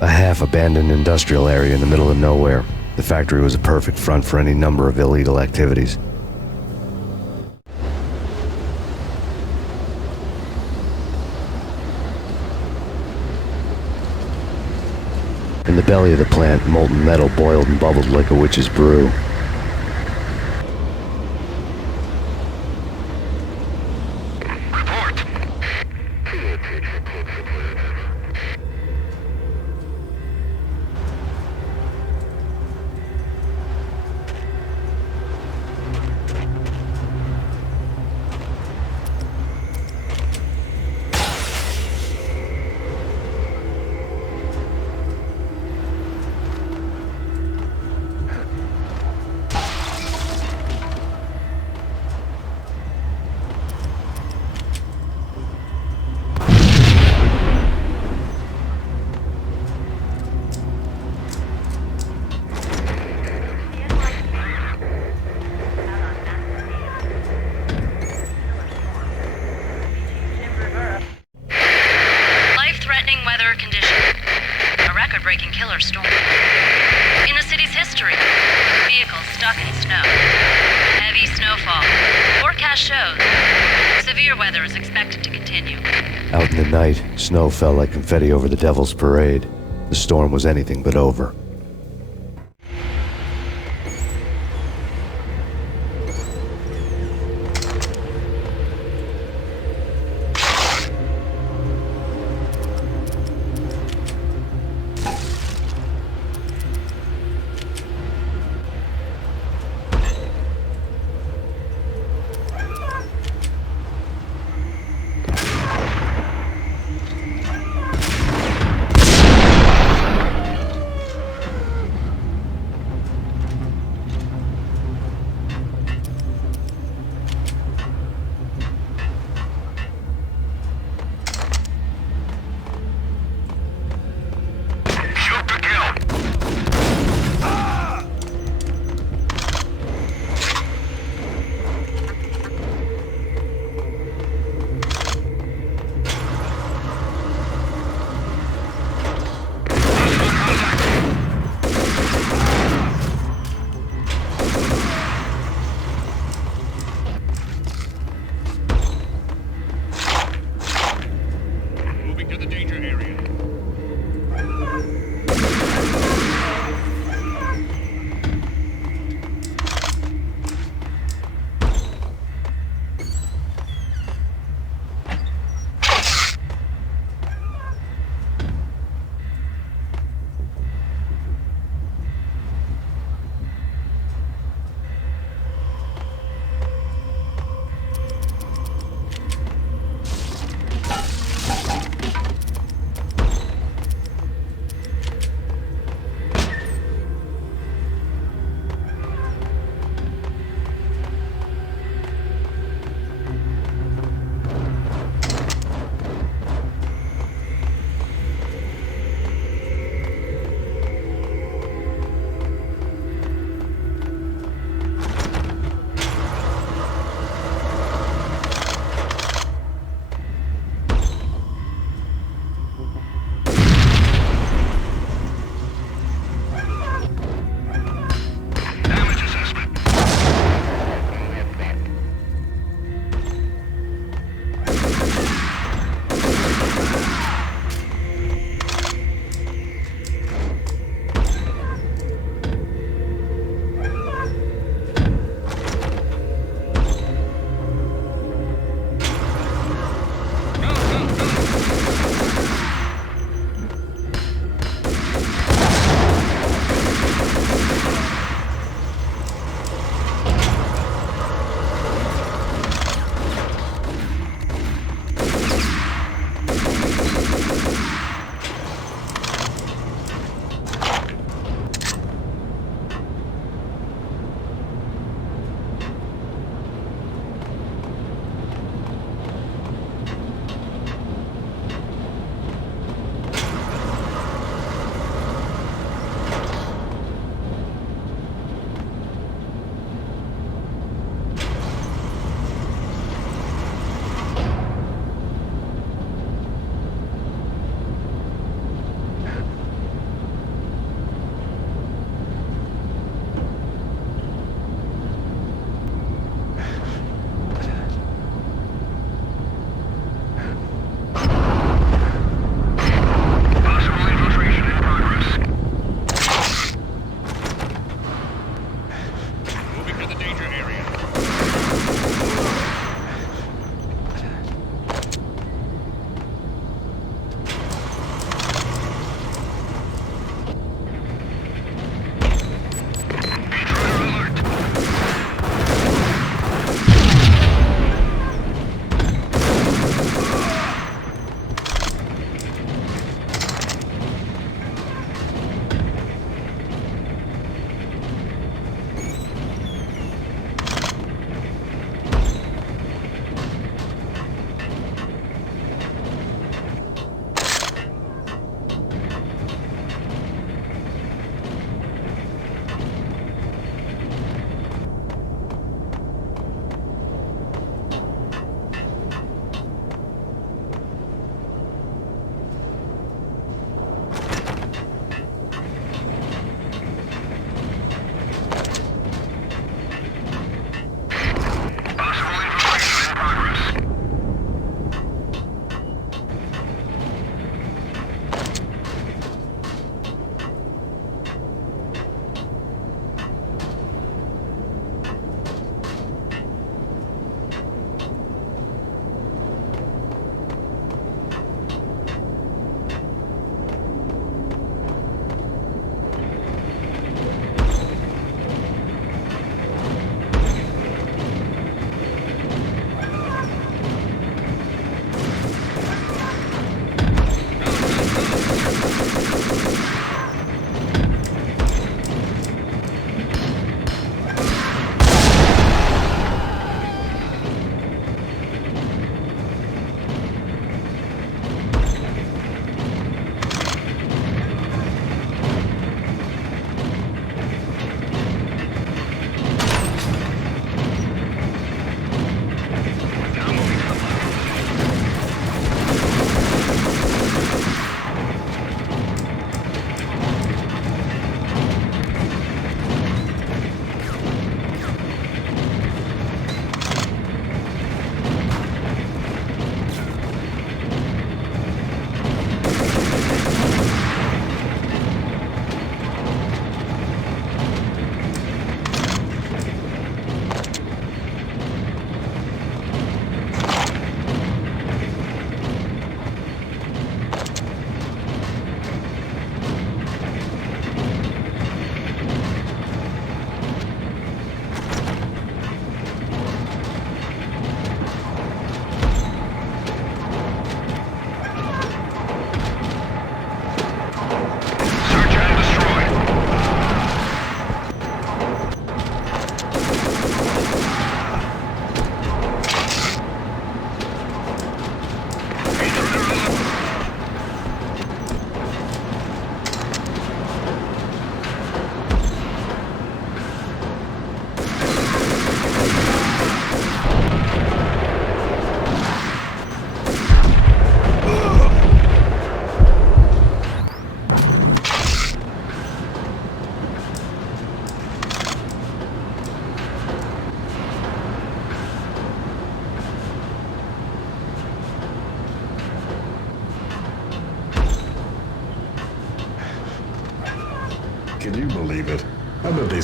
A half-abandoned industrial area in the middle of nowhere. The factory was a perfect front for any number of illegal activities. In the belly of the plant, molten metal boiled and bubbled like a witch's brew. Life-threatening weather conditions. A record-breaking killer storm. In the city's history, vehicles stuck in snow. Heavy snowfall. Forecast shows severe weather is expected to continue. Out in the night, snow fell like confetti over the Devil's Parade. The storm was anything but over.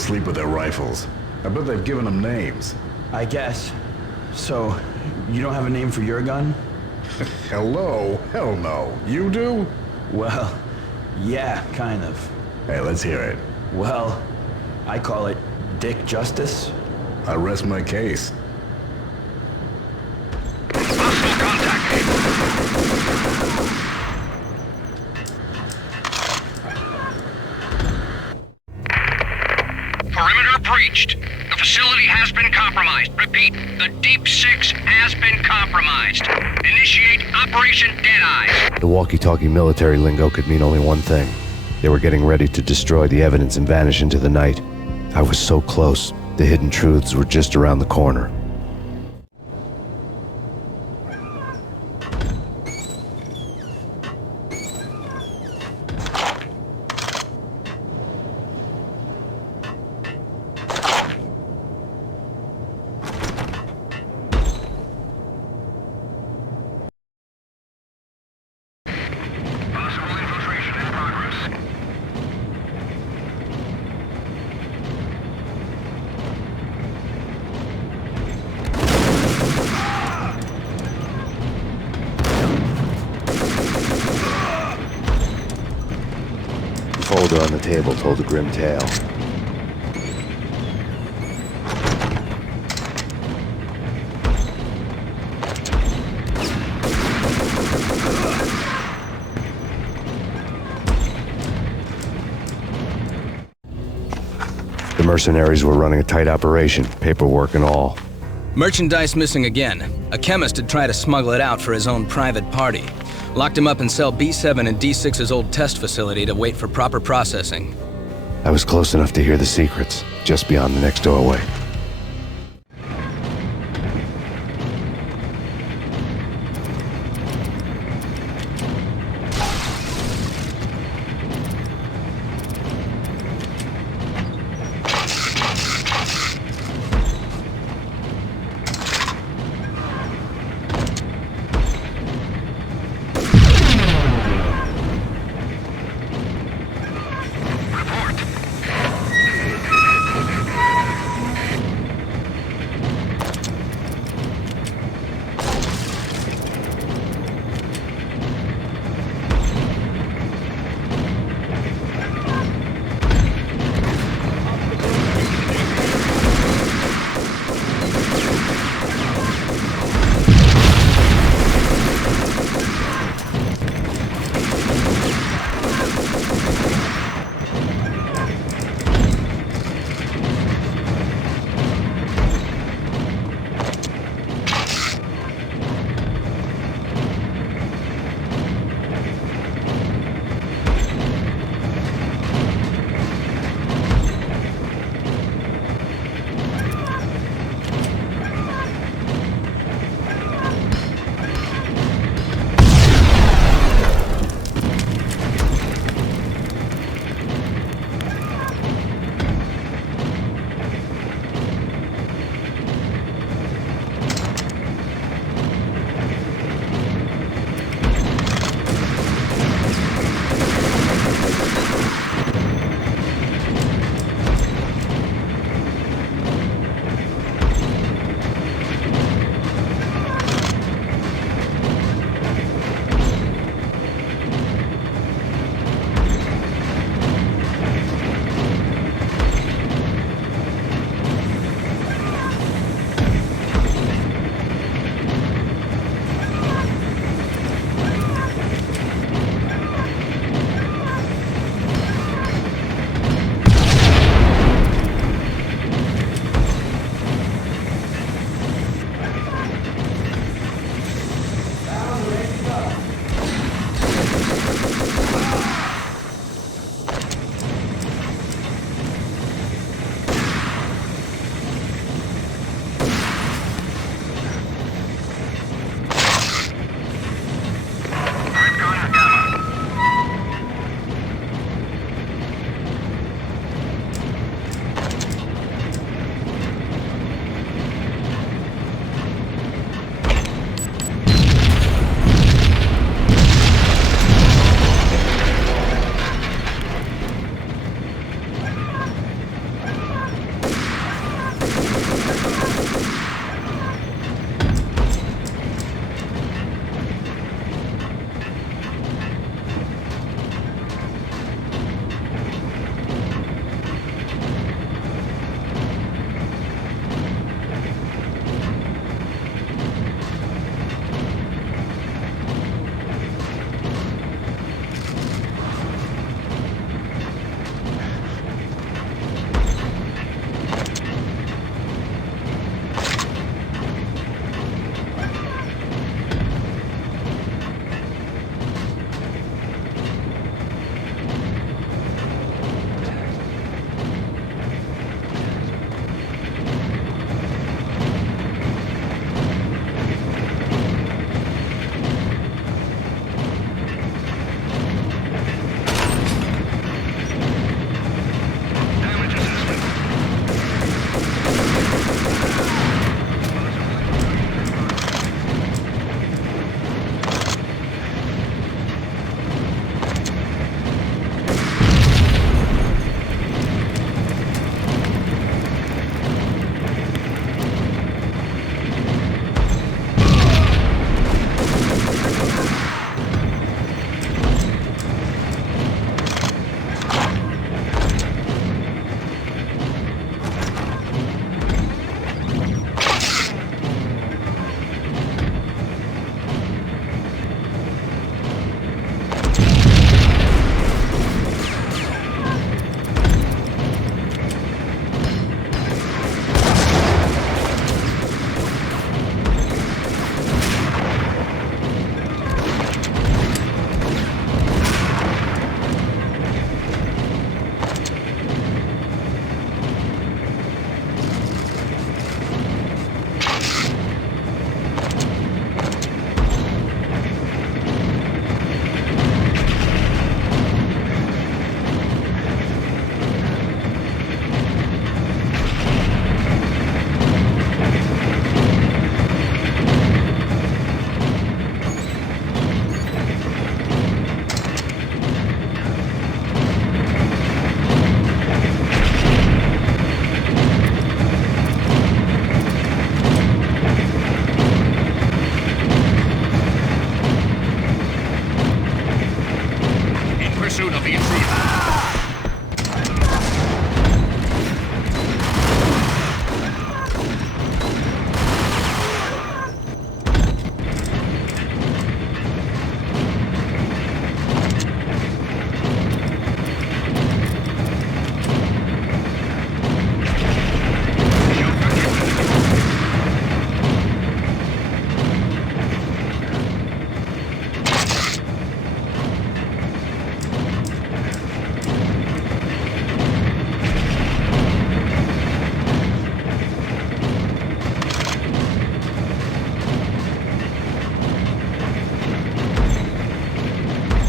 asleep with their rifles. I bet they've given them names. I guess. So, you don't have a name for your gun? Hello? Hell no. You do? Well, yeah, kind of. Hey, let's hear it. Well, I call it Dick Justice. I rest my case. Perimeter breached. The facility has been compromised. Repeat, the Deep Six has been compromised. Initiate Operation Deadeye. The walkie-talkie military lingo could mean only one thing. They were getting ready to destroy the evidence and vanish into the night. I was so close. The hidden truths were just around the corner. The folder on the table told a grim tale. The mercenaries were running a tight operation, paperwork and all. Merchandise missing again. A chemist had tried to smuggle it out for his own private party. Locked him up in cell B7 in D6's old test facility to wait for proper processing. I was close enough to hear the secrets, just beyond the next doorway.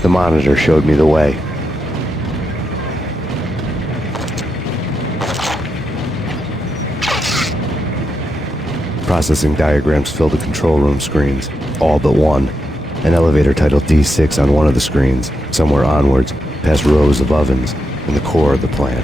The monitor showed me the way. Processing diagrams filled the control room screens, all but one. An elevator titled D6 on one of the screens, somewhere onwards, past rows of ovens, in the core of the plant.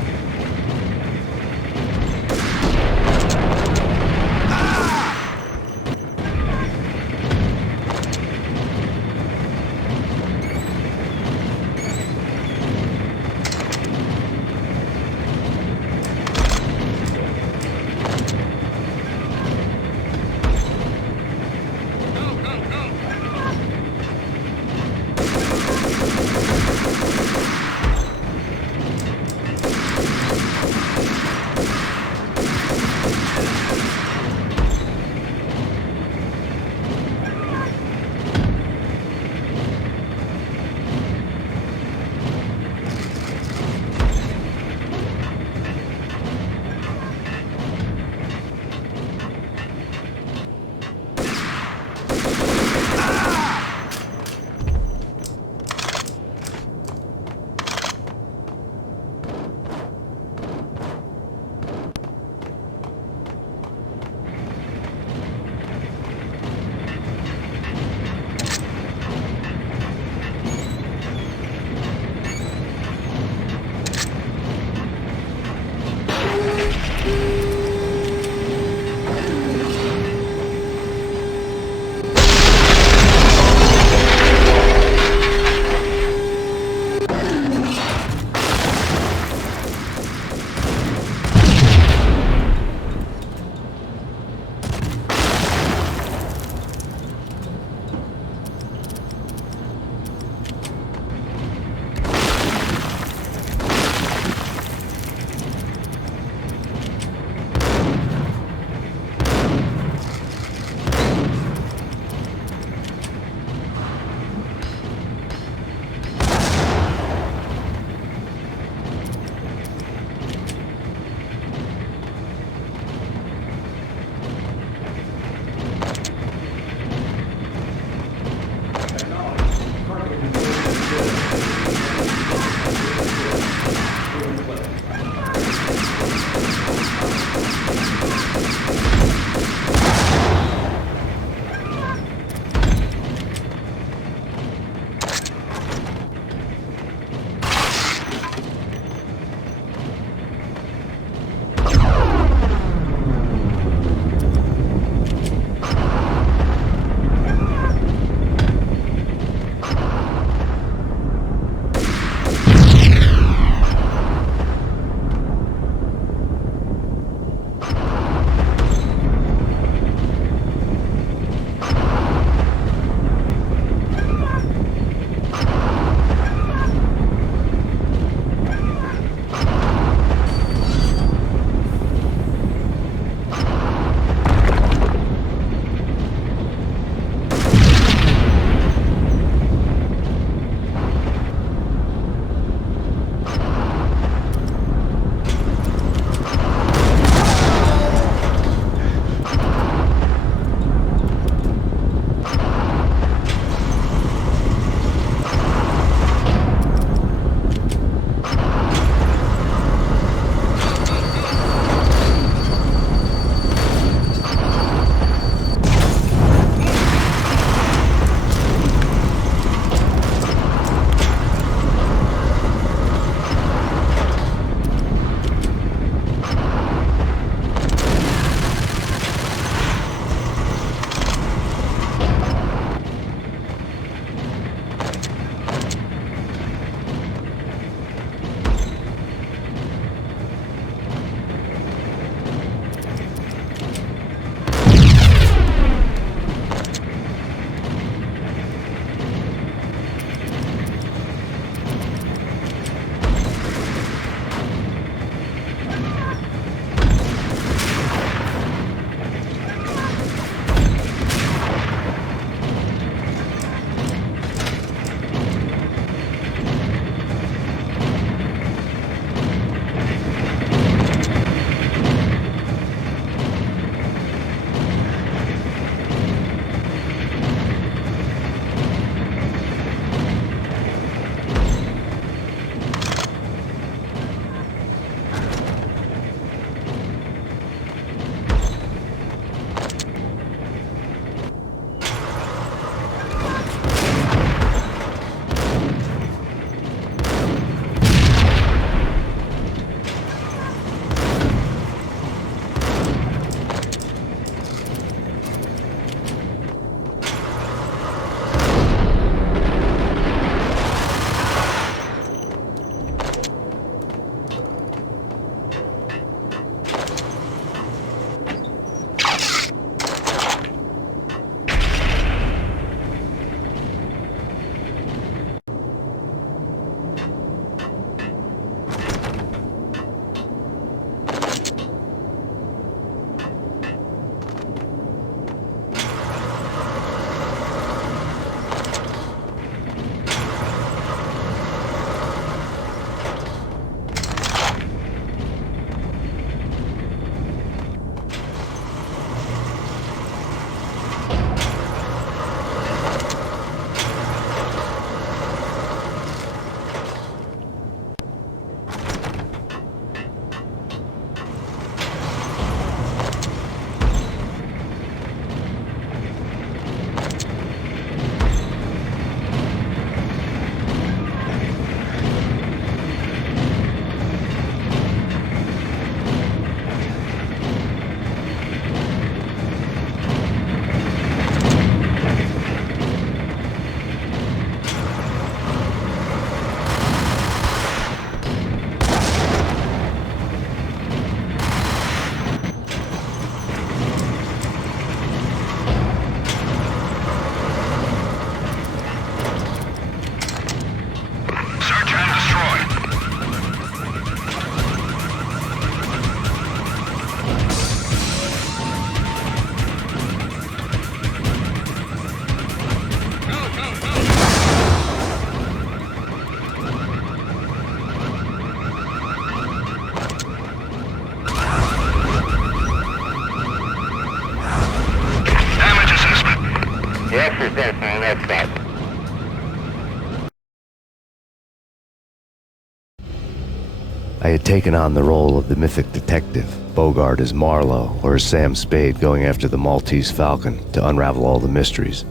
I had taken on the role of the mythic detective, Bogart as Marlowe, or as Sam Spade going after the Maltese Falcon to unravel all the mysteries.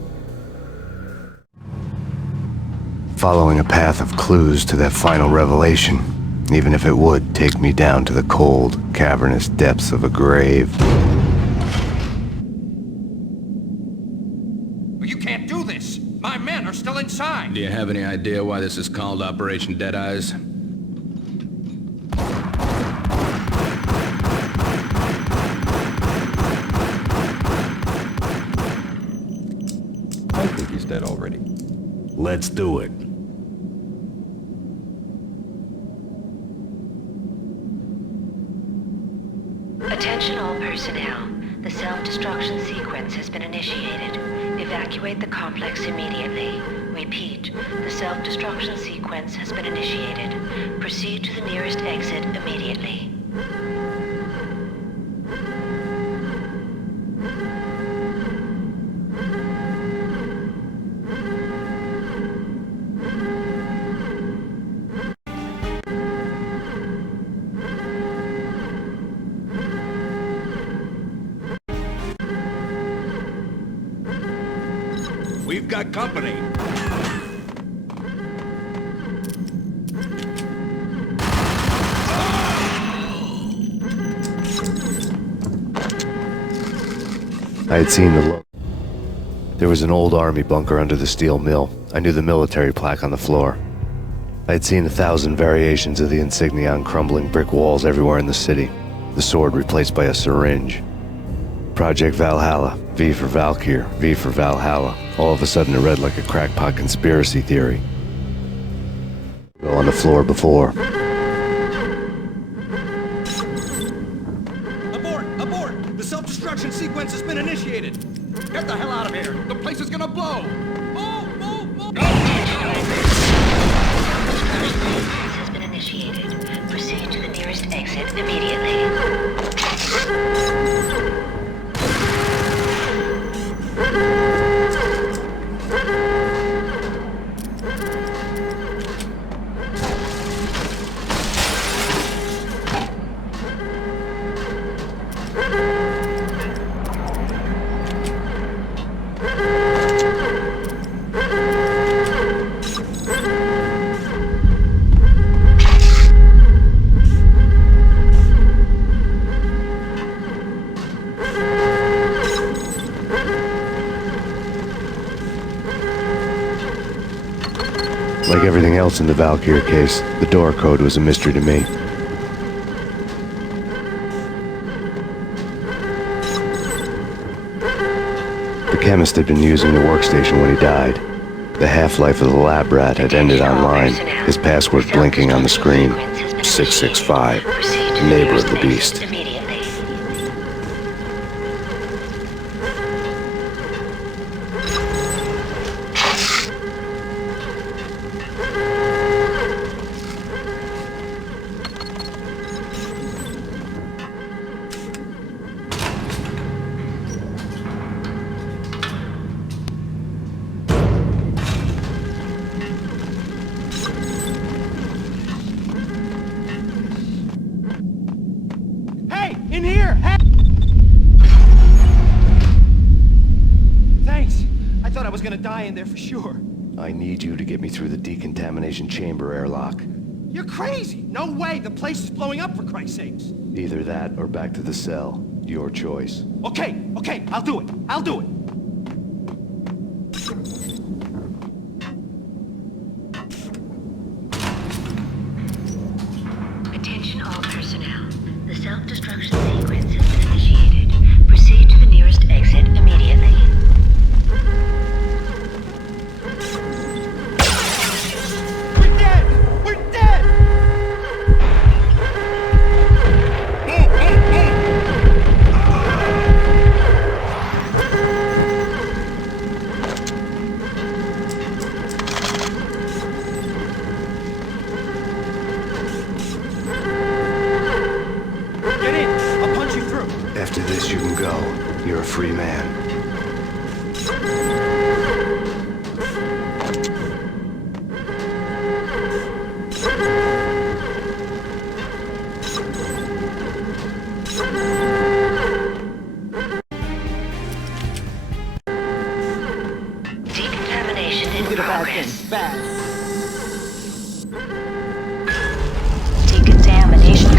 Following a path of clues to that final revelation, even if it would take me down to the cold, cavernous depths of a grave. You can't do this! My men are still inside! Do you have any idea why this is called Operation Deadeyes? I think he's dead already. Let's do it. Attention all personnel. The self-destruction sequence has been initiated. Evacuate the complex immediately. Repeat, the self-destruction sequence has been initiated. Proceed to the nearest exit immediately. We've got company. I had seen the look. There was an old army bunker under the steel mill. I knew the military plaque on the floor. I had seen 1,000 variations of the insignia on crumbling brick walls everywhere in the city. The sword replaced by a syringe. Project Valhalla, V for Valkyr, V for Valhalla. All of a sudden it read like a crackpot conspiracy theory. Well, on the floor before. Abort! Abort! The self-destruction sequence has been initiated! Get the hell out of here! The place is gonna blow! Move! Move! Move! Has been initiated. Proceed to the nearest exit immediately. Like everything else in the Valkyr case, the door code was a mystery to me. The chemist had been using the workstation when he died. The half-life of the lab rat had ended online, his password blinking on the screen. 665, neighbor of the beast. Hey! In here! Hey! Thanks. I thought I was gonna die in there for sure. I need you to get me through the decontamination chamber airlock. You're crazy! No way! The place is blowing up, for Christ's sakes! Either that or back to the cell. Your choice. Okay, okay, I'll do it. I'll do it. Attention all personnel. The self-destruction sequence has been initiated. Proceed to the nearest exit immediately. We're dead! We're dead! Get in! I'll punch you through. After this, you can go. You're a free man. computer back in. Fast. Decontamination.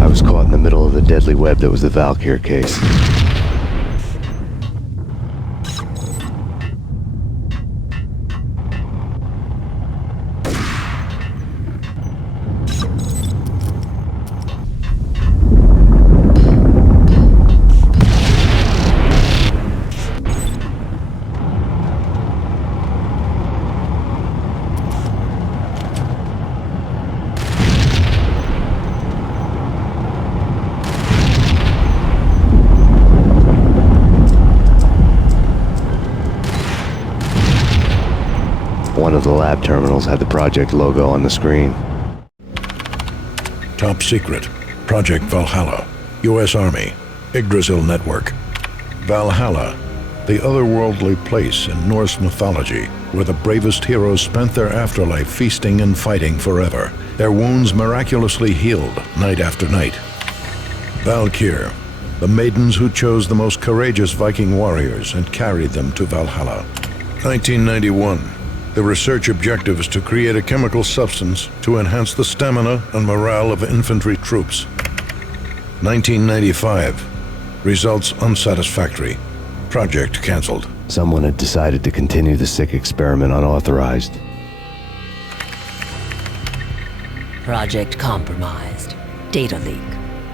I was caught in the middle of the deadly web that was the Valkyr case. One of the lab terminals had the project logo on the screen. Top secret. Project Valhalla. U.S. Army. Yggdrasil Network. Valhalla. The otherworldly place in Norse mythology where the bravest heroes spent their afterlife feasting and fighting forever. Their wounds miraculously healed night after night. Valkyr. The maidens who chose the most courageous Viking warriors and carried them to Valhalla. 1991. The research objective is to create a chemical substance to enhance the stamina and morale of infantry troops. 1995. Results unsatisfactory. Project cancelled. Someone had decided to continue the sick experiment unauthorized. Project compromised. Data leak.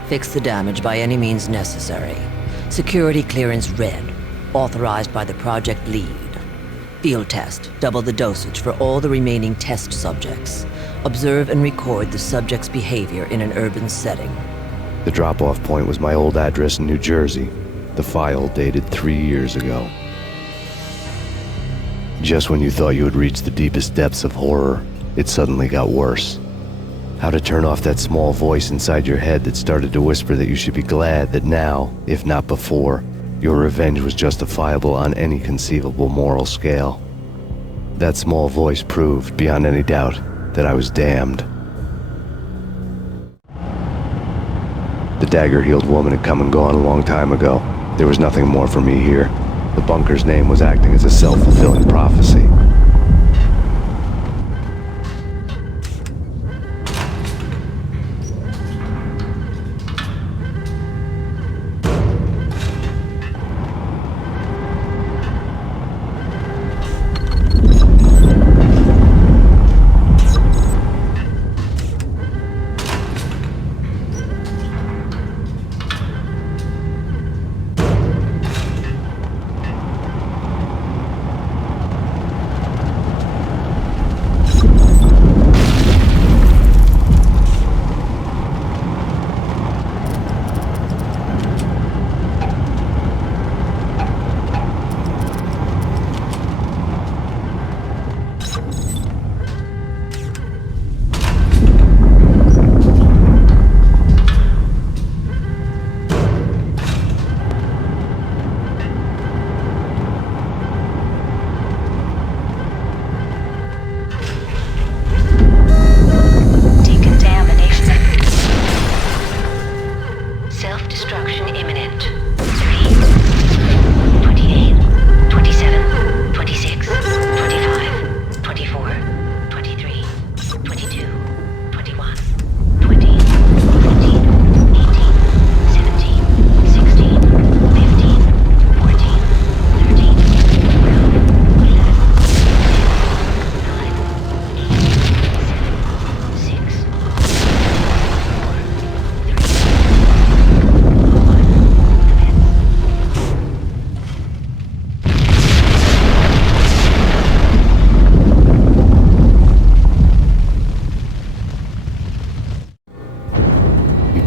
Fix the damage by any means necessary. Security clearance red. Authorized by the project lead. Field test. Double the dosage for all the remaining test subjects. Observe and record the subject's behavior in an urban setting. The drop-off point was my old address in New Jersey. The file dated 3 years ago. Just when you thought you had reached the deepest depths of horror, it suddenly got worse. How to turn off that small voice inside your head that started to whisper that you should be glad that now, if not before, your revenge was justifiable on any conceivable moral scale. That small voice proved, beyond any doubt, that I was damned. The dagger-heeled woman had come and gone a long time ago. There was nothing more for me here. The bunker's name was acting as a self-fulfilling prophecy.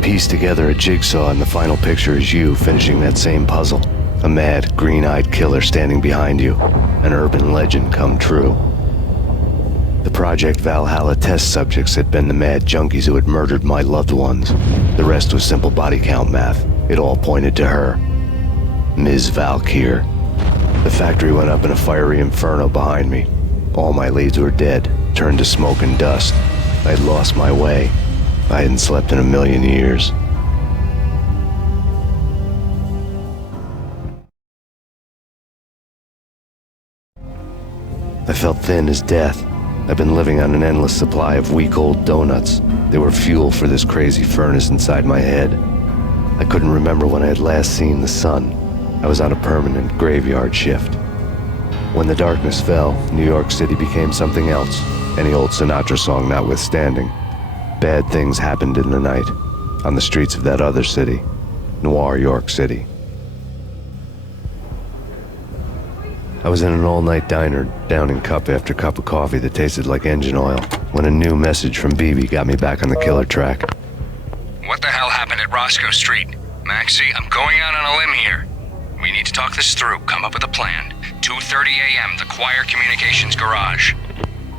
piece together a jigsaw, and the final picture is you finishing that same puzzle. A mad, green-eyed killer standing behind you. An urban legend come true. The Project Valhalla test subjects had been the mad junkies who had murdered my loved ones. The rest was simple body count math. It all pointed to her. Ms. Valkyr. The factory went up in a fiery inferno behind me. All my leads were dead, turned to smoke and dust. I'd lost my way. I hadn't slept in a million years. I felt thin as death. I've been living on an endless supply of week-old donuts. They were fuel for this crazy furnace inside my head. I couldn't remember when I had last seen the sun. I was on a permanent graveyard shift. When the darkness fell, New York City became something else, any old Sinatra song notwithstanding. Bad things happened in the night, on the streets of that other city, Noir York City. I was in an all-night diner, downing cup after cup of coffee that tasted like engine oil, when a new message from BB got me back on the killer track. What the hell happened at Roscoe Street? Maxie, I'm going out on a limb here. We need to talk this through, come up with a plan. 2:30 a.m., the Choir Communications Garage.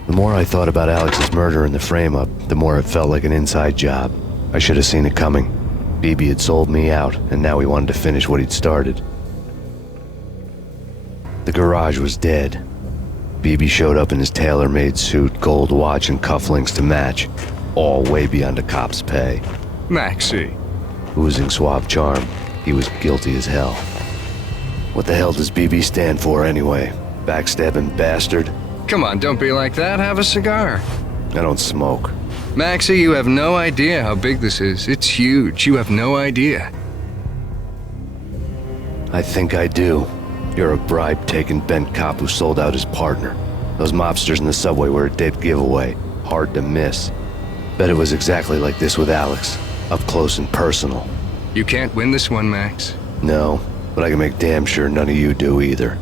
The more I thought about Alex's murder and the frame-up, the more it felt like an inside job. I should have seen it coming. BB had sold me out, and now he wanted to finish what he'd started. The garage was dead. BB showed up in his tailor-made suit, gold watch, and cufflinks to match, all way beyond a cop's pay. Maxie. Oozing suave charm, he was guilty as hell. What the hell does BB stand for anyway? Backstabbing bastard? Come on, don't be like that. Have a cigar. I don't smoke. Maxie, you have no idea how big this is. It's huge. You have no idea. I think I do. You're a bribe-taking bent cop who sold out his partner. Those mobsters in the subway were a dead giveaway. Hard to miss. Bet it was exactly like this with Alex. Up close and personal. You can't win this one, Max. No, but I can make damn sure none of you do either.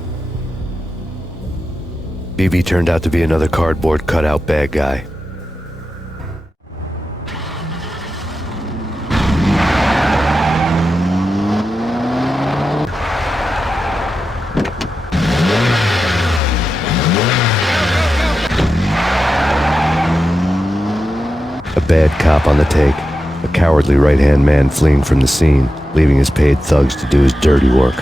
BB turned out to be another cardboard cutout bad guy. A bad cop on the take. A cowardly right-hand man fleeing from the scene, leaving his paid thugs to do his dirty work.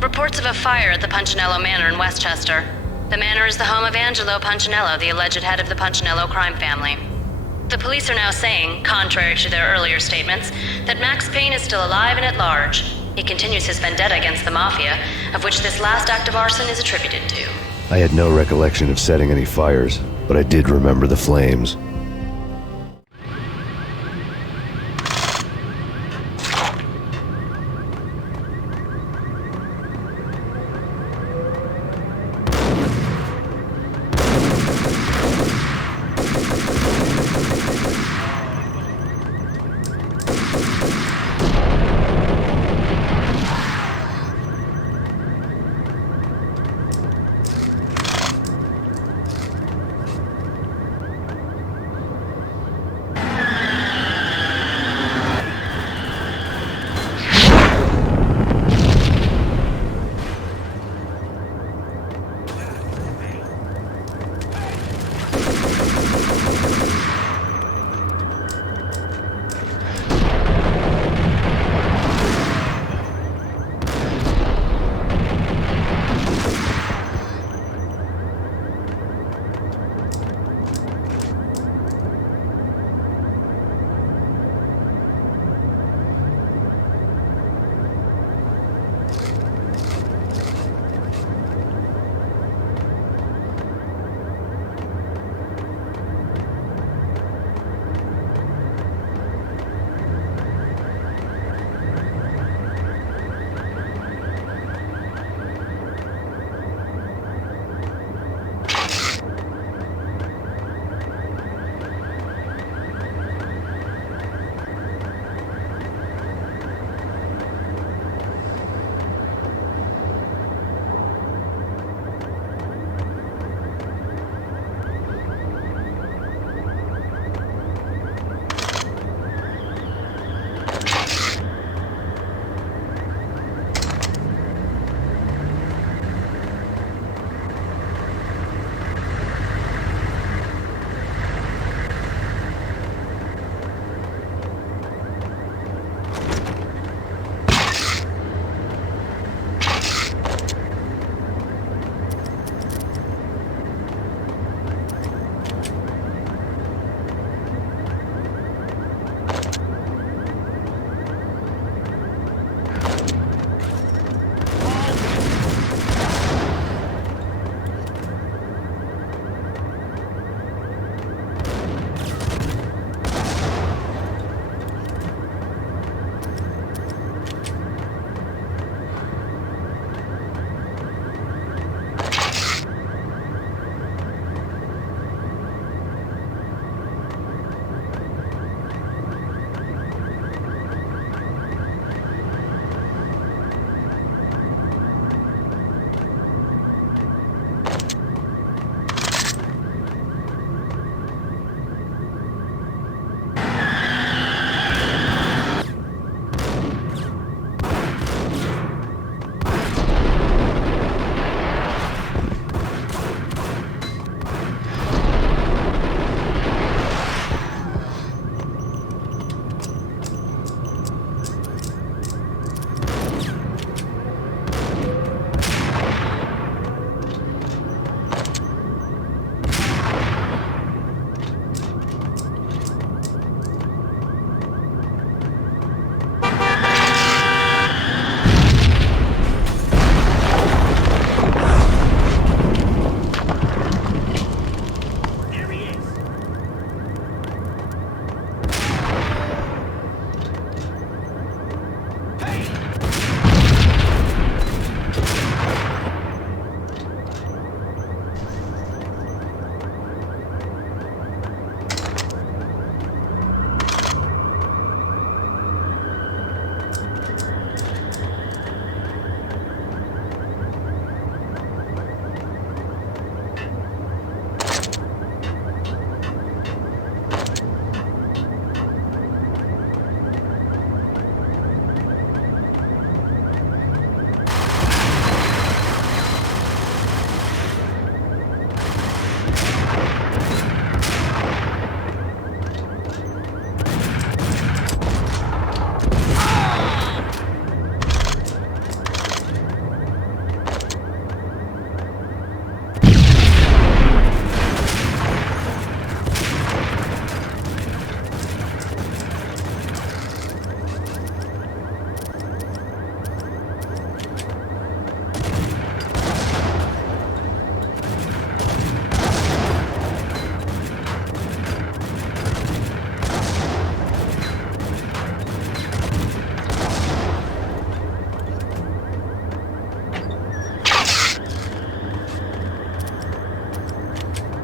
Reports of a fire at the Punchinello Manor in Westchester. The manor is the home of Angelo Punchinello, the alleged head of the Punchinello crime family. The police are now saying, contrary to their earlier statements, that Max Payne is still alive and at large. He continues his vendetta against the Mafia, of which this last act of arson is attributed to. I had no recollection of setting any fires, but I did remember the flames.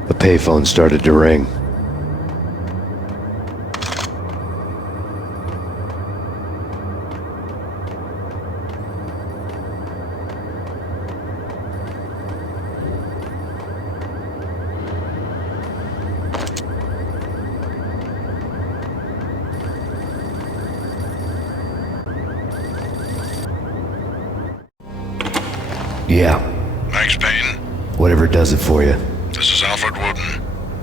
A payphone started to ring. Yeah. Max Payne? Whatever does it for you. This is Alfred Woden.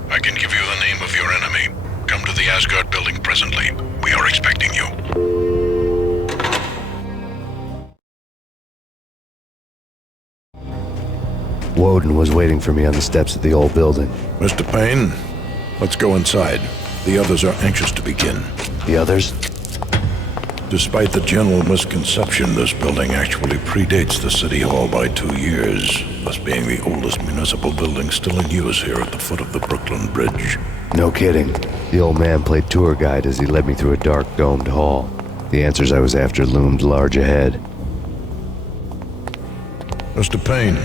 I can give you the name of your enemy. Come to the Asgard building presently. We are expecting you. Woden was waiting for me on the steps of the old building. Mr. Payne, let's go inside. The others are anxious to begin. The others? Despite the general misconception, this building actually predates the City Hall by 2 years, thus being the oldest municipal building still in use here at the foot of the Brooklyn Bridge. No kidding. The old man played tour guide as he led me through a dark, domed hall. The answers I was after loomed large ahead. Mr. Payne,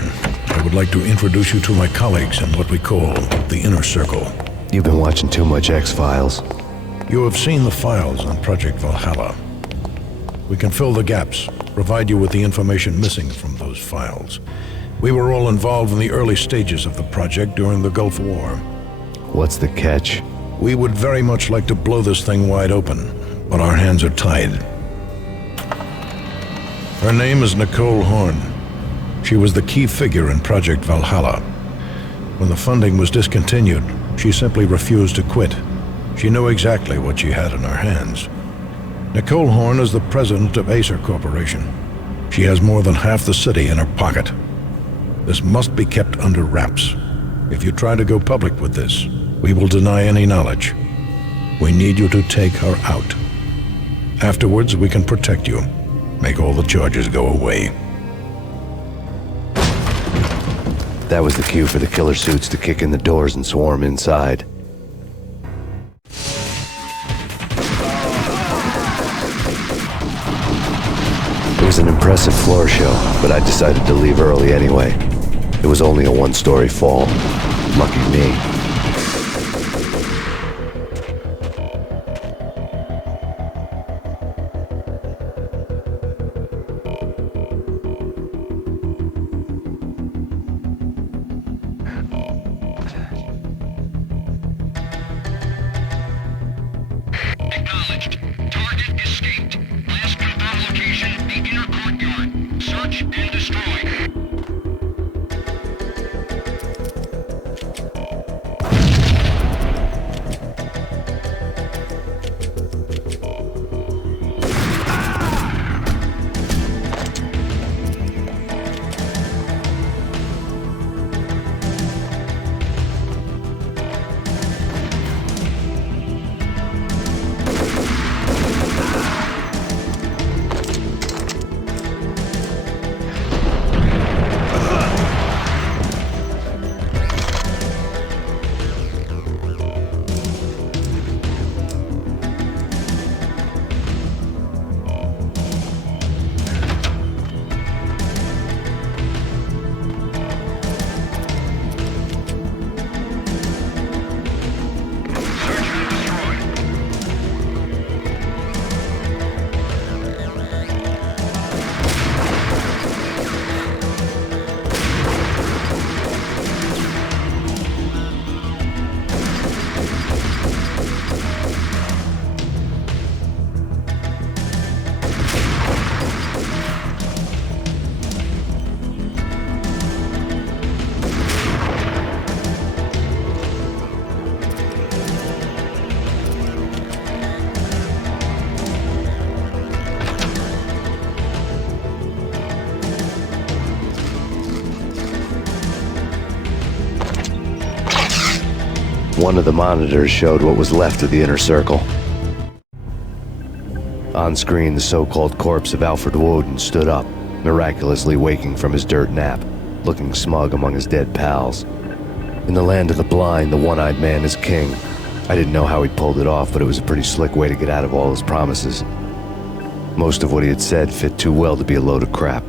I would like to introduce you to my colleagues in what we call the Inner Circle. You've been watching too much X-Files. You have seen the files on Project Valhalla. We can fill the gaps, provide you with the information missing from those files. We were all involved in the early stages of the project during the Gulf War. What's the catch? We would very much like to blow this thing wide open, but our hands are tied. Her name is Nicole Horn. She was the key figure in Project Valhalla. When the funding was discontinued, she simply refused to quit. She knew exactly what she had in her hands. Nicole Horn is the president of Acer Corporation. She has more than half the city in her pocket. This must be kept under wraps. If you try to go public with this, we will deny any knowledge. We need you to take her out. Afterwards, we can protect you. Make all the charges go away. That was the cue for the killer suits to kick in the doors and swarm inside. It was an impressive floor show, but I decided to leave early anyway. It was only a one-story fall. Lucky me. Acknowledged. Target escaped. Last confirmed location, the inner courtyard. Search and destroy. One of the monitors showed what was left of the inner circle. On screen, the so-called corpse of Alfred Woden stood up, miraculously waking from his dirt nap, looking smug among his dead pals. In the land of the blind, the one-eyed man is king. I didn't know how he'd pulled it off, but it was a pretty slick way to get out of all his promises. Most of what he had said fit too well to be a load of crap.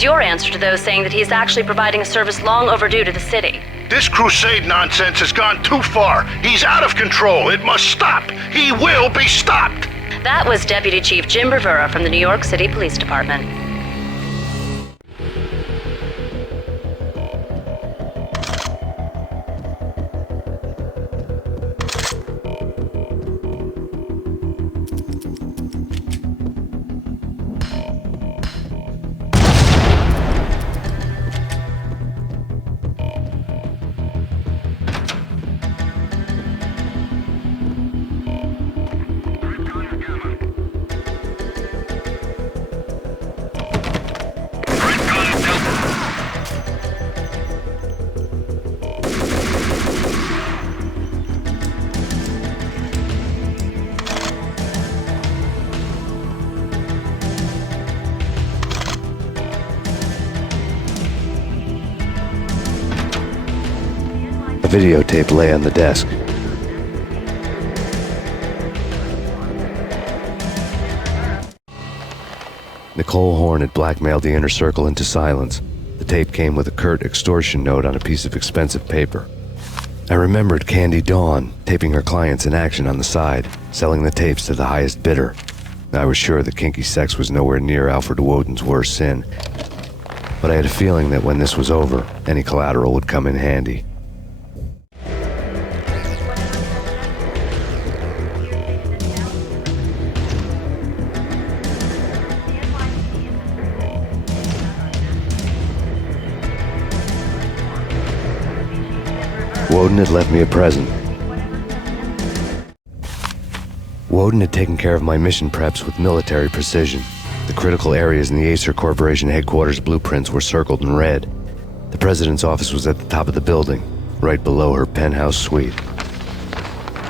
is your answer to those saying that he is actually providing a service long overdue to the city? This crusade nonsense has gone too far. He's out of control. It must stop. He will be stopped. That was Deputy Chief Jim Bravura from the New York City Police Department. A videotape lay on the desk. Nicole Horn had blackmailed the Inner Circle into silence. The tape came with a curt extortion note on a piece of expensive paper. I remembered Candy Dawn taping her clients in action on the side, selling the tapes to the highest bidder. I was sure that kinky sex was nowhere near Alfred Woden's worst sin, but I had a feeling that when this was over, any collateral would come in handy. Woden had left me a present. Woden had taken care of my mission preps with military precision. The critical areas in the Acer Corporation headquarters blueprints were circled in red. The president's office was at the top of the building, right below her penthouse suite.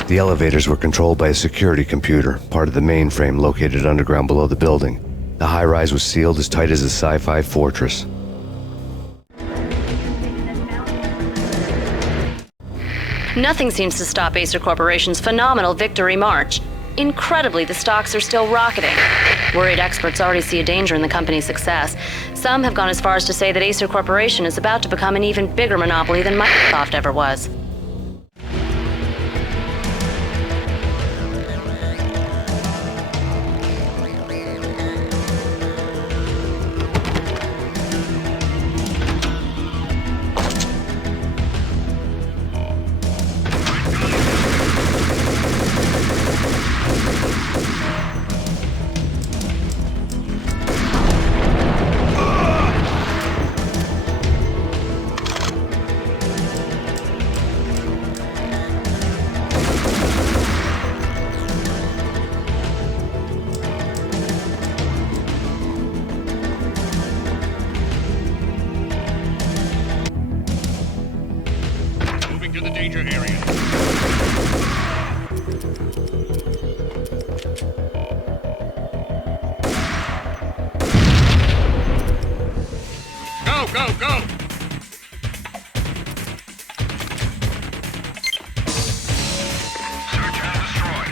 The elevators were controlled by a security computer, part of the mainframe located underground below the building. The high-rise was sealed as tight as a sci-fi fortress. Nothing seems to stop Acer Corporation's phenomenal victory march. Incredibly, the stocks are still rocketing. Worried experts already see a danger in the company's success. Some have gone as far as to say that Acer Corporation is about to become an even bigger monopoly than Microsoft ever was. To the danger area. Go, go, go! Search and destroy.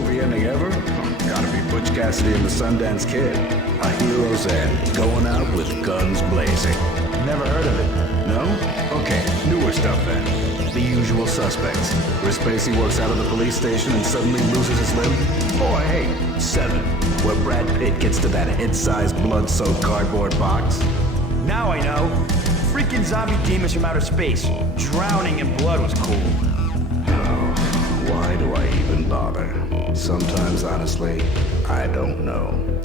movie ending ever? Gotta be Butch Cassidy and the Sundance Kid. A hero's end, going out with guns blazing. Never heard of it. No? Okay, newer stuff then. The Usual Suspects, where Spacey works out of the police station and suddenly loses his limb. Or hey, Seven, where Brad Pitt gets to that head-sized blood-soaked cardboard box. Now I know. Freaking zombie demons from outer space. Drowning in blood was cool. Why do I even bother? Sometimes, honestly, I don't know.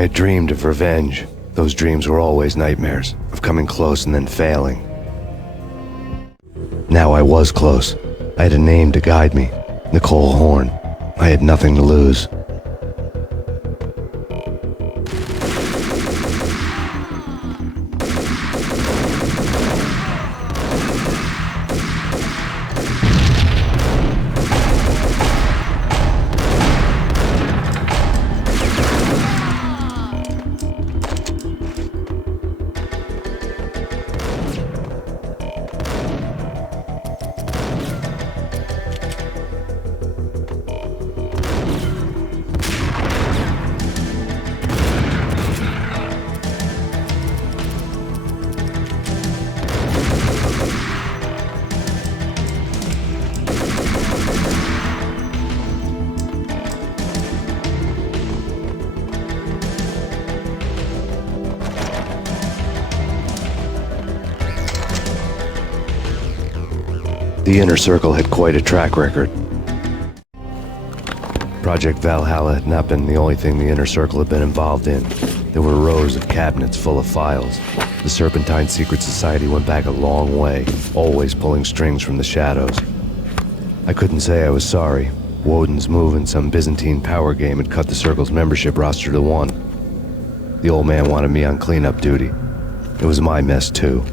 I had dreamed of revenge. Those dreams were always nightmares, of coming close and then failing. Now I was close. I had a name to guide me, Nicole Horn. I had nothing to lose. The Inner Circle had quite a track record. Project Valhalla had not been the only thing the Inner Circle had been involved in. There were rows of cabinets full of files. The Serpentine Secret Society went back a long way, always pulling strings from the shadows. I couldn't say I was sorry. Woden's move in some Byzantine power game had cut the Circle's membership roster to 1. The old man wanted me on cleanup duty. It was my mess, too.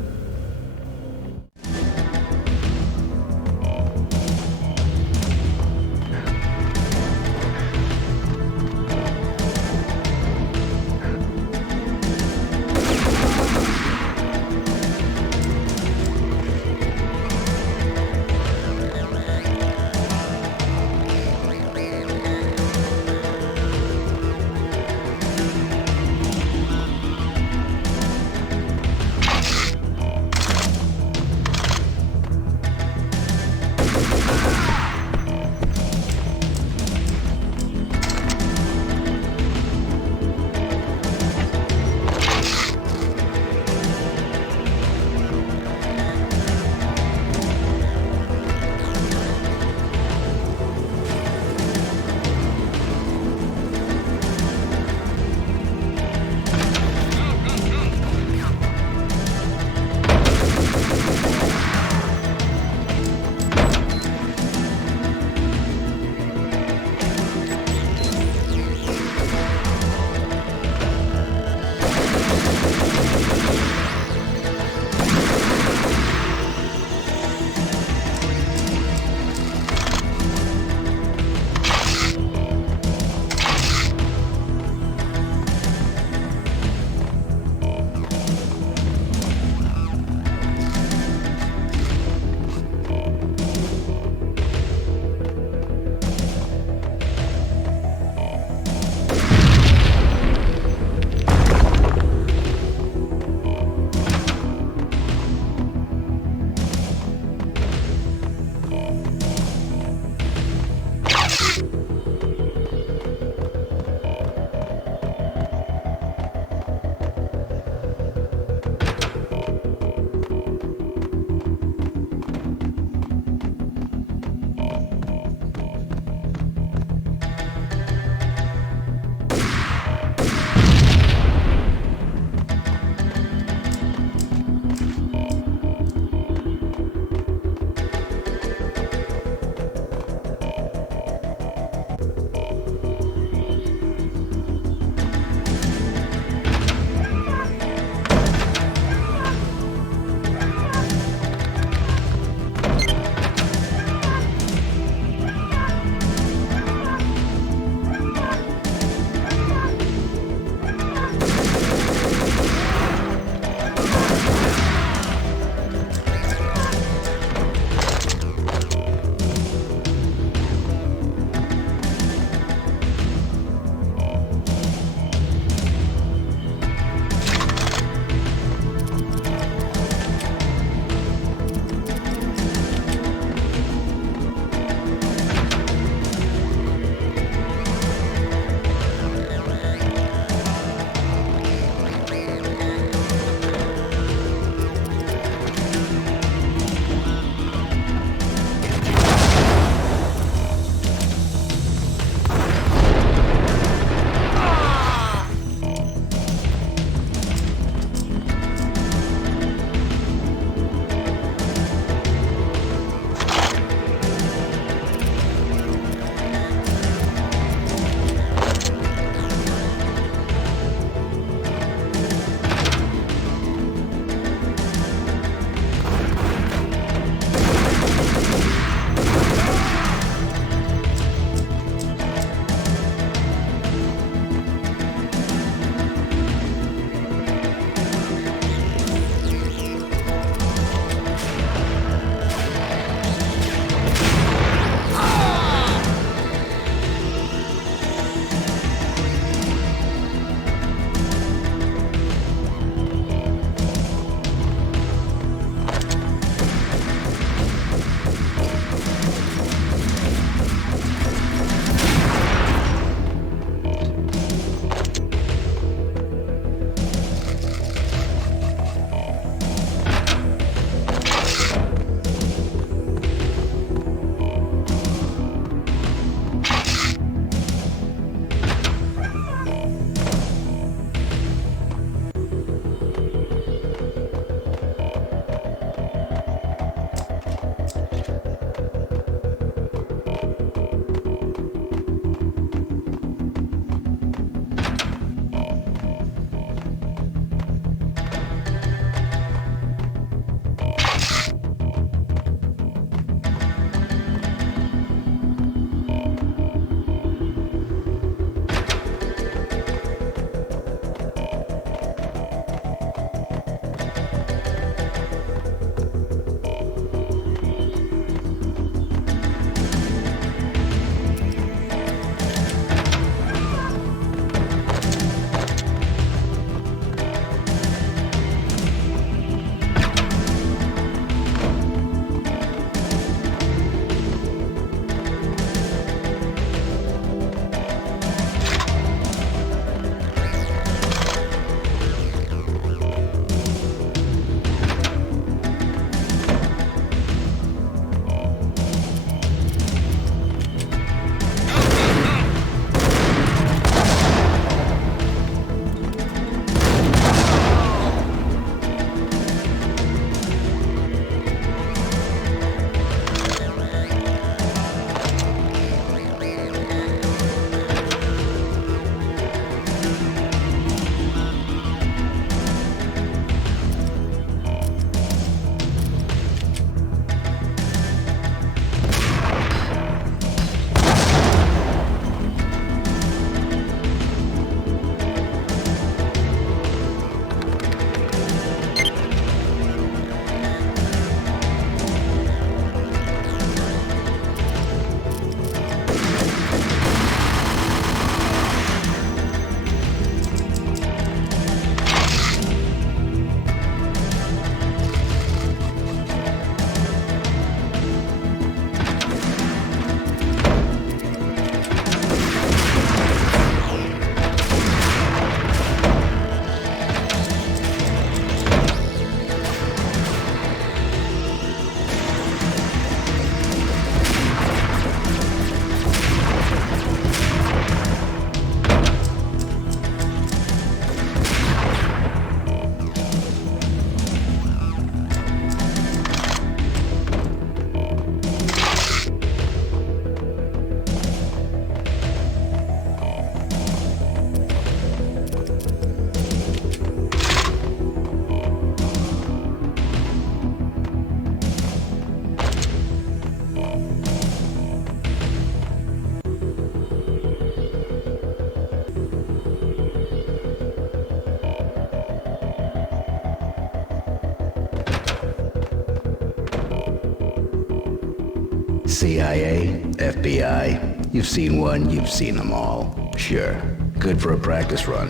CIA, FBI, you've seen one, you've seen them all. Sure, good for a practice run.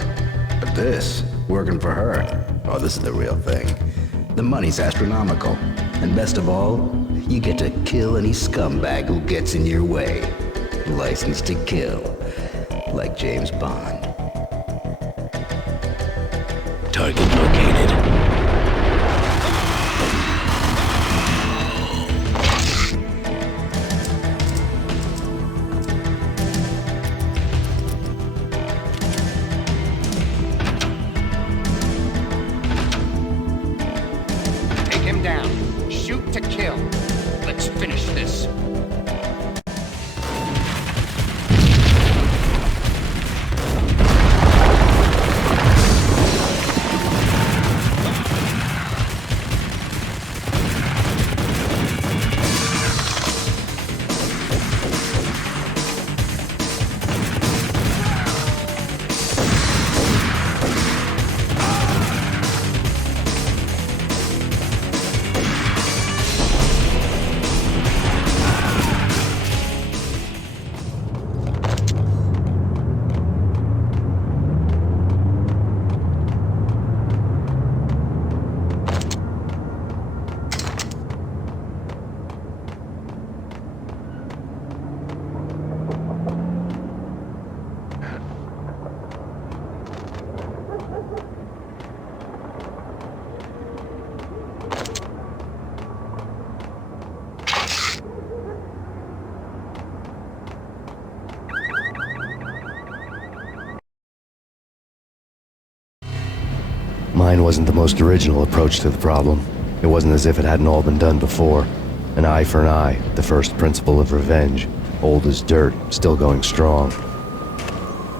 But this, working for her, oh, this is the real thing. The money's astronomical. And best of all, you get to kill any scumbag who gets in your way. License to kill, like James Bond. Target located. Take him down. Shoot to kill. Let's finish this. Mine wasn't the most original approach to the problem. It wasn't as if it hadn't all been done before. An eye for an eye, the first principle of revenge. Old as dirt, still going strong.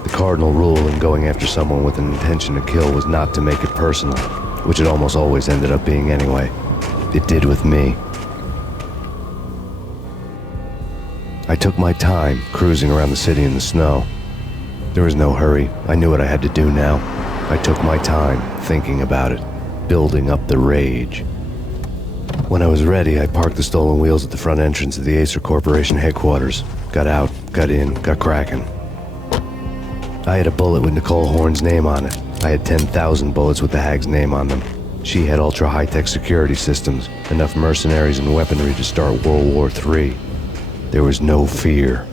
The cardinal rule in going after someone with an intention to kill was not to make it personal, which it almost always ended up being anyway. It did with me. I took my time, cruising around the city in the snow. There was no hurry. I knew what I had to do now. I took my time, thinking about it, building up the rage. When I was ready, I parked the stolen wheels at the front entrance of the Acer Corporation headquarters. Got out, got in, got cracking. I had a bullet with Nicole Horn's name on it. I had 10,000 bullets with the Hag's name on them. She had ultra-high-tech security systems, enough mercenaries and weaponry to start World War III. There was no fear.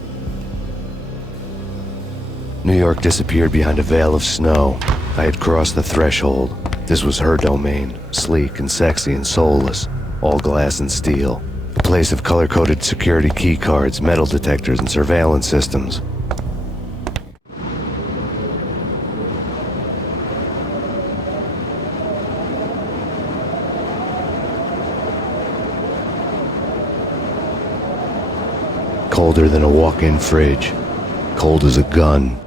New York disappeared behind a veil of snow. I had crossed the threshold. This was her domain, sleek and sexy and soulless, all glass and steel. A place of color-coded security keycards, metal detectors, and surveillance systems. Colder than a walk-in fridge. Cold as a gun.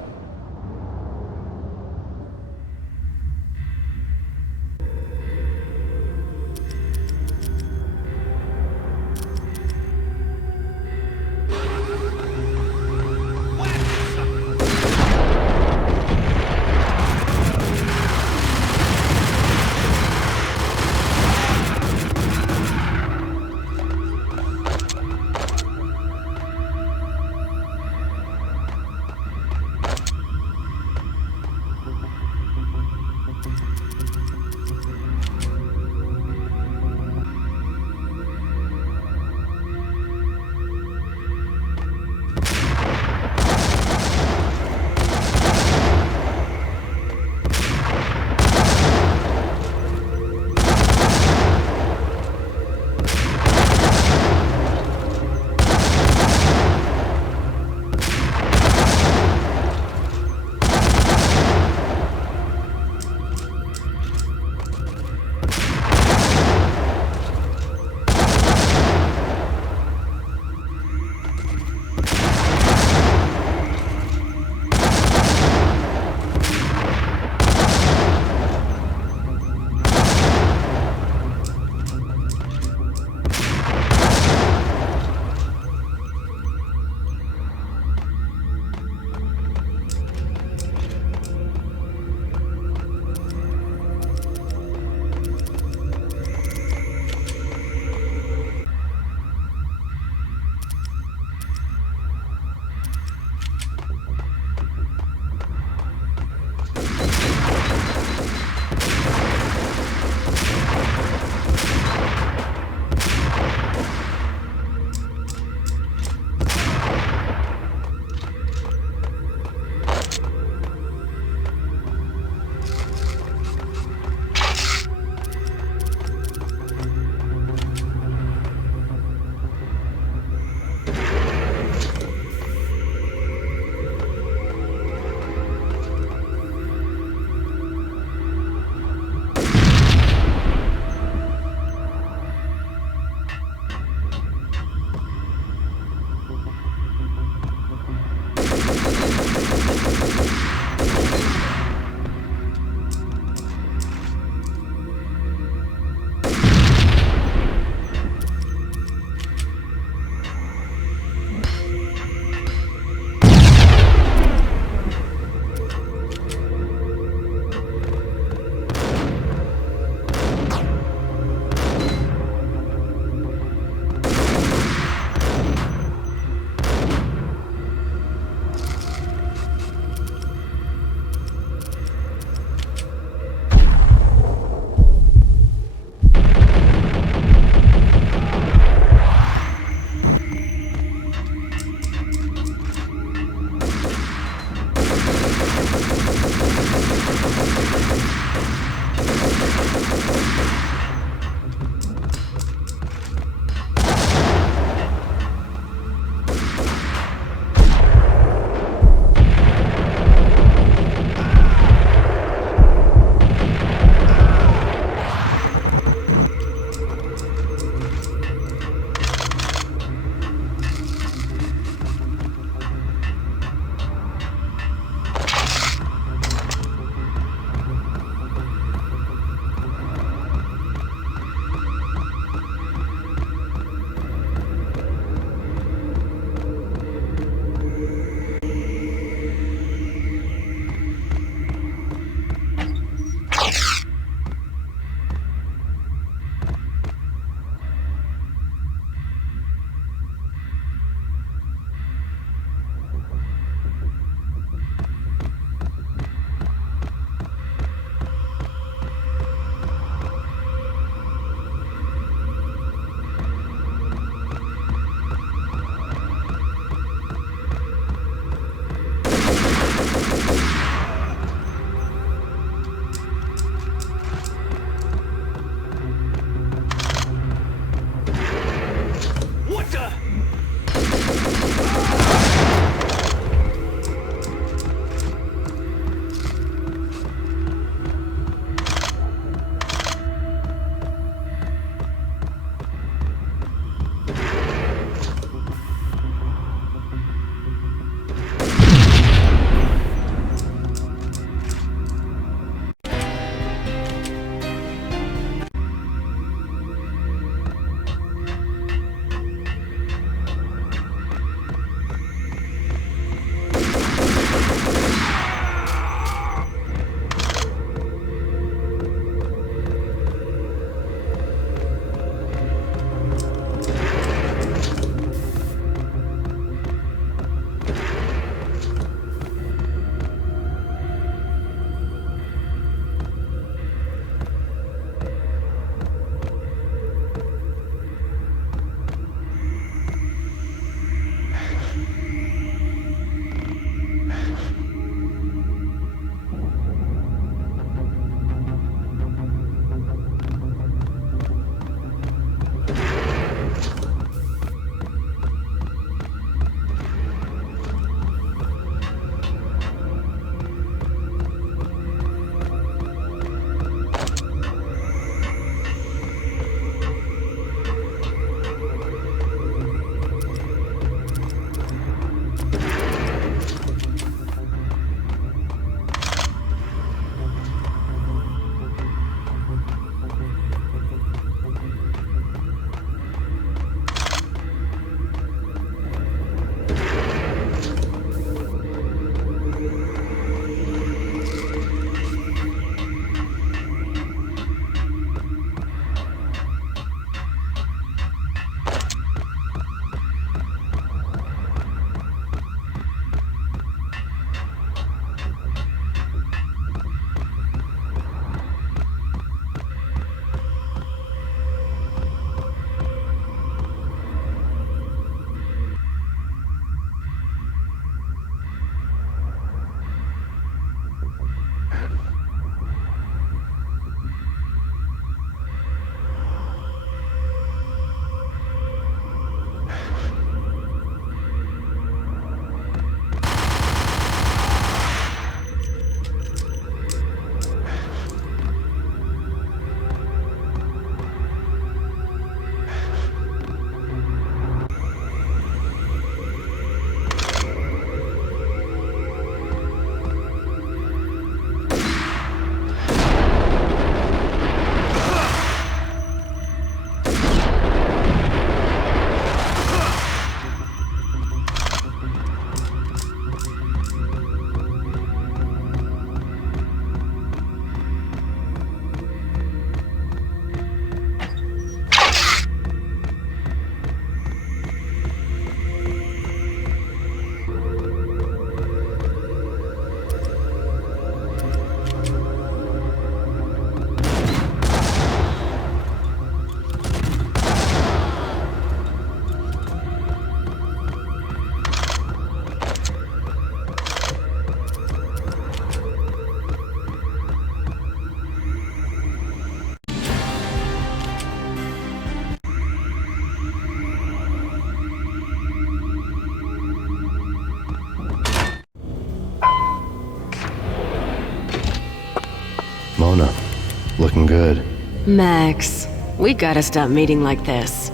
looking good. Max, we gotta stop meeting like this.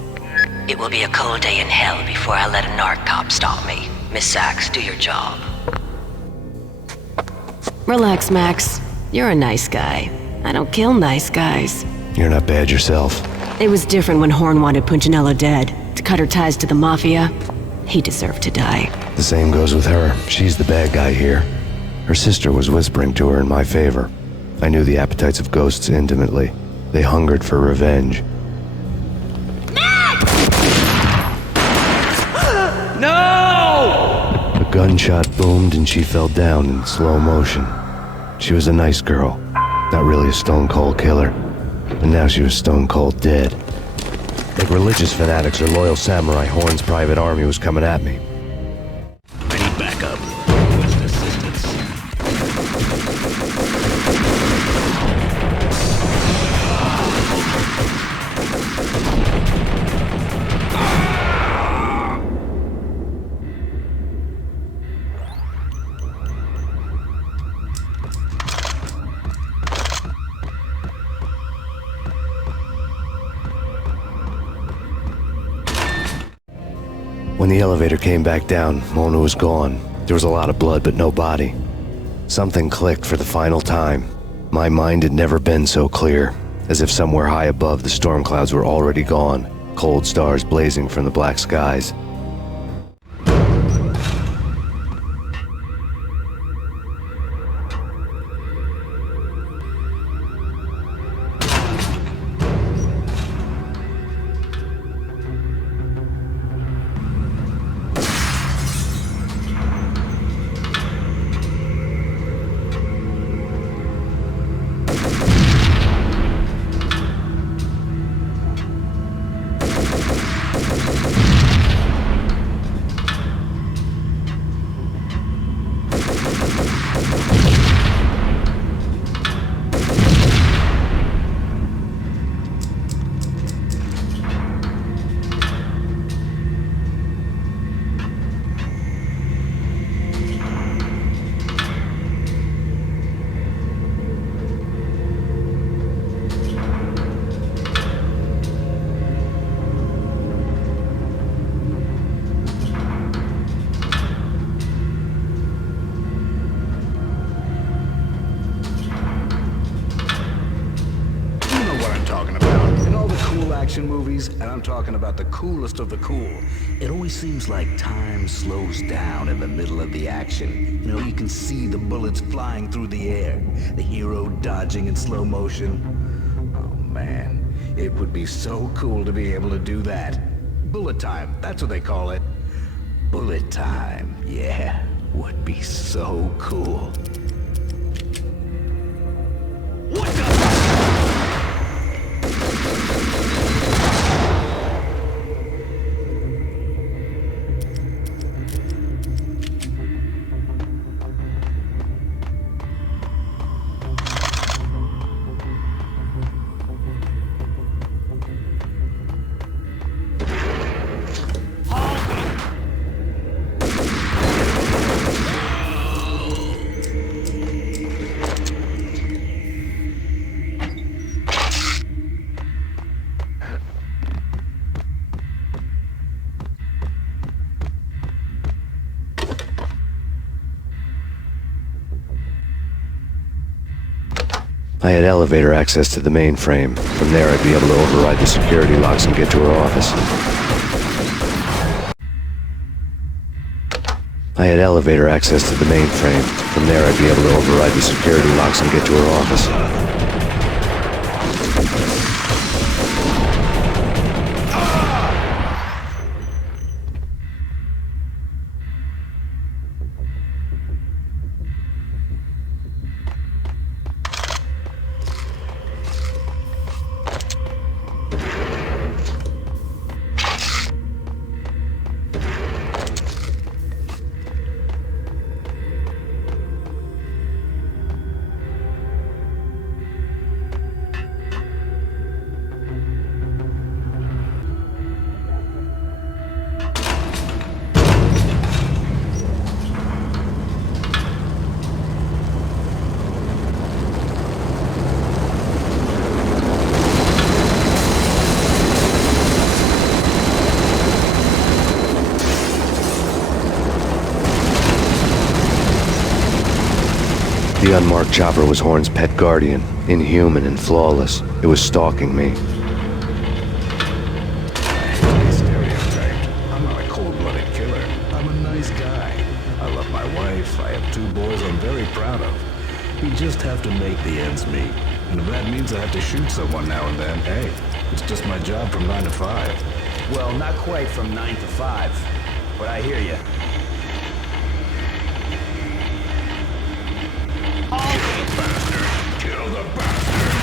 It will be a cold day in hell before I let a narc cop stop me. Miss Sachs, do your job. Relax, Max. You're a nice guy. I don't kill nice guys. You're not bad yourself. It was different when Horn wanted Punchinello dead. To cut her ties to the Mafia. He deserved to die. The same goes with her. She's the bad guy here. Her sister was whispering to her in my favor. I knew the appetites of ghosts intimately. They hungered for revenge. No! A gunshot boomed and she fell down in slow motion. She was a nice girl, not really a stone-cold killer. And now she was stone-cold dead. Like religious fanatics or loyal samurai, Horn's private army was coming at me. I need backup. Request assistance. When the elevator came back down, Mona was gone. There was a lot of blood, but no body. Something clicked for the final time. My mind had never been so clear, as if somewhere high above the storm clouds were already gone, cold stars blazing from the black skies. Movies, and I'm talking about the coolest of the cool. It always seems like time slows down in the middle of the action. You know, you can see the bullets flying through the air, the hero dodging in slow motion. Oh man, it would be so cool to be able to do that. Bullet time, that's what they call it. Bullet time, yeah, would be so cool. What the? I had elevator access to the mainframe. From there, I'd be able to override the security locks and get to her office. I had elevator access to the mainframe. From there, I'd be able to override the security locks and get to her office. The unmarked chopper was Horn's pet guardian, inhuman and flawless. It was stalking me. Stereotyped. I'm not a cold-blooded killer. I'm a nice guy. I love my wife. I have 2 boys I'm very proud of. We just have to make the ends meet. And if that means I have to shoot someone now and then, hey, it's just my job from 9 to 5. Well, not quite from 9 to 5, but I hear you. Kill the bastard!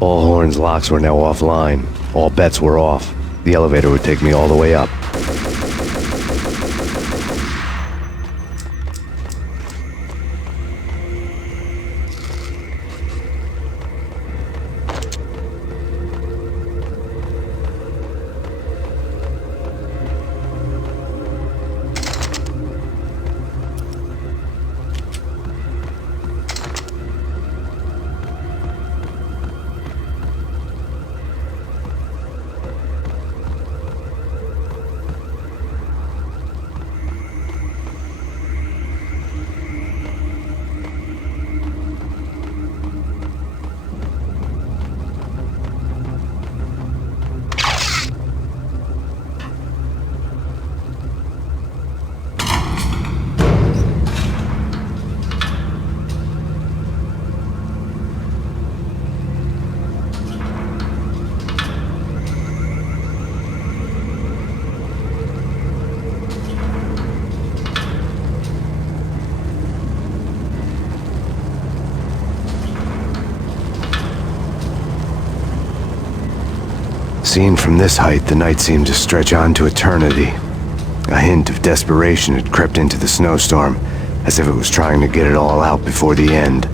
All Horn's locks were now offline. All bets were off. The elevator would take me all the way up. Seen from this height, the night seemed to stretch on to eternity. A hint of desperation had crept into the snowstorm, as if it was trying to get it all out before the end.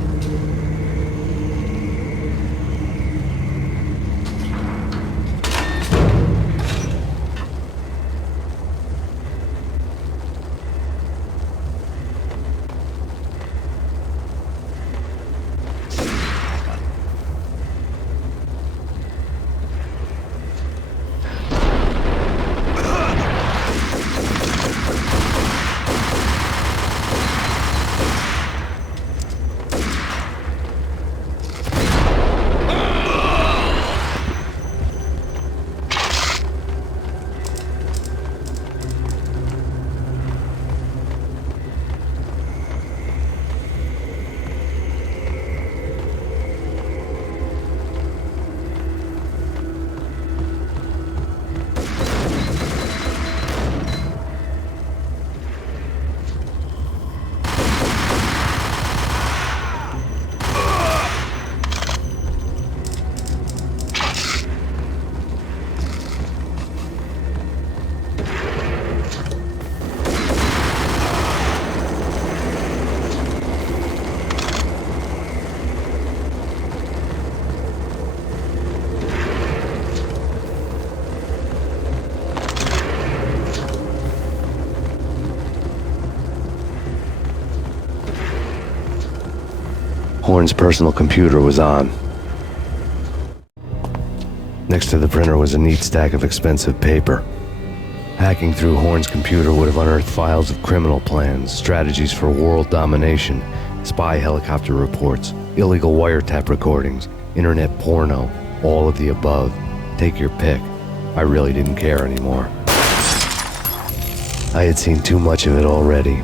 Horn's personal computer was on. Next to the printer was a neat stack of expensive paper. Hacking through Horn's computer would have unearthed files of criminal plans, strategies for world domination, spy helicopter reports, illegal wiretap recordings, internet porno, all of the above. Take your pick. I really didn't care anymore. I had seen too much of it already.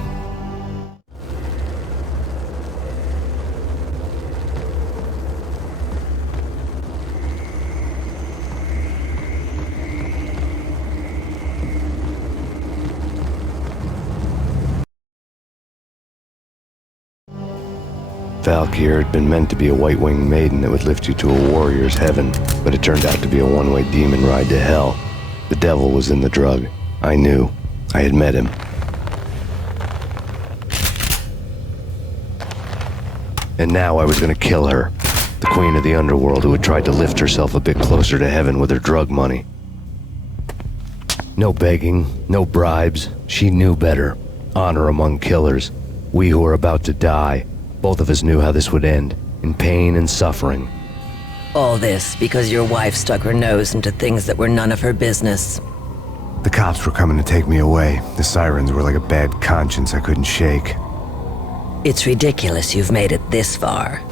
Valkyr had been meant to be a white-winged maiden that would lift you to a warrior's heaven, but it turned out to be a one-way demon ride to hell. The devil was in the drug. I knew. I had met him. And now I was gonna kill her, the queen of the underworld who had tried to lift herself a bit closer to heaven with her drug money. No begging, no bribes. She knew better. Honor among killers. We who were about to die. Both of us knew how this would end, in pain and suffering. All this because your wife stuck her nose into things that were none of her business. The cops were coming to take me away. The sirens were like a bad conscience I couldn't shake. It's ridiculous you've made it this far.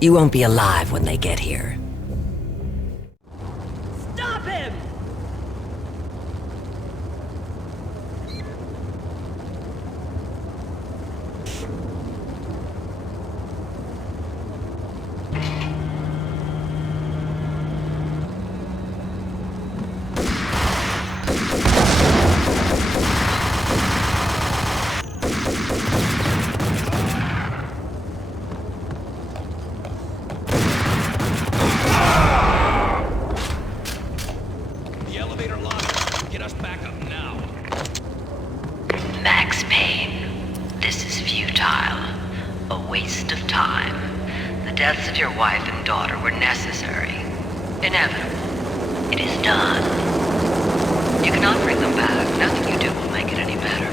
You won't be alive when they get here. Stop him! Max Payne, this is futile. A waste of time. The deaths of your wife and daughter were necessary. Inevitable. It is done. You cannot bring them back. Nothing you do will make it any better.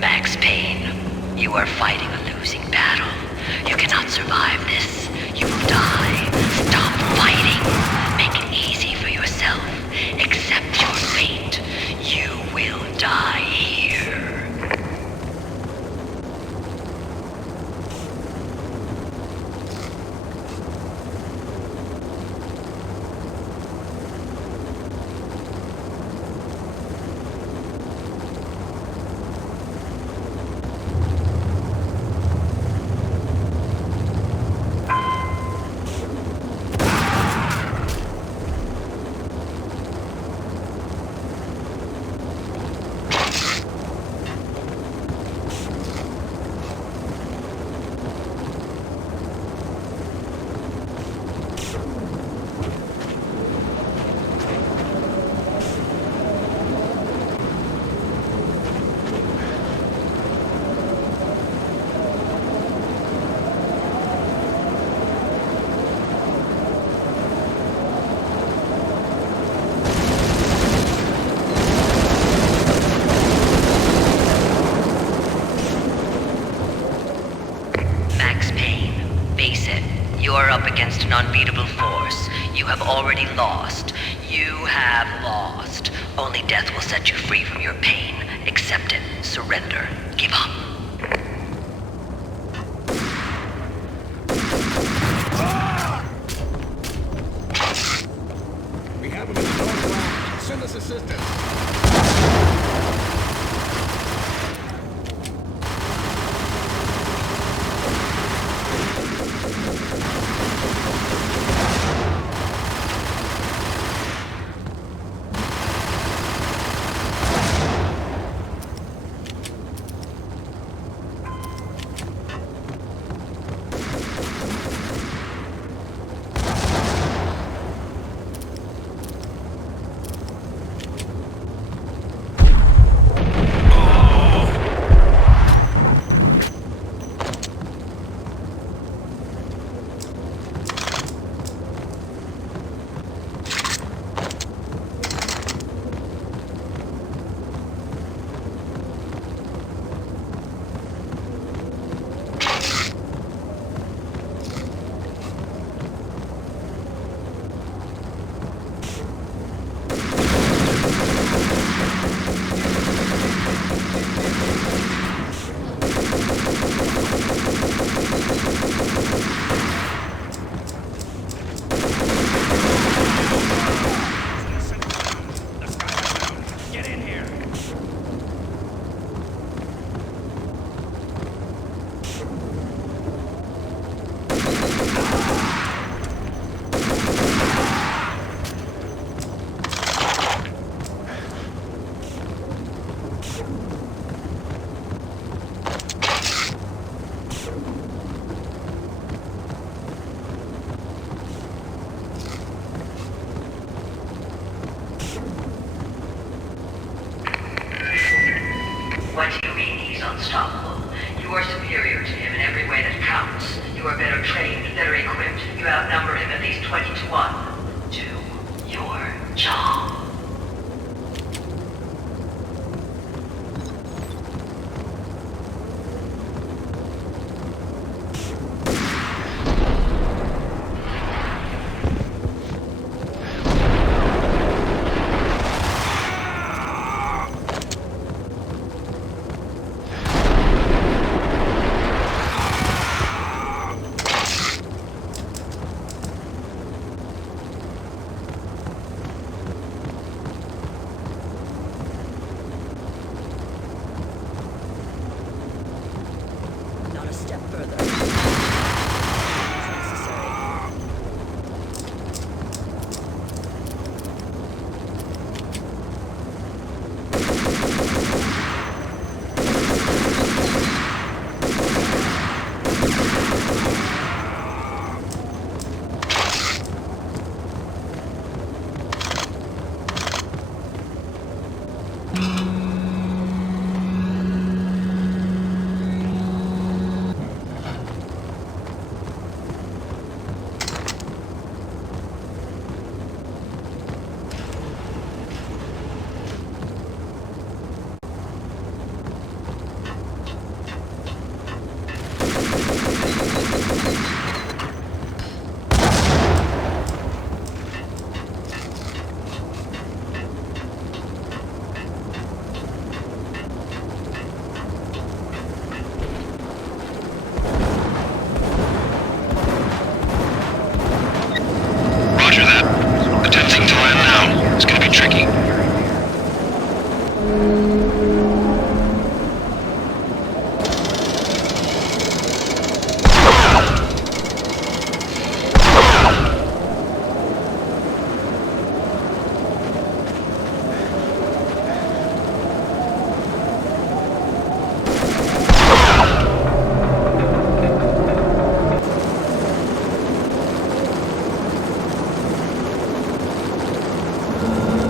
Max Payne, you are fighting a losing battle. You cannot survive this. You will die. Stop fighting. Make it easy for yourself. Accept your fate. You will die here. have already lost. You have lost. Only death will set you free from your pain. Accept it. Surrender. Give up. We have him in the north. Send us assistance. What do you mean he's unstoppable? You are superior to him in every way that counts. You are better trained, better equipped. You outnumber him at least 20 to 1. Do your job.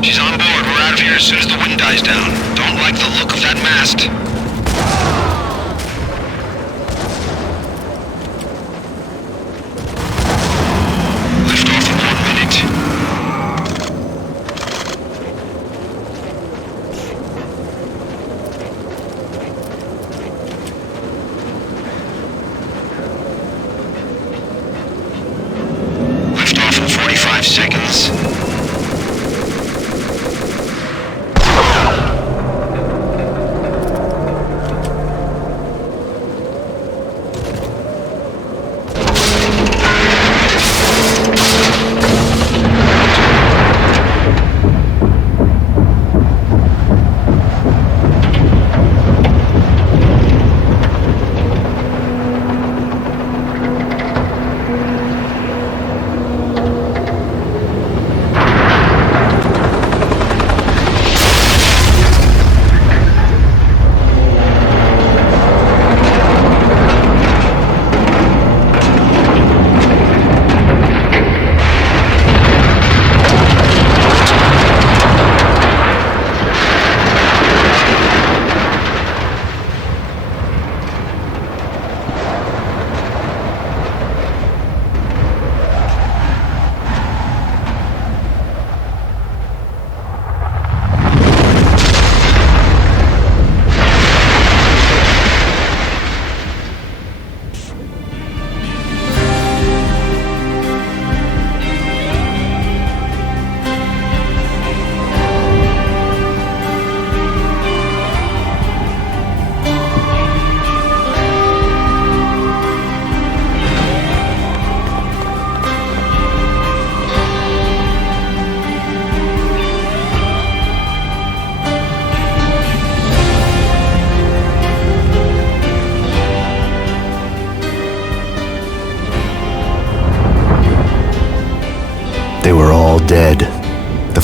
She's on board. We're out of here as soon as the wind dies down. Don't like the look of that mast. Lift off in 1 minute. Lift off in 45 seconds.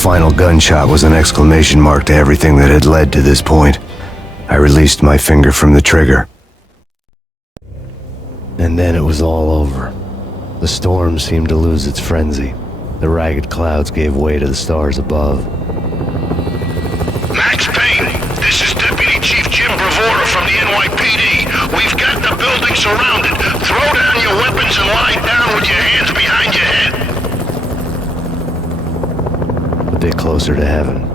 final gunshot was an exclamation mark to everything that had led to this point. I released my finger from the trigger. And then it was all over. The storm seemed to lose its frenzy. The ragged clouds gave way to the stars above. Max Payne, this is Deputy Chief Jim Bravura from the NYPD. We've got the building surrounded. Throw down your weapons and lie down with your hands behind your head. A bit closer to heaven.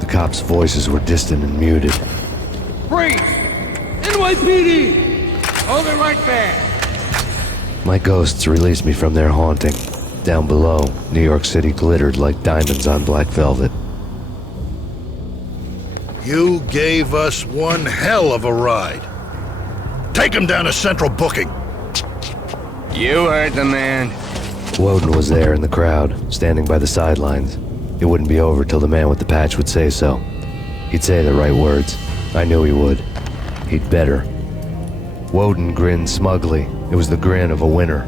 The cops' voices were distant and muted. Freeze! NYPD! Hold it right there! My ghosts released me from their haunting. Down below, New York City glittered like diamonds on black velvet. You gave us one hell of a ride. Take him down to Central Booking. You heard the man. Woden was there in the crowd, standing by the sidelines. It wouldn't be over till the man with the patch would say so. He'd say the right words. I knew he would. He'd better. Woden grinned smugly. It was the grin of a winner.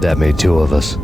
That made two of us.